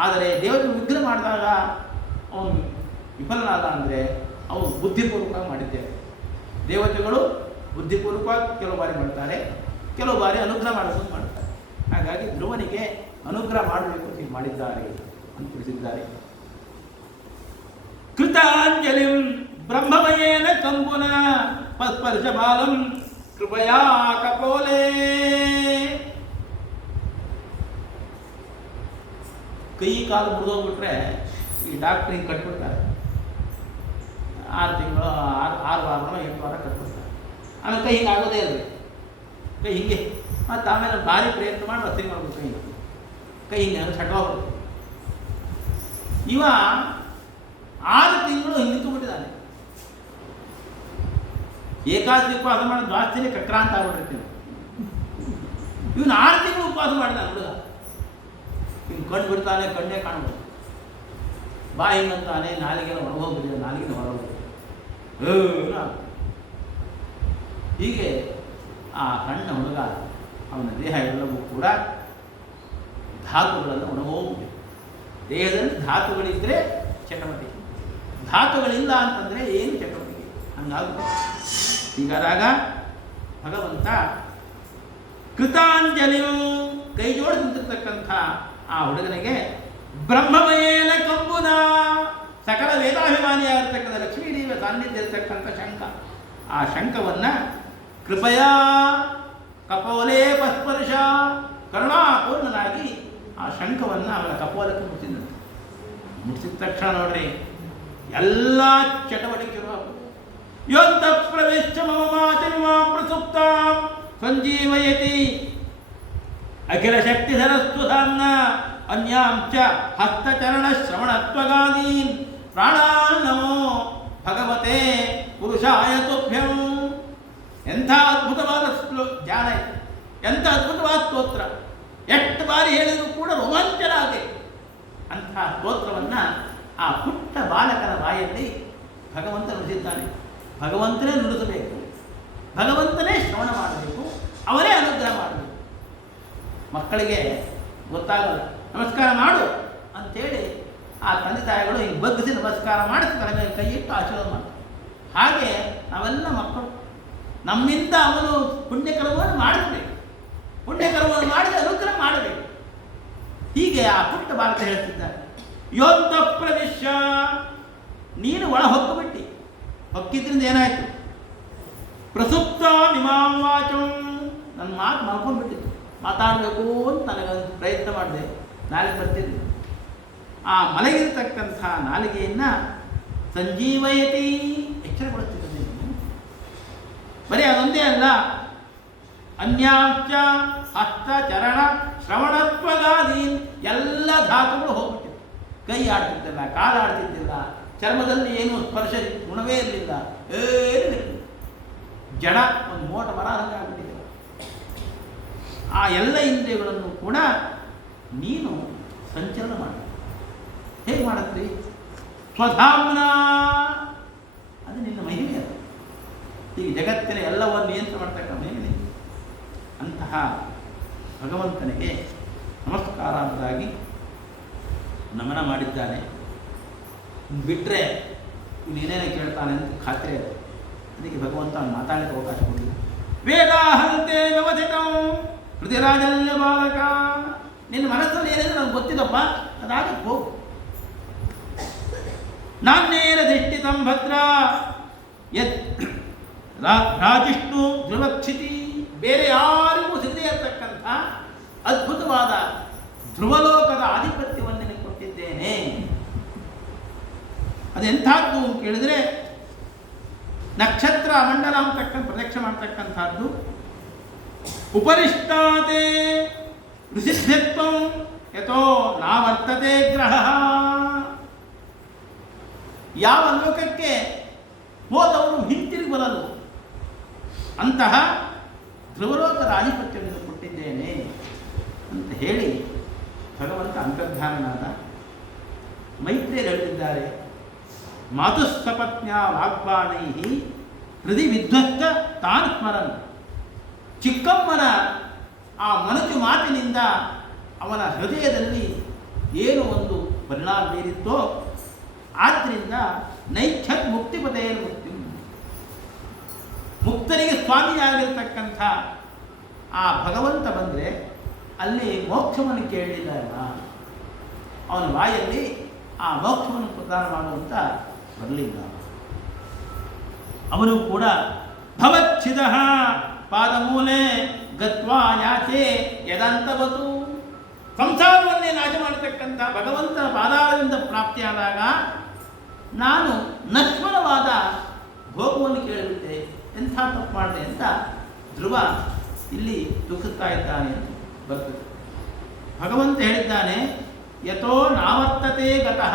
ಆದರೆ ದೇವತೆ ವಿಗ್ರಹ ಮಾಡಿದಾಗ ಅವನು ವಿಫಲನಾದ ಅಂದರೆ ಅವನು ಬುದ್ಧಿಪೂರ್ವಕವಾಗಿ ಮಾಡಿದ್ದೇವೆ. ದೇವತೆಗಳು ಬುದ್ಧಿಪೂರ್ವಕವಾಗಿ ಕೆಲವು ಬಾರಿ ಮಾಡ್ತಾರೆ, ಕೆಲವು ಬಾರಿ ಅನುಗ್ರಹ ಮಾಡೋದನ್ನು ಮಾಡ್ತಾರೆ. ಹಾಗಾಗಿ ಧ್ರುವನಿಗೆ ಅನುಗ್ರಹ ಮಾಡಬೇಕು ಅಂತ ಮಾಡಿದ್ದಾರೆ ಅಂತ ತಿಳಿಸಿದ್ದಾರೆ. ಕೃತಾಂಜಲಿಂ ಬ್ರಹ್ಮಮಯೇನ ಕಂಬುನ ಪಸ್ಪರ್ಶ ಬಾಲಂ ಕೃಪಯಾ ಕಪೋಲೆ. ಕೈ ಕಾಲು ಮುರಿದೋಗ್ಬಿಟ್ರೆ ಈ ಡಾಕ್ಟ್ರ್ ಹಿಂಗೆ ಕಟ್ಬಿಡ್ತಾರೆ. 6 ತಿಂಗಳು 6 ವಾರ 8 ವಾರ ಕಟ್ಬಿಡ್ತಾರೆ. ಆಮೇಲೆ ಕೈ ಹಿಂಗೆ ಆಗೋದೇ ಇರಲಿ, ಕೈ ಹಿಂಗೆ ಮತ್ತು ಆಮೇಲೆ ಭಾರಿ ಪ್ರಯತ್ನ ಮಾಡಿ ರಸ್ತೆ ಮಾಡ್ಬೇಕು. ಕೈ ಹಿಂಗೆ ಸಟ್ವಾಗ್ಬಿಡ್ತು. ಇವ 6 ತಿಂಗಳು ಹಿಂಗೆ ನಿಂತುಬಿಟ್ಟಿದ್ದಾನೆ. ಏಕಾದಶಿ ಉಪವಾಸ ಮಾಡಿ ದ್ವಾದಶಿನೇ ಕಕ್ರಾಂತ ಆಗ್ಬಿಟ್ಟಿರ್ತೀನಿ. ಇವನು 6 ತಿಂಗಳು ಉಪವಾಸ ಮಾಡಿದಾನೆ ಹುಡುಗ. ಹಿಂಗೆ ಕಣ್ಣು ಬಿಡ್ತಾನೆ, ಕಣ್ಣೇ ಕಾಣ್ಬೋದು. ಬಾಯಿ ಹಿಂಗಂತಾನೆ, ನಾಲಿಗೆಲ್ಲ ಹೊರಗೋಗ್ಬಿಟ್ಟಿದೆ, ನಾಲಿಗೆ ಹೊರಗೋಗ್ಬಿಟ್ಟಿದೆ. ಹೀಗೆ ಆ ಸಣ್ಣ ಹುಡುಗ ಅವನ ದೇಹ ಎಲ್ಲವೂ ಕೂಡ ಧಾತುಗಳೆಲ್ಲ ಒಣಗೋಗ್ಬಿಟ್ಟಿದೆ. ದೇಹದಲ್ಲಿ ಧಾತುಗಳಿದ್ದರೆ ಚಟುವಟಿಕೆ, ಧಾತುಗಳಿಲ್ಲ ಅಂತಂದರೆ ಏನು ಚಟುವಟಿಕೆ ಹಂಗಾಗುತ್ತೆ. ಹೀಗಾದಾಗ ಭಗವಂತ ಕೃತಾಂಜಲಿಯು ಕೈ ಜೋಡಿ ನಿಂತಿರ್ತಕ್ಕಂಥ ಆ ಹುಡುಗನಿಗೆ ಬ್ರಹ್ಮಮಯೇನ ಕಂಬುನ, ಸಕಲ ವೇದಾಭಿಮಾನಿಯಾಗಿರ್ತಕ್ಕಂಥ ಲಕ್ಷ್ಮೀದೇವಿಯ ಸಾನ್ನಿಧ್ಯ ಇರತಕ್ಕಂಥ ಶಂಖ, ಆ ಶಂಖವನ್ನು ಕೃಪಯಾ ಕಪೋಲೆ ಪಸ್ಪರ್ಶ, ಕರುಣಾಪೂರ್ಣನಾಗಿ ಆ ಶಂಖವನ್ನು ಅವನ ಕಪೋಲಕ್ಕೆ ಮುಟ್ಟಿದಂತೆ. ಮುಟ್ಟಿಸಿದ ತಕ್ಷಣ ನೋಡ್ರಿ ಎಲ್ಲ ಚಟುವಟಿಕೆಗಳು ಯೋಂತ ಪ್ರವೇಶ ಮಮಾಚರಿಮಾ ಪ್ರಸುಪ್ತ ಸಂಜೀವಯತಿ ಅಖಿಲ ಶಕ್ತಿಧರಸ್ತು ಧಾಮ್ನ ಅನ್ಯಾಂಚ ಹಸ್ತಚರಣ ಶ್ರವಣತ್ವಗಾದೀನ್ ಪ್ರಾಣಾನ್ ನಮೋ ಭಗವತೆ ಪುರುಷಾಯ ತುಭ್ಯಂ. ಎಂಥ ಅದ್ಭುತವಾದ ಧ್ಯಾನ ಇದೆ, ಎಂಥ ಅದ್ಭುತವಾದ ಸ್ತೋತ್ರ. ಎಷ್ಟು ಬಾರಿ ಹೇಳಿದರೂ ಕೂಡ ರೋಮಾಂಚನ ಆಗಬೇಕು. ಅಂಥ ಸ್ತೋತ್ರವನ್ನು ಆ ಪುಟ್ಟ ಬಾಲಕನ ಬಾಯಲ್ಲಿ ಭಗವಂತ ನುಡಿಸಿದ್ದಾನೆ. ಭಗವಂತನೇ ನುಡಿಸಬೇಕು, ಭಗವಂತನೇ ಶ್ರವಣ ಮಾಡಬೇಕು, ಅವರೇ ಅನುಗ್ರಹ ಮಾಡಬೇಕು. ಮಕ್ಕಳಿಗೆ ಗೊತ್ತಾಗಲ್ಲ, ನಮಸ್ಕಾರ ಮಾಡು ಅಂಥೇಳಿ ಆ ತಂದೆ ತಾಯಿಗಳು ಹಿಂಗೆ ಬಗ್ಗಿಸಿ ನಮಸ್ಕಾರ ಮಾಡಿಸಿ ತಲೆ ಮೇಲೆ ಕೈ ಇಟ್ಟು ಆಶೀರ್ವಾದ ಮಾಡ್ತಾರೆ. ಹಾಗೆ ನಾವೆಲ್ಲ ಮಕ್ಕಳು, ನಮ್ಮಿಂದ ಅವನು ಪುಣ್ಯಕರ್ಮವನ್ನು ಮಾಡಬೇಕು, ಪುಣ್ಯಕರ್ಮವನ್ನು ಮಾಡಿದ ಅನುಗ್ರಹ ಮಾಡಬೇಕು. ಹೀಗೆ ಆ ಪುಟ್ಟ ಬಾಲಕ ಹೇಳ್ತಿದ್ದಾರೆ, ಯೋಂತ ಪ್ರವೇಶ, ನೀನು ಒಳ ಹೊಕ್ಕಬಿಟ್ಟು, ಹೊಕ್ಕಿದ್ರಿಂದ ಏನಾಯಿತು? ಪ್ರಸುಪ್ತ ನಿಮಾಂ ವಾಚಂ, ನನ್ನ ಮಾತು ಮಲ್ಕೊಂಡ್ಬಿಟ್ಟಿತ್ತು, ಮಾತಾಡಬೇಕು ಅಂತ ನನಗೆ ಪ್ರಯತ್ನ ಮಾಡಿದೆ, ನಾಳೆ ಬರ್ತಿದ್ದೆ. ಆ ಮಲಗಿರತಕ್ಕಂಥ ನಾಲಿಗೆಯನ್ನು ಸಂಜೀವಯತಿ, ಎಚ್ಚರಗೊಳಿಸುತ್ತದೆ. ಬರೀ ಅದೊಂದೇ ಅಲ್ಲ, ಅನ್ಯಾಂಚ ಹಸ್ತ ಚರಣ ಶ್ರವಣತ್ವಗಾದಿ ಎಲ್ಲ ಧಾತುಗಳು ಹೋಗ್ಬಿಟ್ಟಿವೆ. ಕೈ ಆಡ್ತಿದ್ದಿಲ್ಲ, ಕಾಲು ಆಡ್ತಿದ್ದಿಲ್ಲ, ಚರ್ಮದಲ್ಲಿ ಏನು ಸ್ಪರ್ಶ ಗುಣವೇ ಇರಲಿಲ್ಲ, ಏನಿರಲಿಲ್ಲ, ಜಡ ಒಂದು ಮೋಟ ಮರ ಹಾಗಾಗ್ಬಿಟ್ಟಿದೆ. ಆ ಎಲ್ಲ ಇಂದ್ರಿಯಗಳನ್ನು ಕೂಡ ನೀನು ಸಂಚಲನ ಮಾಡಿ. ಹೇಗೆ ಮಾಡತ್ರಿ? ಸ್ವಧಾಮ್ನ, ಅದು ನಿನ್ನ ಮಹಿಮೆ. ಅದು ಈಗ ಜಗತ್ತಿನ ಎಲ್ಲವನ್ನು ನಿಯಂತ್ರಣ ಮಾಡ್ತಕ್ಕ ಮಹಿಮೆ. ಅಂತಹ ಭಗವಂತನಿಗೆ ನಮಸ್ಕಾರ ಅಂತಾಗಿ ನಮನ ಮಾಡಿದ್ದಾನೆ. ಬಿಟ್ಟರೆ ಇವನೇನೇನೇ ಕೇಳ್ತಾನೆ ಅಂತ ಖಾತ್ರಿ ಇದೆ. ಅದಕ್ಕೆ ಭಗವಂತ ಮಾತಾಡಲಿಕ್ಕೆ ಅವಕಾಶ ಕೊಡಲಿಲ್ಲ. ವೇದಾಹಂತೆ ವ್ಯವಧಿತಂ ಹೃದಯರಾಜಲ್ಯ ಬಾಲಕ, ನಿನ್ನ ಮನಸ್ಸಲ್ಲಿ ಏನಿದೆ ನನಗೆ ಗೊತ್ತಿಲ್ಲಪ್ಪ, ಅದಾಗಕ್ಕೆ ಹೋಗು. ನಾನೇನ ದೃಷ್ಟಿತಂ ಭದ್ರ ಯತ್ ರಾಜಿಷ್ಣು ಧ್ರುವಕ್ಷಿತಿ, ಬೇರೆ ಯಾರಿಗೂ ಸಿಗದೇ ಇರತಕ್ಕಂಥ ಅದ್ಭುತವಾದ ಧ್ರುವಲೋಕದ ಆಧಿಪತ್ಯವನ್ನು ನಿನಗೆ ಕೊಟ್ಟಿದ್ದೇನೆ. ಅದೆಂಥದ್ದು ಕೇಳಿದರೆ, ನಕ್ಷತ್ರ ಮಂಡಲ ಅಂತಕ್ಕಂಥ ಪ್ರದಕ್ಷಿಣೆ ಮಾಡ್ತಕ್ಕಂಥದ್ದು. ಉಪರಿಷ್ಟಾತೆ ಋಷಿಭ್ಯತ್ವಂ ಯಥೋ ನಾವರ್ತತೆ ಗ್ರಹ, ಯಾವ ಲೋಕಕ್ಕೆ ಹೋದವರು ಹಿಂತಿರುಗಿ ಬರಲು ಅಂತಹ ಧ್ರುವಲೋಕದ ಆಧಿಪತ್ಯವನ್ನು ಕೊಟ್ಟಿದ್ದೇನೆ ಅಂತ ಹೇಳಿ ಭಗವಂತ ಅಂತರ್ಧಾನನಾದ. ಮೈತ್ರಿಯರು ಹೇಳಿದ್ದಾರೆ, ಮಾತುಸ್ತಪತ್ನ್ಯ ವಾಗ್ಬಾಣೈ ಹೃದಯ ವಿಧ್ವಸ್ತ ತಾನ್ ಸ್ಮರನ್. ಚಿಕ್ಕಮ್ಮನ ಆ ಮನಸ್ಸು ಮಾತಿನಿಂದ ಅವನ ಹೃದಯದಲ್ಲಿ ಏನು ಒಂದು ಪರಿಣಾಮ ಬೀರಿತ್ತೋ, ಆದ್ದರಿಂದ ನೈಚ್ಛತ್ ಮುಕ್ತಿಪದೆಯ ಮುಕ್ತಿ, ಮುಕ್ತರಿಗೆ ಸ್ವಾಮಿಯಾಗಿರ್ತಕ್ಕಂಥ ಆ ಭಗವಂತ ಬಂದರೆ ಅಲ್ಲಿ ಮೋಕ್ಷವನ್ನು ಕೇಳಲಿಲ್ಲ ಅಲ್ಲ, ಅವನ ಬಾಯಲ್ಲಿ ಆ ಮೋಕ್ಷವನ್ನು ಪ್ರದಾನ ಮಾಡುವಂತ ಬರಲಿಲ್ಲ. ಅವನು ಕೂಡ ಭವಚ್ಛಿದ ಪಾದಮೂಲೆ ಗತ್ವಾ ಯಾಚೆ ಯದಂತವತು, ಸಂಸಾರವನ್ನೇ ನಾಶ ಮಾಡತಕ್ಕಂಥ ಭಗವಂತನ ಪಾದಾರದಿಂದ ಪ್ರಾಪ್ತಿಯಾದಾಗ ನಾನು ನಶ್ವರವಾದ ಭೋಗವನ್ನು ಕೇಳಿಬಿಟ್ಟೆ, ಎಂಥ ತಪ್ಪು ಮಾಡಿದೆ ಅಂತ ಧ್ರುವ ಇಲ್ಲಿ ದುಃಖಿಸ್ತಾ ಇದ್ದಾನೆ ಅಂತ ಬರ್ತದೆ. ಭಗವಂತ ಹೇಳಿದ್ದಾನೆ, ಯಥೋ ನಾವರ್ತತೆ ಗತಃ,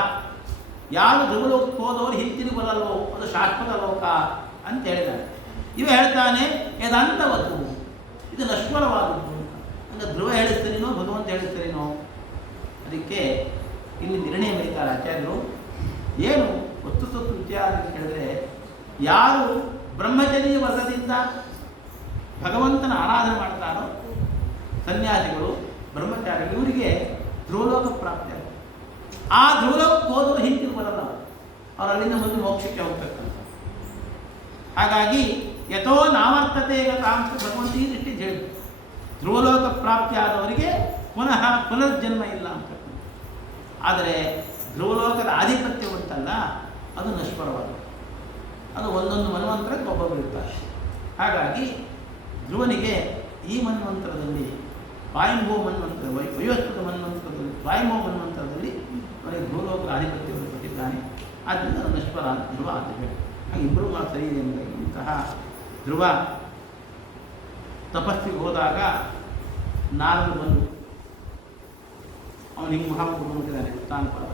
ಯಾರು ಧ್ರುವಲೋಕಕ್ಕೆ ಹೋದವರು ಹಿಂತಿರುಗಿ ಬರಲ್ವೋ ಅದು ಶಾಶ್ವತ ಲೋಕ ಅಂತ ಹೇಳಿದ್ದಾನೆ. ಇವ ಹೇಳ್ತಾನೆ ಯದಂತವತ್ತು, ಇದು ನಶ್ವರವಾದದ್ದು. ಅಂದರೆ ಧ್ರುವ ಹೇಳಿಸ್ತಾನೇನೋ ಭಗವಂತ ಹೇಳಿಸ್ತಾನೇನೋ. ಅದಕ್ಕೆ ಇಲ್ಲಿ ನಿರ್ಣಯ ಬರೀತಾರೆ ಆಚಾರ್ಯರು. ಏನು ವಸ್ತುತತ್ವ ವಿಚಾರ ಅಂತ ಹೇಳಿದ್ರೆ, ಯಾರು ಬ್ರಹ್ಮಚರ್ಯ ವರ್ಗದಿಂದ ಭಗವಂತನ ಆರಾಧನೆ ಮಾಡ್ತಾರೋ ಸನ್ಯಾಸಿಗಳು, ಬ್ರಹ್ಮಚಾರಿಗಳು, ಇವರಿಗೆ ಧ್ರುವಲೋಕ ಪ್ರಾಪ್ತಿ ಆಗುತ್ತೆ. ಆ ಧ್ರುವಲೋಕಕ್ಕೆ ಹೋದವರು ಹಿಂತಿರುಗಿ ಬರಲ್ಲ, ಅವರು ಅಲ್ಲಿಂದ ಮುಂದೆ ಮೋಕ್ಷಕ್ಕೆ ಹೋಗ್ತಕ್ಕಂಥ. ಹಾಗಾಗಿ ಯಥೋ ನಾವರ್ತತೆ ಅಂತ ಭಗವಂತ ಈ ದೃಷ್ಟಿ ಹೇಳಿದ್ರು. ಧ್ರುವಲೋಕ ಪ್ರಾಪ್ತಿ ಆದವರಿಗೆ ಪುನಃ ಪುನರ್ಜನ್ಮ ಇಲ್ಲ ಅಂತ. ಆದರೆ ಧ್ರುವಲೋಕದ ಆಧಿಪತ್ಯ ಉಂಟಲ್ಲ, ಅದು ನಶ್ವರವಾದ, ಅದು ಒಂದೊಂದು ಮನ್ವಂತರಕ್ಕೆ ಒಬ್ಬೊಬ್ಬರು ಇರ್ತಾರೆ. ಹಾಗಾಗಿ ಧ್ರುವನಿಗೆ ಈ ಮನ್ವಂತರದಲ್ಲಿ ವಾಯುಭೋ ಮನ್ವಂತರ, ವಯೋಸ್ಪದ ಮನ್ವಂತರದಲ್ಲಿ, ವಾಯುಭೋ ಮನ್ವಂತರದಲ್ಲಿ ಅವನಿಗೆ ಧ್ರುವಲೋಕದ ಆಧಿಪತ್ಯವನ್ನು ಕೊಟ್ಟಿದ್ದಾನೆ. ಆದ್ದರಿಂದ ಅದು ನಶ್ವರ ಧ್ರುವ ಅಂತ ಹೇಳಿ. ಹಾಗೆ ಇಬ್ಬರು ಮಾತು ಸರಿ ಇದೆ ಅಂದರೆ, ಇಂತಹ ಧ್ರುವ ತಪಸ್ಸಿಗೆ ಹೋದಾಗ ನಾರದು ಬಂದು ಅವನು ಹಿಂಗೆ ಮುಖ ಮುಟ್ಟಿದ್ದಾನೆ ತಾನು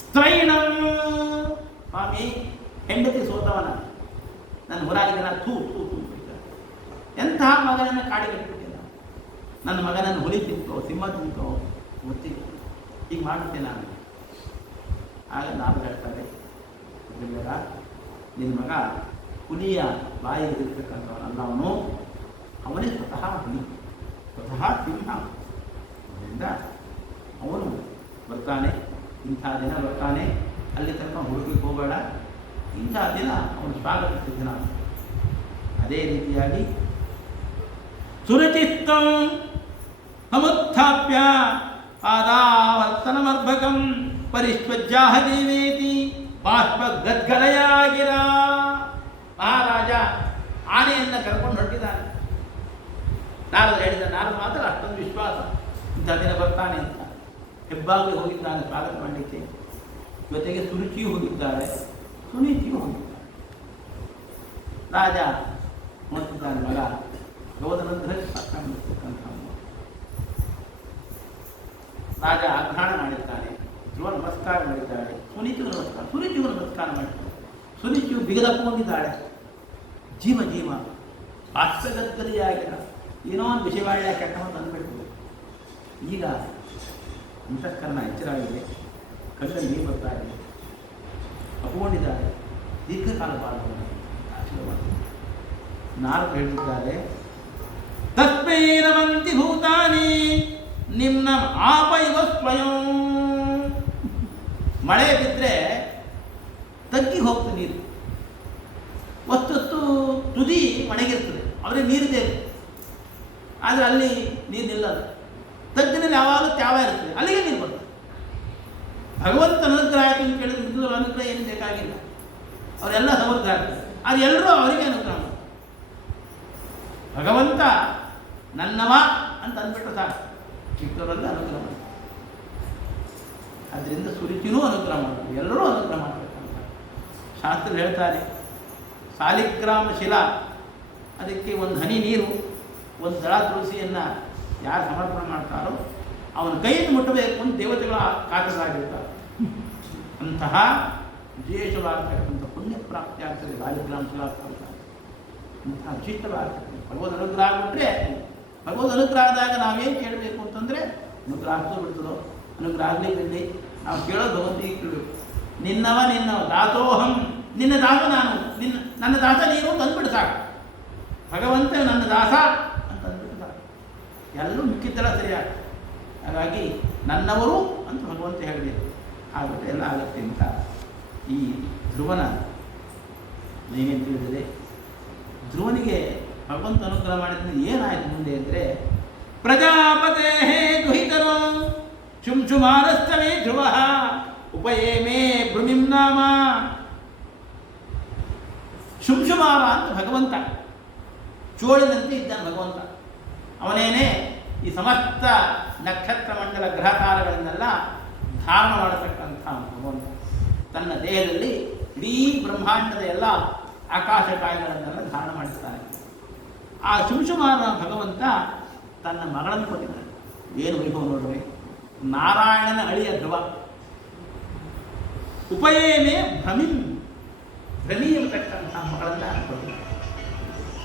ಸ್ತ್ರೈಣ, ಸ್ವಾಮಿ ಹೆಂಡತಿ ಸೋತವನ, ನನ್ನ ಹೊರಾಗಿನ ಥೂ ಥೂ ಥೂ ಎಂತಹ ಮಗನನ್ನು ಕಾಡಿಗೆಟ್ಬಿಟ್ಟಿಲ್ಲ. ನನ್ನ ಮಗನನ್ನು ಹುಲಿ ತಿಂತೋ ಸಿಂಹ ತಿಂತೋ ಗೊತ್ತಿಲ್ಲ, ಹೀಗೆ ಮಾಡುತ್ತೆ ನಾನು. ಆಗ ನಾವು ಹೇಳ್ತಾರೆ, ನಿನ್ನ ಮಗ ಹುಲಿಯ ಬಾಯಿಗೆ ಇರ್ತಕ್ಕಂಥವನಲ್ಲ, ಅವನೇ ಸ್ವತಃ ಹುಲಿ, ಸ್ವತಃ ಸಿಂಹ. ಅದರಿಂದ ಅವನು ಬರ್ತಾನೆ, ಇಂಥ ದಿನ ಬರ್ತಾನೆ, ಅಲ್ಲಿ ತನಕ ಹುಡುಗಿಗೆ ಹೋಗಬೇಡ, ಇಂಥ ದಿನ ಅವನು ಸ್ವಾಗತ ದಿನ. ಅದೇ ರೀತಿಯಾಗಿ ಸುರಚಿತ್ತಂ ಸಮುತ್ಥಾಪ್ಯ ಪಾದಾವರ್ತನಮರ್ಭಕಂ ಪರಿಷ್ವಜ್ಜಾಹ ದೇವೇತಿ ಬಾಷ್ಪ ಗದ್ಗಲಯಾಗಿರ. ಮಹಾರಾಜ ಆನೆಯನ್ನು ಕರ್ಕೊಂಡು ಹೊರಟಿದ್ದಾನೆ. ನಾರದು ಹೇಳಿದ, ನಾರದು ಮಾತ್ರ ಅಷ್ಟೊಂದು ವಿಶ್ವಾಸ, ಇಂಥ ದಿನ ಬರ್ತಾನೆ ಅಂತ. ಹೆಬ್ಬಾಗಿಲು ಹೋಗಿದ್ದಾನೆ ಸ್ವಾಗತ ಮಾಡಲಿಕ್ಕೆ. ಜೊತೆಗೆ ಸುರುಚಿಯೂ ಹೋಗಿದ್ದಾರೆ, ಸುನೀತಿಯೂ ಹೋಗಿದ್ದಾರೆ. ರಾಜ ನೋಡ್ತಿದ್ದಾನೆ, ಮಗ ಯೋಧನಂತರಕ್ಕೆ ಸಾಕಾಗಿರ್ತಕ್ಕಂಥ ರಾಜ ಆಗ್ರಹಣ ಮಾಡಿದ್ದಾನೆ. ಧ್ರುವ ನಮಸ್ಕಾರ ಮಾಡಿದ್ದಾಳೆ, ಸುನೀತಿಗೂ ನಮಸ್ಕಾರ, ಸುನೀತಿಗೂ ನಮಸ್ಕಾರ ಮಾಡಿದ್ದಾಳೆ. ಸುನೀತಿಯು ಬಿಗದಪ್ಕೊಂಡಿದ್ದಾಳೆ. ಜೀವ ಜೀವ ಹಾಸ್ಯಗದ್ದಲಿಯಾಗಿಲ್ಲ, ಏನೋ ಒಂದು ವಿಷಯವಾಳ್ಯ ಕೆಟ್ಟವನ್ನು ಅಂದ್ಬಿಟ್ಟು ಈಗ ಅಂತಃಕರಣ ಎಚ್ಚರಾಗಿದೆ, ಕಣ್ಣಲ್ಲಿ ನೀರು ಬರ್ತಾ ಇದೆ, ಅಪ್ಕೊಂಡಿದ್ದಾರೆ. ದೀರ್ಘಕಾಲ ಬಾಳುವ ಆಶೀರ್ವಾದ. ನಾರದು ಹೇಳ್ತಿದ್ದಾರೆ, ತಸ್ಮೈ ನಮಂತಿ ಭೂತಾನಿ ನಿಮ್ನ ಆಪೈವ ಸ್ವಯಂ. ಮಳೆ ಬಿದ್ದರೆ ತಗ್ಗಿ ಹೋಗ್ತದೆ ನೀರು, ವಸ್ತುತ್ತು ತುದಿ ಒಣಗಿರ್ತದೆ, ಅವರಿಗೆ ನೀರಿದೆ. ಆದರೆ ಅಲ್ಲಿ ನೀರು ನಿಲ್ಲಲ್ಲ, ತಗ್ಗಿನಲ್ಲಿ ಯಾವಾಗಲೂ ತ್ಯಾವ ಇರ್ತದೆ, ಅಲ್ಲಿಗೆ ನೀರು ಬರ್ತದೆ. ಭಗವಂತನ ಅನುಗ್ರಹ ಆಯಿತು ಅಂತ ಕೇಳಿದ್ರೆ ಹಿಂದೂ ಅನುಗ್ರಹ ಏನು ಬೇಕಾಗಿಲ್ಲ, ಅವರೆಲ್ಲ ಸಮೃದ್ಧ ಆಗ್ತದೆ. ಅದು ಎಲ್ಲರೂ ಅವರಿಗೆ ಅನುಗ್ರಹ ಮಾಡ್ತಾರೆ. ಭಗವಂತ ನನ್ನವ ಅಂತ ಅಂದ್ಬಿಟ್ಟು ಸಾಕು, ಚಿಕ್ಕವರೆಲ್ಲ ಅನುಗ್ರಹ ಮಾಡ್ತಾರೆ. ಅದರಿಂದ ಸುರುಚಿನೂ ಅನುಗ್ರಹ ಮಾಡ್ತಾರೆ, ಎಲ್ಲರೂ ಅನುಗ್ರಹ ಮಾಡಬೇಕಂತ ಶಾಸ್ತ್ರ ಹೇಳ್ತಾರೆ. ಸಾಲಿಗ್ರಾಮ ಶಿಲಾ, ಅದಕ್ಕೆ ಒಂದು ಹನಿ ನೀರು, ಒಂದು ದಳ ತುಳಸಿಯನ್ನು ಯಾರು ಸಮರ್ಪಣೆ ಮಾಡ್ತಾರೋ ಅವನ ಕೈಯನ್ನು ಮುಟ್ಟಬೇಕು ಅಂತ ದೇವತೆಗಳ ಕಾಕರಾಗಿರ್ತಾರೆ. ಅಂತಹ ವಿಶೇಷವಾಗತಕ್ಕಂಥ ಪುಣ್ಯ ಪ್ರಾಪ್ತಿ ಆಗ್ತದೆ ಸಾಲಿಗ್ರಾಮ ಶಿಲಾ ಅಂತ. ಅಂತಹ ವಿಶಿಷ್ಟವಾಗತಕ್ಕಂಥ ಭಗವದ್ ಅನುಗ್ರಹ ಆಗಿಬಿಟ್ರೆ, ಭಗವದ್ ಅನುಗ್ರಹ ಆದಾಗ ನಾವೇನು ಕೇಳಬೇಕು ಅಂತಂದರೆ ಅನುಗ್ರಹ ಆಗ್ತೋ ಬಿಡ್ತದೋ, ಅನುಗ್ರಹ ಆಗಲಿ ಬಿಡಲಿ, ನಾವು ಕೇಳೋದು ಭಗವಂತಿಗೆ ಕೇಳಬೇಕು. ನಿನ್ನವ ದಾಸೋಹಂ, ನಿನ್ನ ದಾಸ ನಾನು, ನನ್ನ ದಾಸ ನೀನು ತಂದುಬಿಟ್ಟು ಸಾಕು. ಭಗವಂತ ನನ್ನ ದಾಸ ಅಂತ ಅಂದ್ಬಿಟ್ಟು ಸಾಕು, ಎಲ್ಲರೂ ಮಿಕ್ಕಿದ್ದೆಲ್ಲ ಸರಿಯಾಗಿ. ಹಾಗಾಗಿ ನನ್ನವರು ಅಂತ ಭಗವಂತ ಹೇಳಬೇಕು, ಆಗುತ್ತೆ ಎಲ್ಲ ಆಗುತ್ತೆ ಅಂತ. ಈ ಧ್ರುವನ ನೀವೇನು ತಿಳಿದಿದೆ, ಧ್ರುವನಿಗೆ ಭಗವಂತ ಅನುಗ್ರಹ ಮಾಡಿದ್ರೆ ಏನಾಯಿತು ಮುಂದೆ ಅಂದರೆ, ಪ್ರಜಾಪತೆ ದುಹಿತರು ಶುಂಶುಮಾರಸ್ತಮೇ ಧ್ರುವ ಉಪಯೇಮೇ ಭೃಮಿಂ ನಾಮ. ಶುಂಶುಮಾರ ಅಂತ ಭಗವಂತ, ಚೋಳಿನಂತೆ ಇದ್ದಾನೆ ಭಗವಂತ. ಅವನೇನೇ ಈ ಸಮಸ್ತ ನಕ್ಷತ್ರ ಮಂಡಲ ಗ್ರಹಕಾರಗಳನ್ನೆಲ್ಲ ಧಾರಣ ಮಾಡತಕ್ಕಂಥ ಭಗವಂತ. ತನ್ನ ದೇಹದಲ್ಲಿ ಇಡೀ ಬ್ರಹ್ಮಾಂಡದ ಎಲ್ಲ ಆಕಾಶ ಕಾಯಗಳನ್ನೆಲ್ಲ ಧಾರಣ ಮಾಡಿರ್ತಾನೆ. ಆ ಶುಂಶುಮಾರ ಭಗವಂತ ತನ್ನ ಮಗಳನ್ನು ಕೊಟ್ಟಿದ್ದಾನೆ. ಏನು ವೈಭವ ನೋಡ್ರಿ, ನಾರಾಯಣನ ಅಳಿಯ ಧ್ರುವ. ಉಪಯೇಮೇ ಭ್ರಮಿ ಎಂಬತಕ್ಕಂಥ ಮಗಳನ್ನು ಕೊಟ್ಟಿದ್ದಾರೆ.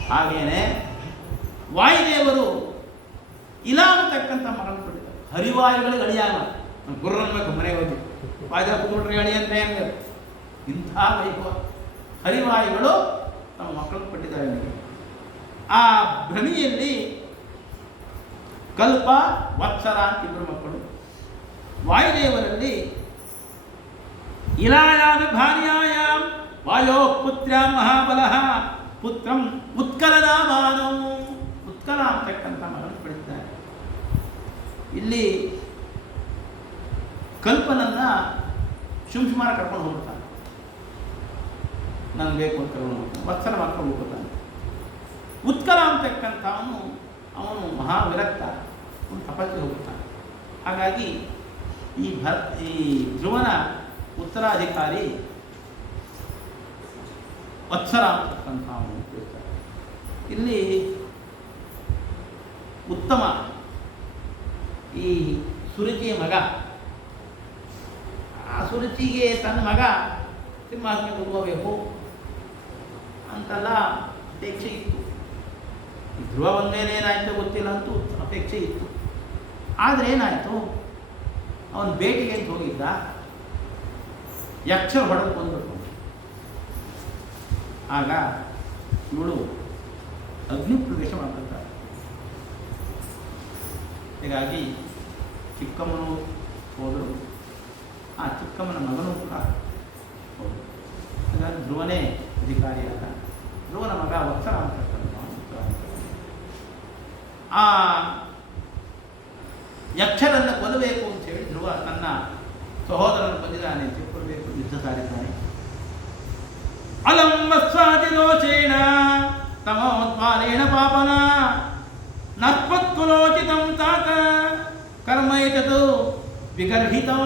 ಹಾಗೇನೆ ವಾಯುದೇವರು ಇಲ್ಲ ಅಂತಕ್ಕಂಥ ಮಗಳನ್ನು ಕೊಟ್ಟಿದ್ದಾರೆ. ಹರಿವಾಯುಗಳಿಗೆ ಅಳಿಯಾಗ ಗುರ್ರನ್ಬೇಕು ಮನೆಗೆ ಹೋಗಿ ವಾಯುದೇವ ಕುಮಾರ್ರಿ ಅಳಿ ಅಂತ ಏನು, ಇಂಥ ವೈಭವ ಹರಿವಾಯುಗಳು ತಮ್ಮ ಮಕ್ಕಳು ಕೊಟ್ಟಿದ್ದಾರೆ ನನಗೆ. ಆ ಭ್ರಮಿಯಲ್ಲಿ ಕಲ್ಪ ವತ್ಸರ ಅಂತ ಇಬ್ಬರು ಮಕ್ಕಳು. ವಾಯುದೇವರಲ್ಲಿ ಇಲಾಯಾಮ ಭಾರ್ಯಾಯಾಮ್ ವಾಯೋ ಪುತ್ರ ಮಹಾಬಲಃ ಪುತ್ರಂ ಉತ್ಕಲನಾಮಾನೋ, ಉತ್ಕಲ ಅಂತಕ್ಕಂಥ ಮಗನ ಪಡೆದಿದ್ದಾರೆ. ಇಲ್ಲಿ ಕಲ್ಪನನ್ನ ಶುಂಶುಮಾರ ಕರ್ಕೊಂಡು ಹೋಗ್ತಾನೆ, ನನಗೆ ಬೇಕು ಅಂತ ಕರ್ಕೊಂಡು ಹೋಗ್ತಾನೆ. ವತ್ಸಲ ಮಾಡ್ಕೊಂಡು ಹೋಗ್ತಾನೆ. ಉತ್ಕಲ ಅಂತಕ್ಕಂಥ ಅವನು ಮಹಾವಿರಕ್ತ, ಅವನು ತಪಸ್ಸಿಗೆ ಹೋಗ್ತಾನೆ. ಹಾಗಾಗಿ ಈ ಧ್ರುವನ ಉತ್ತರಾಧಿಕಾರಿ ವತ್ಸಲ ಅಂತಕ್ಕಂಥ ಅವನು ಇರ್ತಾರೆ. ಇಲ್ಲಿ ಉತ್ತಮ ಈ ಸುರುಚಿಯ ಮಗ, ಆ ಸುರುಚಿಗೆ ತನ್ನ ಮಗ ಸಿಂಹಾಸನ ಕೂತ್ಕೋಬೇಕು ಅಂತೆಲ್ಲ ಅಪೇಕ್ಷೆ ಇತ್ತು. ಧ್ರುವ ಒಂದೇನೇನಾಯಿತು ಗೊತ್ತಿಲ್ಲ ಅಂತೂ ಅಪೇಕ್ಷೆ ಇತ್ತು. ಆದರೆ ಏನಾಯಿತು, ಅವನು ಭೇಟಿಗೆ ಅಂತ ಹೋಗಿದ್ದ, ಯಕ್ಷ ಹೊಡೆದು ಬಂದ್ಬಿಟ್ಟು. ಆಗ ಇವಳು ಅಗ್ನಿ ಪ್ರವೇಶ ಮಾಡ್ತಾರೆ. ಹೀಗಾಗಿ ಚಿಕ್ಕಮ್ಮನು ಹೋದರು, ಆ ಚಿಕ್ಕಮ್ಮನ ಮಗನೂ ಕೂಡ ಹೋದರು. ಹಾಗಾಗಿ ಧ್ರುವನೇ ಅಧಿಕಾರಿಯಾದ. ಧ್ರುವನ ಮಗ ವತ್ಸಲ ಅಂತಕ್ಕಂಥ ಆ ಯಕ್ಷರನ್ನು ಕೊಲ್ಲಬೇಕು ಅಂತ ಹೇಳಿ ಧ್ರುವ ತನ್ನ ಸಹೋದರನ್ನು ಬಂದಿದ್ದಾನೆ, ಕೊಲ್ಲಬೇಕು, ಯುದ್ಧ ಸಾರಿದ್ದಾನೆ. ಅಲಂ ವತ್ಸಾದಿಲೋಚೇನ ತಮೋತ್ಪಾಲೇನ ಪಾಪನ ನಸ್ಪತ್ಕುಲೋಚಿತಂ ತಾತ ಕರ್ಮೈತದು ವಿಗರ್ಹಿತಂ.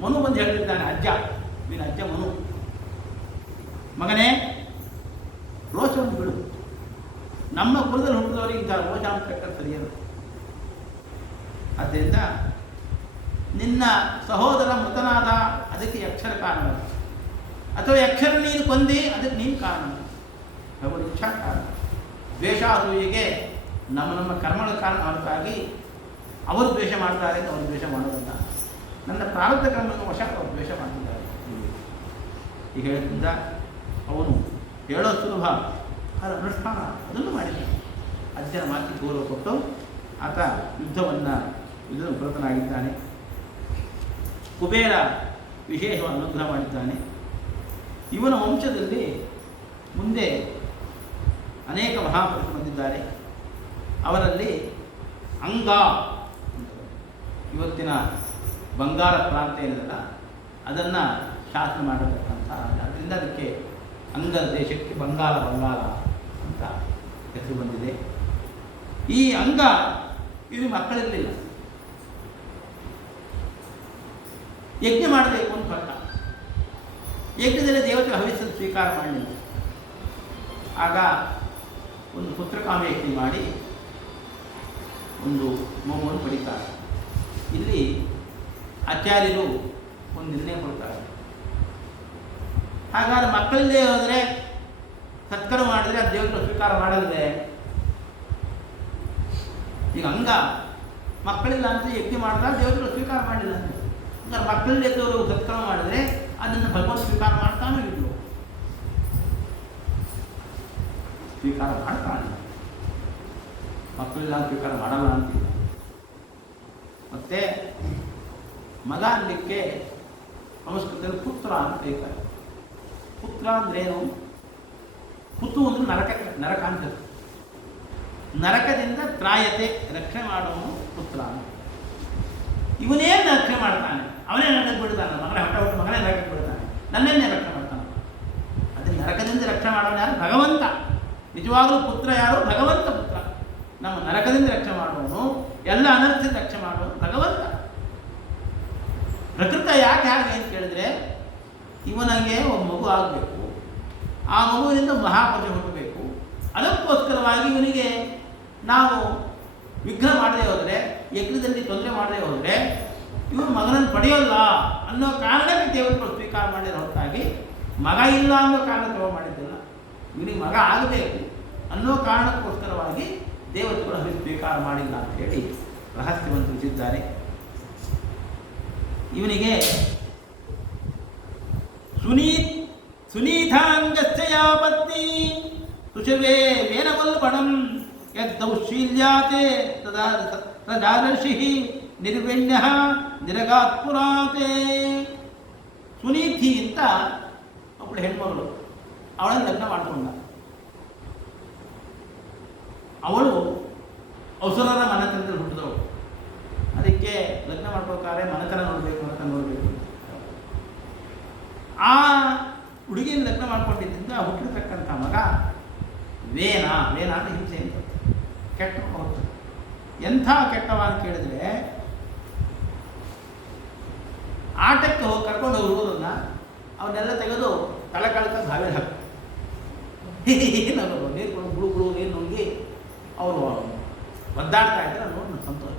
ಮನು ಬಂದು ಹೇಳ್ತಿದ್ದಾನೆ, ಅಜ್ಜ, ನೀನು ಅಜ್ಜ ಮನು, ಮಗನೇ ರೋಷವನ್ನು ಬಿಡು. ನಮ್ಮ ಕುಲದಲ್ಲಿ ಹುಟ್ಟಿದವರಿಗೆ ಇಂಥ ರೋಷ ಅಂತ ಕಟ್ಟಲು ಸರಿಯಲ್ಲ. ಆದ್ದರಿಂದ ನಿನ್ನ ಸಹೋದರ ಮೃತನಾದ, ಅದಕ್ಕೆ ಅಕ್ಷರ ಕಾರಣ, ಅಥವಾ ಅಕ್ಷರ ನೀನು ಕೊಂದಿ, ಅದಕ್ಕೆ ನೀನು ಕಾರಣ, ಅವರ ಇಚ್ಛಾ ಕಾರಣ. ದ್ವೇಷಾಸೂಯೆಗೆ ನಮ್ಮ ಕರ್ಮಗಳ ಕಾರಣ ಹೊರತಾಗಿ ಅವರು ದ್ವೇಷ ಮಾಡ್ತಾರೆ ಅಂತ ಅವರು ದ್ವೇಷ ಮಾಡೋದಲ್ಲ. ನನ್ನ ಪ್ರಾರಬ್ಧ ಕರ್ಮಗಳ ವಶ ಅವರು ದ್ವೇಷ ಮಾಡ್ತಿದ್ದಾರೆ. ಈಗ ಹೇಳಿದ್ರಿಂದ ಅವನು ಹೇಳೋ ಸುಲಭ, ಅದರ ಅನುಷ್ಠಾನ ಅದನ್ನು ಮಾಡಿದ್ದಾನೆ. ಅಜ್ಜನ ಮಾತಿಗೆ ಗೌರವ ಕೊಟ್ಟು ಆತ ಯುದ್ಧವನ್ನು ಪ್ರತನಾಗಿದ್ದಾನೆ. ಕುಬೇರ ವಿಶೇಷವನ್ನು ಅನುಗ್ರಹ ಮಾಡಿದ್ದಾನೆ. ಇವನ ವಂಶದಲ್ಲಿ ಮುಂದೆ ಅನೇಕ ಮಹಾಪುರುಷರು ಬಂದಿದ್ದಾರೆ. ಅವರಲ್ಲಿ ಅಂಗ, ಇವತ್ತಿನ ಬಂಗಾಳ ಪ್ರಾಂತ ಏನಿದೆಯಲ್ಲ ಅದನ್ನು ಶಾಸನ ಮಾಡತಕ್ಕಂಥ, ಅದರಿಂದ ಅದಕ್ಕೆ ಅಂಗದ ದೇಶಕ್ಕೆ ಬಂಗಾಳ ಅಂತ ಹೆಸರು ಬಂದಿದೆ. ಈ ಅಂಗ ಇವರು ಮಕ್ಕಳಿರಲಿಲ್ಲ, ಯಜ್ಞ ಮಾಡಬೇಕು ಅಂತ ಹೊರಟ. ಯಜ್ಞದಲ್ಲಿ ದೇವತೆ ಹವಿಸ್ಸನ್ನು ಸ್ವೀಕಾರ ಮಾಡಲಿಲ್ಲ. ಆಗ ಒಂದು ಪುತ್ರಕಾಮೇಷ್ಟಿ ಮಾಡಿ ಒಂದು ಮಗುವನ್ನು ಪಡಿತಾರೆ. ಇಲ್ಲಿ ಆಚಾರ್ಯರು ಒಂದು ನಿರ್ಣಯ ಕೊಡ್ತಾರೆ, ಹಾಗಾದ್ರೆ ಮಕ್ಕಳಲ್ಲೇ ಹೋದರೆ ಸತ್ಕರ್ಮ ಮಾಡಿದರೆ ಅದು ದೇವತೆ ಸ್ವೀಕಾರ ಮಾಡಲ್ದೆ. ಈಗ ಅಂಗ ಮಕ್ಕಳಿಲ್ಲ ಅಂತ ಯಜ್ಞ ಮಾಡಿದಾಗ ದೇವತೆಗಳು ಸ್ವೀಕಾರ ಮಾಡಲಿಲ್ಲ ಅಂತ, ಹಂಗಾರೆ ಮಕ್ಕಳಲ್ಲಿದ್ದವರು ಸತ್ಕರ್ಮ ಮಾಡಿದರೆ ಅದನ್ನು ಭಗವಂತ ಸ್ವೀಕಾರ ಮಾಡ್ತಾನೋ ಇದ್ರು, ಸ್ವೀಕಾರ ಮಾಡ್ತಾನೆ. ಮಕ್ಕಳಿಲ್ಲ ಸ್ವೀಕಾರ ಮಾಡಲ್ಲ ಅಂತಿಲ್ಲ. ಮತ್ತೆ ಮಗ ಅನ್ನಲಿಕ್ಕೆ ಸಂಸ್ಕೃತದಲ್ಲಿ ಪುತ್ರ ಅಂತ ಕರೀತಾರೆ. ಪುತ್ರ ಅಂದ್ರೇನು? ಪುತು ಅಂದ್ರೆ ನರಕ ಅಂತ. ನರಕದಿಂದ ತ್ರಾಯತೆ, ರಕ್ಷಣೆ ಮಾಡುವನು ಪುತ್ರ ಅಂತ. ಇವನೇ ರಕ್ಷಣೆ ಮಾಡ್ತಾನೆ, ಅವನೇ ನರಕಕ್ಕೆ ಬಿಡ್ತಾನೆ, ಮಗನೇ ಹೊಟ್ಟ ಮಗನೇ ನರಕಕ್ಕೆ ಬಿಡ್ತಾನೆ, ನನ್ನೇನೇ ರಕ್ಷಣೆ ಮಾಡ್ತಾನೆ. ಅದನ್ನು ನರಕದಿಂದ ರಕ್ಷಣೆ ಮಾಡೋನು ಯಾರು? ಭಗವಂತ. ನಿಜವಾಗಲೂ ಪುತ್ರ ಯಾರು? ಭಗವಂತ ಪುತ್ರ. ನಮ್ಮ ನರಕದಿಂದ ರಕ್ಷಣೆ ಮಾಡುವನು, ಎಲ್ಲ ಅನರ್ಥದಿಂದ ರಕ್ಷಣೆ ಮಾಡುವನು ಭಗವಂತ. ಪ್ರಕೃತ ಯಾಕೆ ಹಾಗೆ ಅಂತ ಕೇಳಿದ್ರೆ, ಇವನಿಗೆ ಒಂದು ಮಗು ಆಗಬೇಕು, ಆ ಮಗುವಿನಿಂದ ಮಹಾಪುರುಷ ಹುಟ್ಟಬೇಕು. ಅದಕ್ಕೋಸ್ಕರವಾಗಿ ಇವನಿಗೆ ನಾವು ವಿಘ್ನ ಮಾಡದೆ ಹೋದರೆ, ಯಜ್ಞದಲ್ಲಿ ತೊಂದರೆ ಮಾಡದೆ ಹೋದರೆ ಇವನು ಮಗನನ್ನು ಪಡೆಯೋಲ್ಲ ಅನ್ನೋ ಕಾರಣಕ್ಕೆ ದೇವತೆಗಳು ಸ್ವೀಕಾರ ಮಾಡಿರೋ ಹೊರತಾಗಿ ಮಗ ಇಲ್ಲ ಅನ್ನೋ ಕಾರಣ ತಗೋ ಮಾಡಿದ್ದಿಲ್ಲ. ಇವನಿಗೆ ಮಗ ಆಗಬೇಕು ಅನ್ನೋ ಕಾರಣಕ್ಕೋಸ್ಕರವಾಗಿ ದೇವತೆಗಳು ಅದನ್ನು ಸ್ವೀಕಾರ ಮಾಡಿಲ್ಲ ಅಂತ ಹೇಳಿ ರಹಸ್ಯವನ್ನು ತಿಳಿಸಿದ್ದಾರೆ. ಇವನಿಗೆ ಸುನೀತಾಂಗಸ್ಯ ಯಾ ಪತ್ನಿ ಸುಷವೇ ವೇನವಲ್ಬಣಂ ಯದ್ದೌಶೀಲ್ಯಾತೆ ತದಾದರ್ಶಿ ನಿರ್ವಿಣ್ಯ ನಿರಗಾತ್ಪುರಾತೆ. ಸುನೀತಿ ಅಂತ ಒಬ್ಬಳು ಹೆಣ್ಮಗಳು, ಅವಳನ್ನು ಲಗ್ನ ಮಾಡಿಕೊಂಡ. ಅವಳು ಅಸುರರ ಮನೆತನದಲ್ಲಿ ಹುಟ್ಟಿದವಳು. ಅದಕ್ಕೆ ಲಗ್ನ ಮಾಡ್ಬೇಕಾದ್ರೆ ಮನೆತನ ನೋಡಬೇಕು. ಆ ಹುಡುಗಿಯನ್ನು ಲಗ್ನ ಮಾಡ್ಕೊಂಡಿದ್ದರಿಂದ ಹುಟ್ಟಿರ್ತಕ್ಕಂಥ ಮಗ ವೇನ ಅಂದರೆ ಹಿಂಸೆ ಅಂತ, ಕೆಟ್ಟ ಹೋಗ್ತದೆ. ಎಂಥ ಕೆಟ್ಟವ ಅಂತ ಕೇಳಿದ್ರೆ, ಆಟಕ್ಕೆ ಹೋಗಿ ಕರ್ಕೊಂಡು ಹೋಗೋದನ್ನ ಅವನ್ನೆಲ್ಲ ತೆಗೆದು ತಲೆ ಕಳ್ಕ ಬಾವಿಗೆ ಹಾಕಿ ಏನವರು ನೀರು ಕೊಡು ಗುಳು ಗುಳು ನೀರು ನುಂಗಿ ಅವರು ಒದ್ದಾಡ್ತಾ ಇದ್ದಾರೆ. ನೋಡಿ ನಾನು ಸಂತೋಷ.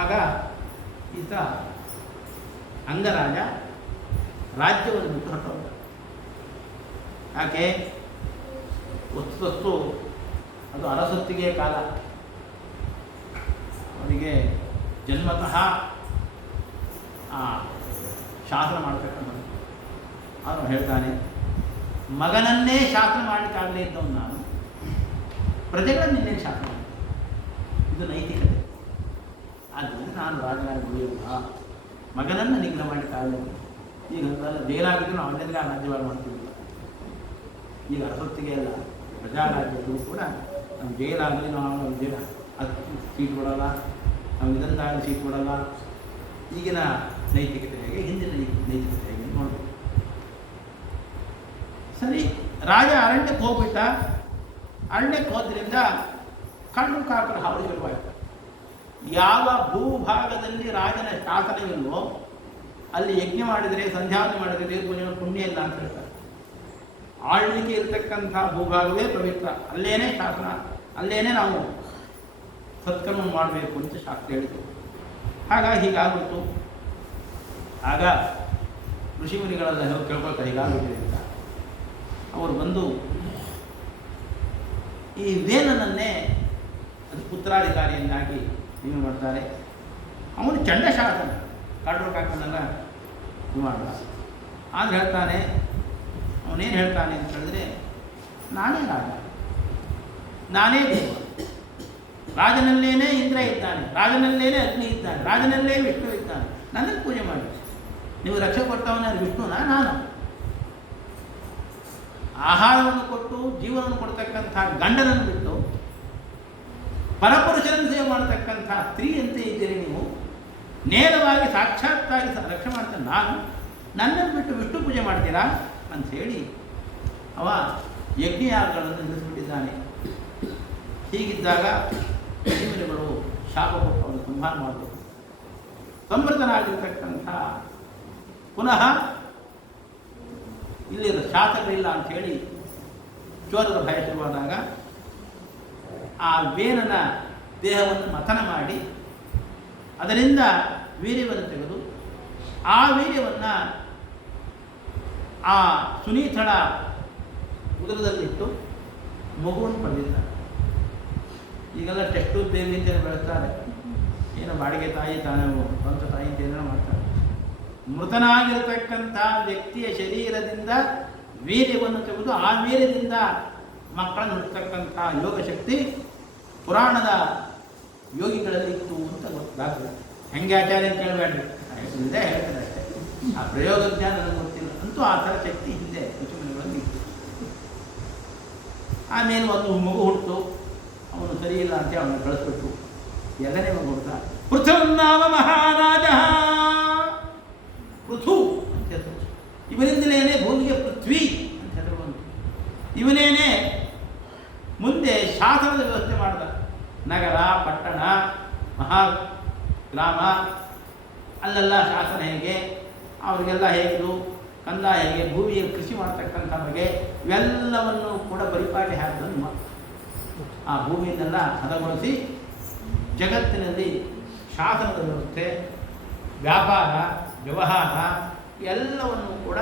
ಆಗ ಈತ ಅಂಗರಾಜ ರಾಜ್ಯವನ್ನು ಬಿಟ್ಟು ಹೊರಟೋದ. ಯಾಕೆ? ವಸ್ತು ಅದು ಅರಸೊತ್ತಿಗೆ ಕಾಲ. ಅವರಿಗೆ ಜನ್ಮತಃ ಶಾಸನ ಮಾಡತಕ್ಕಂಥದ್ದು. ಅವನು ಹೇಳ್ತಾನೆ, ಮಗನನ್ನೇ ಶಾಸನ ಮಾಡಲಿಕ್ಕಾಗಲೇ ಇದ್ದವನು ನಾನು, ಪ್ರಜೆಗಳನ್ನು ನಿನ್ನೆ ಶಾಸನ ಮಾಡಿ. ಇದು ನೈತಿಕತೆ. ಆದ್ದರಿಂದ ನಾನು ರಾಜನಾಗಿ ಉಳಿಯುವ ಮಗನನ್ನು ನಿಗ್ರಹ ಮಾಡಲಿಕ್ಕಾಗಲೇ. ಈಗ ಜೈಲಾಗಿದ್ದು ನಾವು ಅವನ್ನೆಲ್ಲ ರಾಜ್ಯವಾಗಿ ಮಾಡ್ತಿದ್ದಿಲ್ಲ. ಈಗ ಅರಸೊತ್ತಿಗೆ ಅಲ್ಲ, ಪ್ರಜಾರಾಜ್ಯಗಳು ಕೂಡ ನಮ್ಮ ಜೈಲಾಗಲಿ ನಾವು ಜೈಲ ಅದು ಸೀಟ್ ಕೊಡೋಲ್ಲ, ನಾವು ಇದೊಂದಾಗಲಿ ಸೀಟ್ ಕೊಡೋಲ್ಲ. ಈಗಿನ ನೈತಿಕತೆ ಹೇಗೆ, ಹಿಂದಿನ ನೈತಿಕತೆ ಹೇಗೆ ನೋಡಬೇಕು. ಸರಿ, ರಾಜ ಅರಣ್ಯಕ್ಕೆ ಹೋಗ್ಬಿಟ್ಟ. ಅರಣ್ಯಕ್ಕೆ ಹೋದ್ರಿಂದ ಕಣ್ಣು ಕಾಕರ ಹಾವಳಿ ಶುರುವಾಯಿತು. ಯಾವ ಭೂಭಾಗದಲ್ಲಿ ರಾಜನ ಶಾಸನವಿಲ್ವೋ ಅಲ್ಲಿ ಯಜ್ಞ ಮಾಡಿದರೆ, ಸಂಧ್ಯಾವನೆ ಮಾಡಿದರೆ ದೇವ್ರ ಪೂಜೆ ಪುಣ್ಯ ಇಲ್ಲ ಅಂತ ಹೇಳ್ತಾರೆ. ಆಳ್ವಿಕೆ ಇರತಕ್ಕಂಥ ಭೂಭಾಗವೇ ಪವಿತ್ರ, ಅಲ್ಲೇನೇ ಶಾಸನ, ಅಲ್ಲೇನೇ ನಾವು ಸತ್ಕರ್ಮ ಮಾಡಬೇಕು ಅಂತ ಶಾಸ್ತ್ರ ಹೇಳಿತು. ಹಾಗಾಗಿ ಹೀಗಾಗ್ಬಿಟ್ಟು ಆಗ ಋಷಿಮುನಿಗಳೆಲ್ಲ ಕೇಳ್ಕೊಳ್ತಾರೆ ಹೀಗಾಗ್ಬಿಟ್ಟಿದೆ ಅಂತ. ಅವರು ಬಂದು ಈ ವೇನನನ್ನೇ ಅದು ಪುತ್ರಾಧಿಕಾರಿಯನ್ನಾಗಿ ಏನು ಮಾಡ್ತಾರೆ. ಅವನು ಚಂಡಶಾಸನ ಕಾಡ್ರು ಕಾಕನೆಲ್ಲ ಇದು ಮಾಡಲ್ಲ. ಆದ್ರೆ ಹೇಳ್ತಾನೆ, ಅವನೇನು ಹೇಳ್ತಾನೆ ಅಂತ ಹೇಳಿದ್ರೆ, ನಾನೇ ರಾಜ, ನಾನೇ ದೇವ, ರಾಜನಲ್ಲೇನೇ ಇಂದ್ರ ಇದ್ದಾನೆ, ರಾಜನಲ್ಲೇನೇ ಅಗ್ನಿ ಇದ್ದಾನೆ, ರಾಜನಲ್ಲೇ ವಿಷ್ಣು ಇದ್ದಾನೆ, ನನ್ನನ್ನು ಪೂಜೆ ಮಾಡಿ. ನೀವು ರಕ್ಷೆ ಕೊಟ್ಟವನ ವಿಷ್ಣುನ, ನಾನು ಆಹಾರವನ್ನು ಕೊಟ್ಟು ಜೀವನವನ್ನು ಕೊಡ್ತಕ್ಕಂಥ ಗಂಡನನ್ನು ಬಿಟ್ಟು ಪರಪುರುಷರನ್ನು ಸೇವೆ ಮಾಡತಕ್ಕಂಥ ಸ್ತ್ರೀಯಂತೆ ಇದ್ದೀರಿ ನೀವು. ನೇರವಾಗಿ ಸಾಕ್ಷಾತ್ತಾಗಿ ರಕ್ಷೆ ಮಾಡ್ತೇನೆ ನಾನು, ನನ್ನನ್ನು ಬಿಟ್ಟು ವಿಷ್ಣು ಪೂಜೆ ಮಾಡ್ತೀರಾ ಅಂಥೇಳಿ ಅವ ಯಜ್ಞಯಾಗಗಳನ್ನು ನಿಲ್ಲಿಸಿಬಿಟ್ಟಿದ್ದಾನೆ. ಹೀಗಿದ್ದಾಗ ಋಷಿಮುನಿಗಳು ಶಾಪ ಕೊಟ್ಟು ಅವನು ಸಂಹಾರ ಮಾಡಬೇಕು. ಸಂವೃತನಾಗಿರ್ತಕ್ಕಂಥ ಪುನಃ ಇಲ್ಲಿ ಶಾಸಕರಿಲ್ಲ ಅಂಥೇಳಿ ಚೋರರ ಭಯ ಶುರುವಾದಾಗ ಆ ವೇನನ ದೇಹವನ್ನು ಮಥನ ಮಾಡಿ ಅದರಿಂದ ವೀರ್ಯವನ್ನು ತೆಗೆದು ಆ ವೀರ್ಯವನ್ನು ಆ ಸುನೀತಳ ಉದರದಲ್ಲಿಟ್ಟು ಮಗುವನ್ನು ಪಡೆದಿದ್ದಾರೆ. ಈಗೆಲ್ಲ ಟೆಸ್ಟು ಬೇಬಿ ಅಂತ ಬೆಳೆಸ್ತಾರೆ, ಏನೋ ಬಾಡಿಗೆ ತಾಯಿ ತಾನೇ ಸ್ವಂತ ತಾಯಿ ಅಂತ ಏನೋ ಮಾಡ್ತಾರೆ. ಮೃತನಾಗಿರತಕ್ಕಂಥ ವ್ಯಕ್ತಿಯ ಶರೀರದಿಂದ ವೀರ್ಯವನ್ನು ತೆಗೆದು ಆ ವೀರ್ಯದಿಂದ ಮಕ್ಕಳನ್ನು ಹುಟ್ಟತಕ್ಕಂಥ ಯೋಗಶಕ್ತಿ ಪುರಾಣದ ಯೋಗಿಗಳಲ್ಲಿ ಇತ್ತು ಅಂತ ಗೊತ್ತಾಗ್ತದೆ. ಹೆಂಗೆ ಆಚಾರ್ಯ ಕೇಳಬೇಡ್ರಿ, ಇಲ್ಲದೆ ಹೇಳ್ತಾರೆ ಅಷ್ಟೇ. ಆ ಪ್ರಯೋಗ ಜ್ಞಾನ ನನಗೆ ಗೊತ್ತಿಲ್ಲ, ಅಂತೂ ಆ ಥರ ಶಕ್ತಿ ಹಿಂದೆ ಋಷಿಮುನಿಗಳಲ್ಲಿ ಇತ್ತು. ಆಮೇಲೆ ಒಂದು ಮಗು ಹುಟ್ಟು, ಅವನು ಸರಿ ಇಲ್ಲ ಅಂತ ಅವನು ಕಳಿಸ್ಬಿಟ್ಟು ಎರಡನೇ ಮಗು ಹುಡ್ತ. ಪೃಥುರ್ನಾಮ ಮಹಾರಾಜ, ಪೃಥು ಅಂತ ಹೆಸರು. ಇವನಿಂದಲೇ ಭೂಮಿಗೆ ಪೃಥ್ವಿ ಅಂತ ಹೆಸರು ಬಂತು. ಇವನೇನೇ ಮುಂದೆ ಶಾಸನದ ವ್ಯವಸ್ಥೆ ಮಾಡಿದ. ನಗರ, ಪಟ್ಟಣ, ಮಹಾ ಗ್ರಾಮ, ಅಲ್ಲೆಲ್ಲ ಶಾಸನ ಹೇಗೆ, ಅವರಿಗೆಲ್ಲ ಹೇಗಿದು, ಕಂದ ಹೇಗೆ, ಭೂಮಿಯಲ್ಲಿ ಕೃಷಿ ಮಾಡ್ತಕ್ಕಂಥ ಬಗೆ ಇವೆಲ್ಲವನ್ನು ಕೂಡ ಪರಿಪಾಟಿ ಹಾಕಿದನು. ಆ ಭೂಮಿಯನ್ನೆಲ್ಲ ಹದಗೊಳಿಸಿ ಜಗತ್ತಿನಲ್ಲಿ ಶಾಸನದ ವ್ಯವಸ್ಥೆ, ವ್ಯಾಪಾರ, ವ್ಯವಹಾರ ಎಲ್ಲವನ್ನು ಕೂಡ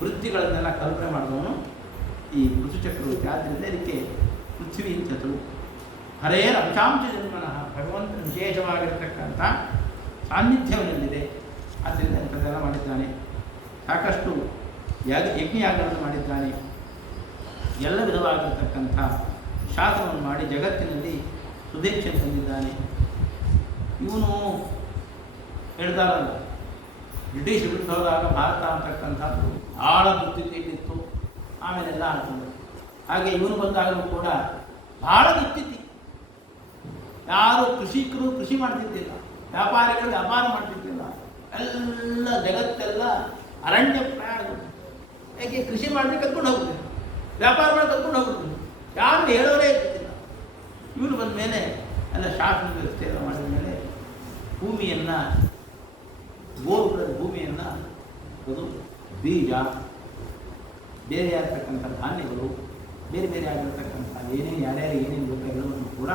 ವೃತ್ತಿಗಳನ್ನೆಲ್ಲ ಕಲ್ಪನೆ ಮಾಡಿದವನು ಈ ಋತು ಚಕ್ರವರ್ತಿ. ಆದ್ದರಿಂದ ಇದಕ್ಕೆ ಪೃಥ್ವಿ ಅಂತ ಹೆಸರು. ಹರೇರ ಅಂಶಾಂಶ ಜನ್ಮನಃ, ಭಗವಂತನ ವಿಶೇಷವಾಗಿರತಕ್ಕಂಥ ಸಾನ್ನಿಧ್ಯವನಲ್ಲಿದೆ. ಆದ್ದರಿಂದ ಇಂಥದ್ದೆಲ್ಲ ಮಾಡಿದ್ದಾನೆ. ಸಾಕಷ್ಟು ಯಜ್ಞಯಾಗಗಳನ್ನು ಮಾಡಿದ್ದಾನೆ. ಎಲ್ಲ ವಿಧವಾಗಿರತಕ್ಕಂಥ ಶಾಸನವನ್ನು ಮಾಡಿ ಜಗತ್ತಿನಲ್ಲಿ ಸುಧೀಕ್ಷೆ ತಂದಿದ್ದಾನೆ. ಇವನು ಹೇಳ್ತಾರಲ್ಲ, ಬ್ರಿಟಿಷ್ ವಿರುದ್ಧ ಹೋದಾಗ ಭಾರತ ಅಂತಕ್ಕಂಥದ್ದು ಭಾಳ ದುಸ್ಥಿತಿಯಲ್ಲಿತ್ತು. ಆಮೇಲೆಲ್ಲ ಆಗ್ತದೆ. ಹಾಗೆ ಇವನು ಬಂದಾಗಲೂ ಕೂಡ ಭಾಳ ದುಸ್ಥಿತಿ. ಯಾರು ಕೃಷಿಕರು ಕೃಷಿ ಮಾಡ್ತಿದ್ದಿಲ್ಲ, ವ್ಯಾಪಾರಿಗಳು ವ್ಯಾಪಾರ ಮಾಡ್ತಿದ್ದಿಲ್ಲ, ಎಲ್ಲ ಜಗತ್ತೆಲ್ಲ ಅರಣ್ಯ ಪ್ರಯಾಣಗಳು. ಯಾಕೆ ಕೃಷಿ ಮಾಡಲಿಕ್ಕೆ ಕರ್ಕೊಂಡು ಹೋಗ್ತಿದ್ರು, ವ್ಯಾಪಾರ ಮಾಡಿ ಕರ್ಕೊಂಡು ಹೋಗ್ತಿದ್ರು, ಯಾರು ಹೇಳೋರೇ ಇರ್ತಿದ್ದಿಲ್ಲ. ಇವನು ಬಂದ ಮೇಲೆ ಎಲ್ಲ ಶಾಸನ ವ್ಯವಸ್ಥೆ ಎಲ್ಲ ಮಾಡಿದ ಮೇಲೆ ಭೂಮಿಯನ್ನು, ಗೋರುಗಳ ಭೂಮಿಯನ್ನು ಅದು ಬೀಜ, ಬೇರೆ ಆಗಿರ್ತಕ್ಕಂಥ ಧಾನ್ಯಗಳು, ಬೇರೆ ಬೇರೆ ಆಗಿರ್ತಕ್ಕಂಥ ಏನೇನು ಯಾರ್ಯಾರು ಏನೇನು ಬೇಕು ಎಲ್ಲವನ್ನು ಕೂಡ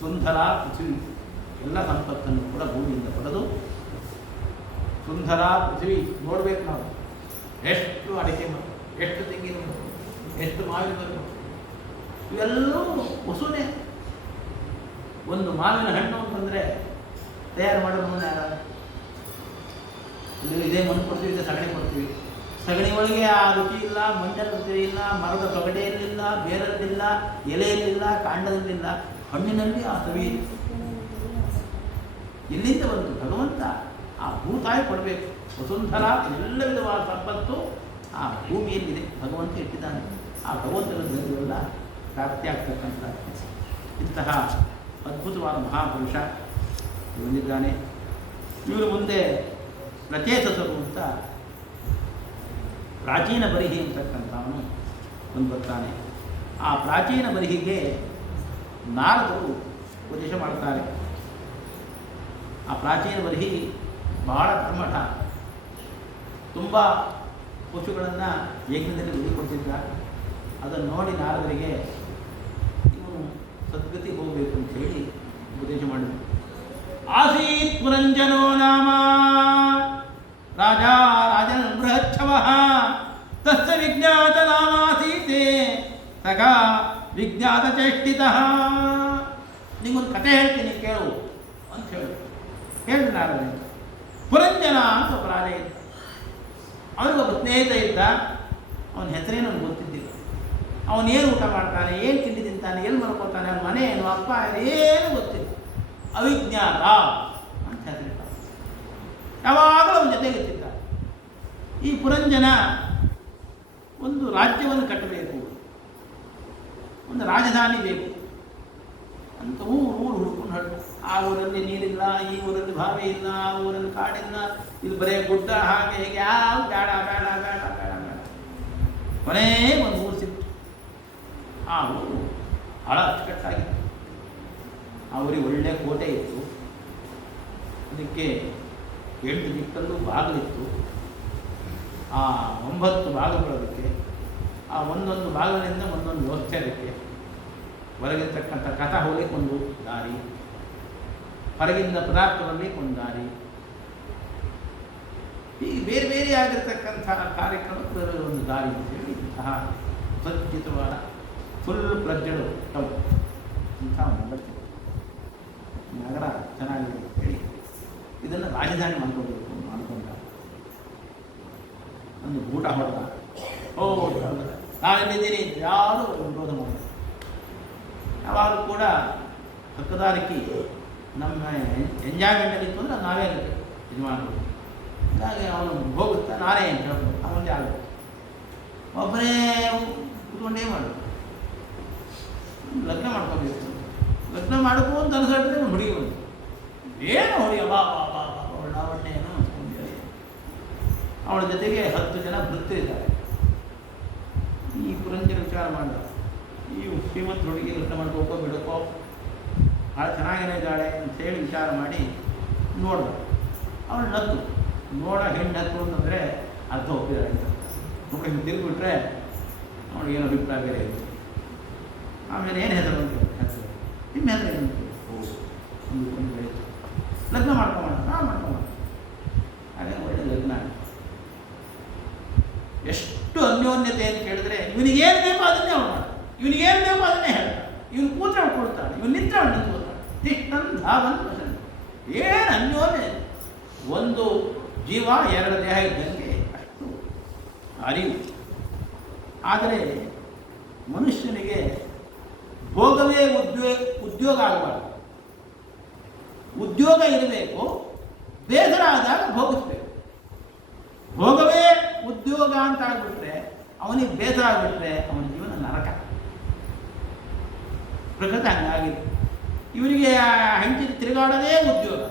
ಸುಂದರ ಪೃಥ್ವಿ ಎಲ್ಲ ಸಂಪತ್ತನ್ನು ಕೂಡ ಭೂಮಿಯಿಂದ ಪಡೆದು ಸುಂದರ ಪೃಥ್ವಿ ನೋಡಬೇಕು. ನಾವು ಎಷ್ಟು ಅಡಿಕೆ ಮರ, ಎಷ್ಟು ತೆಂಗಿನ ಮರ, ಎಷ್ಟು ಮಾವಿನ ಮರ, ಇವೆಲ್ಲವೂ ವಸುನೆ. ಒಂದು ಮಾವಿನ ಹಣ್ಣು ಅಂತಂದರೆ ತಯಾರು ಮಾಡೋದು ಯಾರು? ಇದೇ ಮಣ್ಣು ಕೊಡ್ತೀವಿ, ಇದೇ ಸಗಣಿ ಕೊಡ್ತೀವಿ. ಸಗಣಿ ಒಳಗೆ ಆ ರುಚಿ ಇಲ್ಲ, ಮಣ್ಣಲ್ಲಿ ರುಚಿ ಇಲ್ಲ, ಮರದ ತೊಗಡೆಯಲ್ಲಿಲ್ಲ, ಬೇರಲ್ಲಿಲ್ಲ, ಎಲೆಯಲ್ಲಿಲ್ಲ, ಕಾಂಡದಲ್ಲಿಲ್ಲ, ಹಣ್ಣಿನಲ್ಲಿ ಆ ಸವಿ ಎಲ್ಲಿಂದ ಬಂತು? ಭಗವಂತ ಆ ಭೂತಾಯಿ ಕೊಡಬೇಕು. ವಸುಂಧರ ಎಲ್ಲ ವಿಧವಾದ ಸಂಪತ್ತು ಆ ಭೂಮಿಯಲ್ಲಿದೆ, ಭಗವಂತ ಇಟ್ಟಿದ್ದಾನೆ. ಆ ಭಗವಂತನ ಎಲ್ಲ ಪ್ರಾಪ್ತಿಯಾಗ್ತಕ್ಕಂಥ ಇಂತಹ ಅದ್ಭುತವಾದ ಮಹಾಪುರುಷ ಬಂದಿದ್ದಾನೆ. ಇವರು ಮುಂದೆ ಪ್ರಚೇತಸರು ಅಂತ ಪ್ರಾಚೀನ ಬರಿಹಿ ಅಂತಕ್ಕಂಥವನು ಬಂದು ಬರ್ತಾನೆ. ಆ ಪ್ರಾಚೀನ ಬರಿಹಿಗೆ ನಾರದರು ಉಪದೇಶ ಮಾಡ್ತಾರೆ. ಆ ಪ್ರಾಚೀನ ಬರಹಿ ಬಹಳ ಕರ್ಮಠ, ತುಂಬ ಪಶುಗಳನ್ನು ಯಜ್ಞದಲ್ಲಿ ಉಳಿಕೊಟ್ಟಿದ್ದ. ಅದನ್ನು ನೋಡಿ ನಾರದರಿಗೆ ಇವನು ಸದ್ಗತಿ ಹೋಗಬೇಕು ಅಂತ ಹೇಳಿ ಉಪದೇಶ ಮಾಡಿದರು. ಆಸೀತ್ ಪುರಂಜನೋ ನಾಮ ರಾಜನ ಬೃಹಚ್ಛವ ತಸ್ಯ ವಿಜ್ಞಾತ ನಾಮಾಸೀತೆ ಸಖ ವಿಜ್ಞಾತ ಚೇಷ್ಟಿತಃ. ನಿಂಗೊಂದು ಕಥೆ ಹೇಳ್ತೀನಿ ಕೇಳು ಅಂತ ಹೇಳಿ ನಾರದರಿಂದ. ಪುರಂಜನ ಅಂತ ಒಬ್ಬ ರಾಜ ಇದ್ದ. ಅವನಿಗೊಬ್ಬ ಸ್ನೇಹಿತ ಇದ್ದ. ಅವನ ಹೆಸರೇನು ಅವ್ನಿಗೆ ಗೊತ್ತಿದ್ದಿಲ್ಲ. ಅವನೇನು ಊಟ ಮಾಡ್ತಾನೆ, ಏನು ತಿಂಡಿ ತಿಂತಾನೆ, ಎಲ್ಲಿ ಮಲ್ಕೋತಾನೆ, ಅವನ ಮನೆ ಏನು, ಅಪ್ಪ ಏನು ಗೊತ್ತಿಲ್ಲ. ಅವಿಜ್ಞಾತ ಅಂತ ಹೆಸರಿಟ್ಟ. ಯಾವಾಗಲೂ ಅವನ ಜೊತೆಗಿರ್ತಿದ್ದ. ಈ ಪುರಂಜನ ಒಂದು ರಾಜ್ಯವನ್ನು ಕಟ್ಟಬೇಕು, ಒಂದು ರಾಜಧಾನಿ ಬೇಕು ಅಂತ ಊರು ಹುಡ್ಕೊಂಡು ಹೊರಟು. ಆ ಊರಲ್ಲಿ ನೀರಿಲ್ಲ, ಈ ಊರಲ್ಲಿ ಬಾವಿ ಇಲ್ಲ, ಆ ಊರಲ್ಲಿ ಕಾಡಿಲ್ಲ, ಇಲ್ಲಿ ಬರೀ ಗುಡ್ಡ, ಹಾಗೆ ಹೀಗೆ ಯಾವ ಬೇಡ ಬೇಡ ಬೇಡ ಬೇಡ ಬೇಡ. ಕೊನೆಗೆ ಒಂದು ಊರು ಸಿಕ್ತು. ಆ ಊರು ಭಾಳ ಅಚ್ಚುಕಟ್ಟಾಗಿತ್ತು. ಆ ಊರಿಗೆ ಒಳ್ಳೆ ಕೋಟೆ ಇತ್ತು. ಅದಕ್ಕೆ 8 ದಿಕ್ಕಲ್ಲೂ ಬಾಗಿಲಿತ್ತು. ಆ 9 ಬಾಗಿಲುಗಳು ಅದಕ್ಕೆ. ಆ ಒಂದೊಂದು ಬಾಗಿಲಿನಿಂದ ಒಂದೊಂದು ವ್ಯವಸ್ಥೆ ಅದಕ್ಕೆ. ಹೊರಗಿರ್ತಕ್ಕಂಥ ಕಥ ಹೋಗ್ಲಿಕ್ಕೆ ಒಂದು ದಾರಿ, ಹೊರಗಿಂದ ಪದಾರ್ಥ ಬರಲಿಕ್ಕೆ ಒಂದು ದಾರಿ, ಹೀಗೆ ಬೇರೆ ಬೇರೆ ಆಗಿರ್ತಕ್ಕಂಥ ಕಾರ್ಯಕ್ರಮಕ್ಕೆ ಒಂದು ದಾರಿ ಅಂತೇಳಿ ಸಹ ಸಜ್ಜಿತವಾದ ಫುಲ್ ಪ್ರಜ್ಜಳು ಟೌನ್ ಇಂಥ ಒಂದು ನಗರ ಚೆನ್ನಾಗಿದೆ ಹೇಳಿ ಇದನ್ನು ರಾಜಧಾನಿ ಮಾಡ್ಕೋಬೇಕು ಅಂದ್ಕೊಂಡ. ಒಂದು ಊಟ ಹೊಡೆದ. ನಾನೆಲ್ಲಿದ್ದೀನಿ ಯಾವುದು ವಿರೋಧ ಮಾಡಿದೆ. ಯಾವಾಗಲೂ ಕೂಡ ಹಕ್ಕದಾರಿಕೆ ನಮ್ಮ ಎಂಜಾಯ್ಮೆಂಟಲ್ಲಿ ಇತ್ತು ಅಂದರೆ ನಾವೇ ಯಜಮಾನರು. ಹಾಗಾಗಿ ಅವನು ಹೋಗುತ್ತಾ ನಾನೇ ಅಂತ ಹೇಳ್ಬೋದು. ಅವನದೇ ಆಗುತ್ತೆ. ಒಬ್ಬನೇ ಕುತ್ಕೊಂಡೇ ಮಾಡು. ಲಗ್ನ ಮಾಡ್ಕೋಬೇಕು. ಲಗ್ನ ಮಾಡ್ಕೋ ಅಂತ ಅನ್ಸಟ್ರೆ ಒಂದು ಹುಡುಗಿ ಬಂದು ಏನು ಹುಡುಗಿ ಬಾ ಬಾ ಬಾ ಬಾ ಅವಳ ಏನು ಅವಳ ಜೊತೆಗೆ 10 ಜನ ಭೃತ್ಯರಿದ್ದಾರೆ. ಈ ಪುರಂಜನ ವಿಚಾರ ಮಾಡಿದ, ಈ ಶ್ರೀಮಂತ ಹುಡುಗಿ ಲಗ್ನ ಮಾಡ್ಕೋಕೋ ಬಿಡಕೋ, ಭಾಳ ಚೆನ್ನಾಗೇ ಇದ್ದಾಳೆ ಅಂತೇಳಿ ವಿಚಾರ ಮಾಡಿ ನೋಡ್ದ. ಅವಳು ನಕ್ಕು. ನೋಡ ಹೆಣ್ಣು ಹತ್ತು ಅಂತಂದರೆ ಅರ್ಥ ಹೋಗ್ತಿದ್ದಾಳೆ ಅಂತ ನೋಡಿ ತಿರುಗಿಬಿಟ್ರೆ ಅವಳಿಗೇನೋ ಅಭಿಪ್ರಾಯ ಬೇರೆ ಇತ್ತು. ಆಮೇಲೆ ಏನು ಹೆಸರು ಅಂತ ಹೆಸರು, ನಿಮ್ಮ ಹೆಸರು ಏನು ಒಂದು ಬೆಳೀತು. ಲಗ್ನ ಮಾಡ್ಕೊಂಬೋಣ, ಮಾಡ್ಕೊಂಬೋಣ. ಹಾಗೆ ಒಳ್ಳೆ ಲಗ್ನ. ಎಷ್ಟು ಅನ್ಯೋನ್ಯತೆ ಅಂತ ಕೇಳಿದ್ರೆ ಇವನಿಗೇನು ಬೇಕೋ ಅದನ್ನೇ ಅವನು ಮಾಡ, ಇವನಿಗೇನು ಬೇಕೋ ಅದನ್ನೇ ಹೇಳ್ತಾನೆ. ಇವನು ಕೂತ್ರೆ ಅವಳು ಕೊಡ್ತಾನೆ, ಇವನು ನಿಂತ್ರೆ ಅವಳು ನಿಂತ್ಕೊಳ್ತಾನೆ. ತಿಷ್ಟನ್ ಧಾವನ್ ವಸನ್. ಏನು ಅನ್ಯೋನ್ಯ. ಒಂದು ಜೀವ 2 ದೇಹ ಇದ್ದಂಗೆ ಅಷ್ಟು ಅರಿವು. ಆದರೆ ಮನುಷ್ಯನಿಗೆ ಭೋಗವೇ ಉದ್ಯೋಗ ಆಗಬಾರ್ದು. ಉದ್ಯೋಗ ಇರಬೇಕು, ಬೇಸರ ಆದಾಗ ಭೋಗಿಸ್ಬೇಕು. ಭೋಗವೇ ಉದ್ಯೋಗ ಅಂತ ಆಗಿಬಿಟ್ರೆ, ಅವನಿಗೆ ಬೇಸರ ಆಗಿಬಿಟ್ರೆ ಅವನ ಜೀವನ ನರಕ. ಪ್ರಕೃತಿ ಹಂಗಾಗಿದೆ. ಇವರಿಗೆ ಹೆಂಡತಿ ತಿರುಗಾಡೋದೇ ಉದ್ಯೋಗ,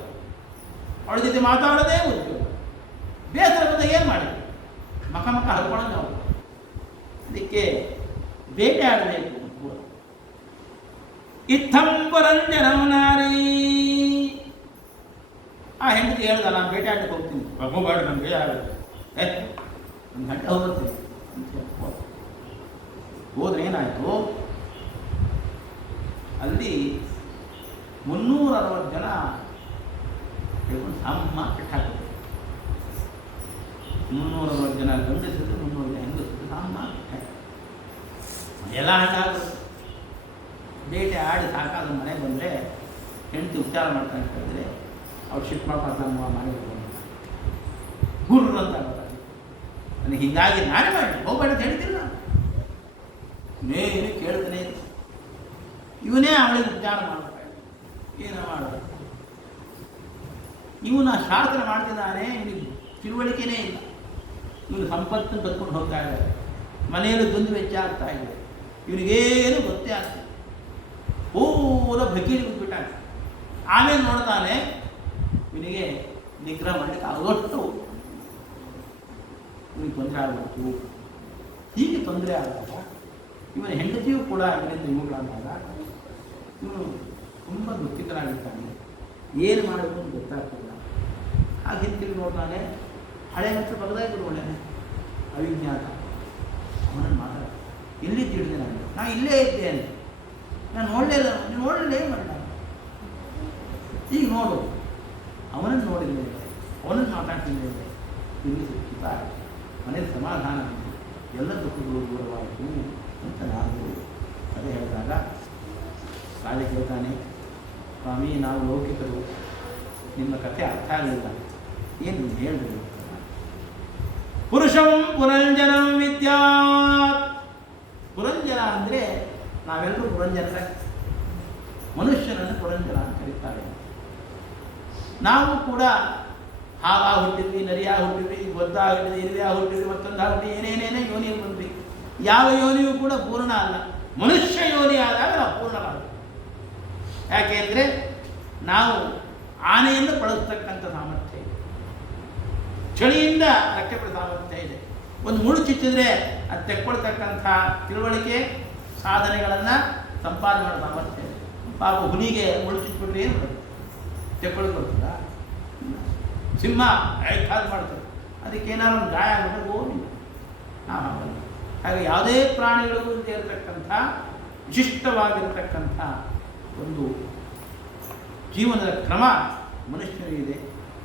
ಅವಳ ಜೊತೆ ಮಾತಾಡೋದೇ ಉದ್ಯೋಗ. ಬೇಸರ ಬಂದಾಗ ಏನು ಮಾಡಿದ್ರು ಮಖ ಹರ್ಕೊಳ್ಳೋದು ನಾವು. ಅದಕ್ಕೆ ಬೇಟೆ ಆಡಬೇಕು. ಇತ್ತಂಬರಂಜನವನಾರಿ ಆ ಹೆಂಡತಿ ಹೇಳ್ದ, ನಾನು ಬೇಟೆ ಆಡಕ್ಕೆ ಹೋಗ್ತೀನಿ. ಹೋಗಬೇಡ, ನಾನು ಬೇಡ ಆಗುತ್ತೆ, ಒಂದು ಗಂಟೆ ಹೋಗ್ತೀನಿ ಅಂತ ಹೋದ್ರೆ ಏನಾಯಿತು, ಅಲ್ಲಿ 360 ಜನ ಹೇಳ್ಕೊಂಡು ಅಮ್ಮ ಕೆಟ್ಟಾಕ್ಬಿಟ್ಟು. 360 ಜನ ಗಂಡಸಿದ್ರು, 300 ಜನ ಹೆಂಗಸಿದ್ರು, ಅಮ್ಮ ಎಲ್ಲ ಹಣ್ಣಾಗ್ಬಿಟ್ಟು. ಬೇಟೆ ಆಡಿ ಸಾಕಾದ ಮನೆಗೆ ಬಂದರೆ ಹೆಂಡತಿ ಉಪಚಾರ ಮಾಡ್ತಾನೆ ಹೇಳಿದ್ರೆ ಅವ್ರು ಶಿಫ್ಟ್ ಮಾಡ್ಕೊಂಡು ಮನೆಗೆ ಬಂದು ಗುರ್ರು ಅಂತ ಆಗುತ್ತೆ. ನನಗೆ ಹೀಗಾಗಿ ನಾನೇ ಮಾಡಿ ಹೋಗ್ಬೇಡ ಅಂತ ಹೇಳ್ತಿಲ್ಲ. ಏನು ಕೇಳ್ತಾನೆ ಇವನೇ ಅವಳಿಗೆ ಉಪಚಾರ ಮಾಡ್ತಾರೆ. ಏನೋ ಮಾಡೋದು, ಇವನ ಶಾಸ್ತ್ರ ಮಾಡ್ತಿದ್ದಾನೆ, ಇವನಿಗೆ ತಿಳುವಳಿಕೆನೇ ಇಲ್ಲ. ಇವನು ಸಂಪತ್ತನ್ನು ಕತ್ಕೊಂಡು ಹೋಗ್ತಾ ಇದ್ದಾರೆ, ಮನೆಯಲ್ಲಿ ದುಂದು ವೆಚ್ಚ ಆಗ್ತಾ ಇದೆ, ಇವನಿಗೇನು ಗೊತ್ತೇ ಆಗ್ತದೆ. ಪೂರ ಬಕೀಲಿ ಬಿಟ್ಬಿಟ್ಟಾನೆ. ಆಮೇಲೆ ನೋಡ್ತಾನೆ ಇವನಿಗೆ ನಿಗ್ರಹ ಮಾಡಲಿಕ್ಕೆ ಆಗೋಷ್ಟು ಇವನಿಗೆ ತೊಂದರೆ ಆಗಬೇಕು. ಹೀಗೆ ತೊಂದರೆ ಆದಾಗ ಇವನ ಹೆಂಡತಿಯೂ ಕೂಡ ಇವನಿಂದ ವಿಮುಖಳಾದಾಗ ಇವನು ತುಂಬ ದುಃಖಿತನಾಗಿದ್ದಾನೆ, ಏನು ಮಾಡಬೇಕು ಅಂತ ಗೊತ್ತಾಗ್ತಿಲ್ಲ. ಆಗ ಹಿಂತಿರುಗಿ ನೋಡ್ತಾನೆ, ಹಳೆ ಹತ್ರ ಬಗದಾಗಿ ನೋಡೇನೆ ಅವಿಜ್ಞಾತ. ಅವನನ್ನು ಮಾತಾಡ, ಎಲ್ಲಿದ್ದಿಡಿದೆ ನಾನು ಇಲ್ಲೇ ಇದ್ದೇನೆ, ನಾನು ನೋಡಲಿಲ್ಲ, ನೋಡಲಿಲ್ಲ, ಏನು ಮಾಡ ಈಗ ನೋಡು. ಅವನನ್ನು ನೋಡಿದ್ದೆ, ಅವನನ್ನು ಮಾತಾಡ್ತಿದ್ದೆ, ಇಲ್ಲಿ ದುಃಖಿತ, ಮನೇಲಿ ಸಮಾಧಾನ, ಎಲ್ಲ ದುಃಖಗಳು ದೂರವಾಯಿತು ಅಂತ ನಾನು ಅದೇ ಹೇಳಿದಾಗ ರಾಜ ಕೇಳ್ತಾನೆ, ಸ್ವಾಮಿ ನಾವು ಲೌಕಿಕರು, ನಿಮ್ಮ ಕಥೆ ಅರ್ಥ ಆಗಲಿಲ್ಲ, ಏನು ನೀವು ಹೇಳಿದ್ರು? ಪುರುಷಂ ಪುರಂಜನಂ ವಿದ್ಯಾತ್. ಪುರಂಜನ ಅಂದರೆ ನಾವೆಲ್ಲರೂ ಪುರಂಜನರ, ಮನುಷ್ಯನನ್ನು ಪುರಂಜನ ಅಂತ ಕರೀತಾರೆ. ನಾವು ಕೂಡ ಹಾವಾಗಿ ಹುಟ್ಟಿದ್ವಿ, ನರಿಯಾಗಿ ಹುಟ್ಟಿದ್ವಿ, ಗೊದ್ದಾಗಿ ಹುಟ್ಟಿದ್ವಿ, ಇರುವೆಯಾಗಿ ಹುಟ್ಟಿದ್ವಿ, ಮತ್ತೊಂದಾಗಿ ಹುಟ್ಟಿದ್ವಿ, ಏನೇನೇನೇ ಯೋನಿಗೆ ಬಂದ್ವಿ. ಯಾವ ಯೋನಿಯೂ ಕೂಡ ಪೂರ್ಣ ಅಲ್ಲ. ಮನುಷ್ಯ ಯೋನಿ ಆದಾಗ ನಾವು ಪೂರ್ಣವಾದ. ಯಾಕೆಂದರೆ ನಾವು ಆನೆಯಿಂದ ಬಳಸ್ತಕ್ಕಂಥ ಸಾಮರ್ಥ್ಯ ಇದೆ, ಚಳಿಯಿಂದ ರೆಕ್ಕೆ ಪಡೆದ ಸಾಮರ್ಥ್ಯ ಇದೆ. ಒಂದು ಮುಳು ಚುಚ್ಚಿದ್ರೆ ಅದು ತೆಕ್ಕೊಳ್ತಕ್ಕಂಥ ತಿಳುವಳಿಕೆ ಸಾಧನೆಗಳನ್ನು ಸಂಪಾದನೆ ಮಾಡೋ ಸಾಮರ್ಥ್ಯ ಇದೆ. ಪಾಪ ಹುಲಿಗೆ ಮುಳು ಚುಚ್ಚಿಬಿಟ್ರೆ ಏನು ಬರುತ್ತೆ? ತೆಕ್ಕೊಳಕ್ಕೆ ಬರ್ತದ? ಸಿಂಹ ಕಾಲು ಮಾಡ್ತದೆ, ಅದಕ್ಕೆ ಏನಾದ್ರು ಒಂದು ಗಾಯ ಆಗಿಬಿಟ್ರೆ ಹೋಗಿಲ್ಲ. ಹಾಗೆ ಯಾವುದೇ ಪ್ರಾಣಿಗಳಿಗೂ ಇರತಕ್ಕಂಥ ವಿಶಿಷ್ಟವಾಗಿರತಕ್ಕಂಥ ಒಂದು ಜೀವನದ ಕ್ರಮ ಮನುಷ್ಯನಿಗಿದೆ.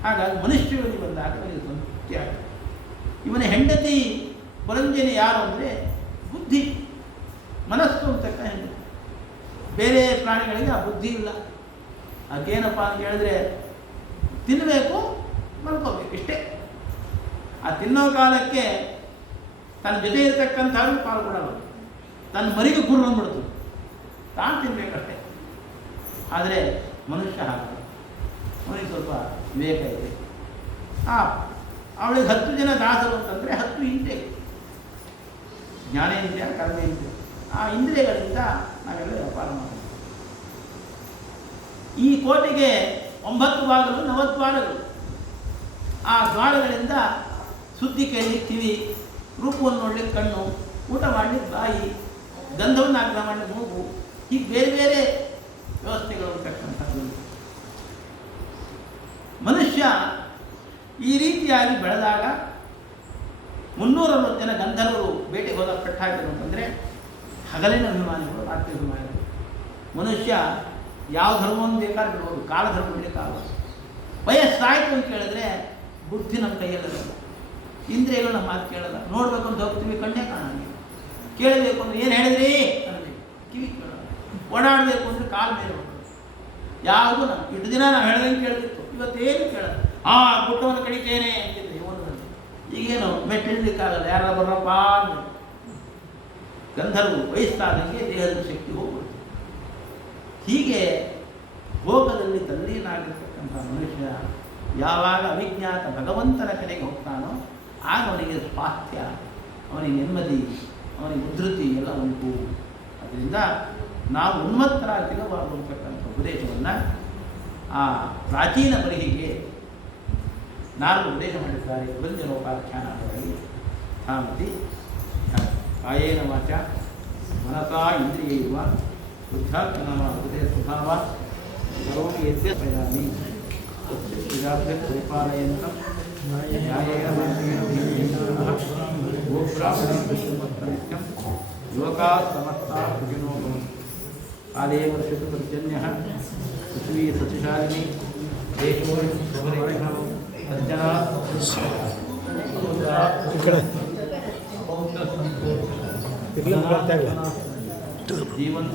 ಹಾಗಾಗಿ ಮನುಷ್ಯನಿಗೆ ಬಂದಾಗ ಅವನಿಗೆ ಸಂತೃಪ್ತಿ ಆಗ್ತದೆ. ಇವನ ಹೆಂಡತಿ ಪುರಂಜನಿ ಯಾರು ಅಂದರೆ ಬುದ್ಧಿ, ಮನಸ್ಸು ಅಂತಕ್ಕ ಹೆಂಡತಿ. ಬೇರೆ ಪ್ರಾಣಿಗಳಿಗೆ ಆ ಬುದ್ಧಿ ಇಲ್ಲ. ಅದೇನಪ್ಪ ಅಂತ ಹೇಳಿದ್ರೆ ತಿನ್ನಬೇಕು, ಮಲ್ಕೋಬೇಕು, ಇಷ್ಟೇ. ಆ ತಿನ್ನೋ ಕಾಲಕ್ಕೆ ತನ್ನ ಜೊತೆ ಇರತಕ್ಕಂಥವ್ರು ಪಾಲ್ಗೊಳ್ಳಲ್ಲ, ತನ್ನ ಮರಿಗೆ ಗುರು ಬಂದ್ಬಿಡ್ತು, ತಾನು ತಿನ್ನಬೇಕಷ್ಟೇ. ಆದರೆ ಮನುಷ್ಯ ಹಾಗೆ, ಅವನಿಗೆ ಸ್ವಲ್ಪ ವಿವೇಕ ಇದೆ. ಅವಳಿಗೆ 10 ಜನ ದಾಸರು ಅಂತಂದರೆ 10 ಇಂದ್ರಿಯ, ಜ್ಞಾನೇಂದ್ರಿಯ, ಕರ್ಮೇಂದ್ರಿಯ. ಆ ಇಂದ್ರಿಯಗಳಿಂದ ನಾವೆಲ್ಲ ವ್ಯಾಪಾರ ಮಾಡ್ತೀವಿ. ಈ ಕೋಟೆಗೆ 9 ಬಾಗಿಲು, 40 ದ್ವಾರಗಳು. ಆ ದ್ವಾರಗಳಿಂದ ಸುದ್ದಿ ಕೇಳಲಿಕ್ಕೆ ಕಿವಿ, ರೂಪವನ್ನು ನೋಡ್ಲಿಕ್ಕೆ ಕಣ್ಣು, ಊಟ ಮಾಡಲಿಕ್ಕೆ ಬಾಯಿ, ಗಂಧವನ್ನು ಆಗ್ರಹ ಮಾಡಲಿಕ್ಕೆ ಮೂಗು, ಹೀಗೆ ಬೇರೆ ಬೇರೆ ವ್ಯವಸ್ಥೆಗಳು ಇರ್ತಕ್ಕಂಥದ್ದು. ಮನುಷ್ಯ ಈ ರೀತಿಯಾಗಿ ಬೆಳೆದಾಗ 360 ಜನ ಗಂಧರ್ವರು ಬೇಟೆಗೆ ಹೋದ ಪಟ್ಟಾಗಿರು ಅಂತಂದರೆ ಹಗಲಿನ ಅಭಿಮಾನಿಗಳು, ರಾತ್ರಿ ಅಭಿಮಾನಿಗಳು. ಮನುಷ್ಯ ಯಾವ ಧರ್ಮವನ್ನು ಬೇಕಾದ್ರೆ ಬಿಡ್ಬೋದು, ಕಾಲಧರ್ಮ ಬಿಡಲಿಕ್ಕಾಗಲ್ಲ. ವಯಸ್ಸಾಯಿತು ಅಂತ ಕೇಳಿದ್ರೆ ಬುದ್ಧಿ ನಮ್ಮ ಕೈಯಲ್ಲಿರಲ್ಲ, ಇಂದ್ರಿಯಗಳು ನಮ್ಮ ಮಾತು ಕೇಳಲ್ಲ. ನೋಡಬೇಕು ಅಂತ ಹೋಗ್ತೀವಿ, ಕಣ್ಣೇ ಕಾಣಲ್ಲ. ಕೇಳಬೇಕು ಅಂದ್ರೆ ಏನು ಹೇಳಿದ್ರಿ ಅನ್ನಬೇಕು, ಕಿವಿ ಕೇಳಲ್ಲ. ಓಡಾಡಬೇಕು ಅಂದರೆ ಕಾಲು ಮೇಲೆ ಹೋಗ್ತದೆ. ಯಾವುದು ನಾವು ಇಷ್ಟು ದಿನ ನಾವು ಹೇಳ್ದಂಗೆ ಕೇಳಬೇಕು, ಇವತ್ತೇನು ಕೇಳಲ್ಲ. ಗುಟ್ಟವನ್ನು ಕಡಿತೇನೆ ಅಂತಿದ್ದೆ ಜೀವನದಲ್ಲಿ. ಈಗೇನು ಮೆಟ್ಟಿಡ್ಲಿಕ್ಕಾಗಲ್ಲ, ಯಾರ ಬರಪ್ಪ ಅಂತ. ಗಂಧರ್ವರು ವಯಸ್ಸಾದಂಗೆ ದೇಹದ ಶಕ್ತಿ ಹೋಗ್ಬಿಡ್ತು. ಹೀಗೆ ಭೋಗದಲ್ಲಿ ತಲ್ಲೀನಾಗಿರ್ತಕ್ಕಂಥ ಮನುಷ್ಯ ಯಾವಾಗ ಅವಿಜ್ಞಾತ ಭಗವಂತನ ಕಡೆಗೆ ಹೋಗ್ತಾನೋ ಆಗ ಅವನಿಗೆ ಸ್ವಾಸ್ಥ್ಯ, ಅವನಿಗೆ ನೆಮ್ಮದಿ, ಅವನಿಗೆ ಉದ್ಧೃತಿ ಎಲ್ಲ ಉಂಟು. ಅದರಿಂದ ನಾವು ಉನ್ಮತ್ತರಾಗಿರಬಾರದು ಅಂತಕ್ಕಂಥ ಉಪದೇಶವನ್ನು ಆ ಪ್ರಾಚೀನ ಬರಿಹಿಗೆ ನಾಲ್ಕು ಉಪದೇಶ ಮಾಡಿದ್ದಾರೆ. ಪುರಂಜರೋಪಾಖ್ಯಾನಗಳಲ್ಲಿ ಸಾಮತಿ ಕಾಯೇನ ವಾಚ ಮನಸಾ ಇಂದ್ರಿಯೈವ ಬುದ್ಧಾತ್ಮನ ಹೃದಯ ಸ್ವಭಾವ ಕರೋಮಿ ಯದ್ಯ ಪ್ರಯಾಮಿ ಪರಿಪಾಲಯಂತ ನ್ಯಾಯೇನ ಮಾರ್ಗೇಣ ಗೋಬ್ರಾಹ್ಮಣೇಭ್ಯಂ ಲೋಕಾಃ ಸಮಸ್ತಾಃ ಸುಖಿನೋ ಭವಂತು. ಕಾಲೇ ವರ್ಷತು ಪರ್ಜನ್ಯಃ ಪೃಥ್ವೀ ಸತಿಶಾಲಿನಿ ದೇಶೋऽಯಂ ಸುವರ್ಣಃ ಸಜ್ಜನಾಃ ಜೀವಂತ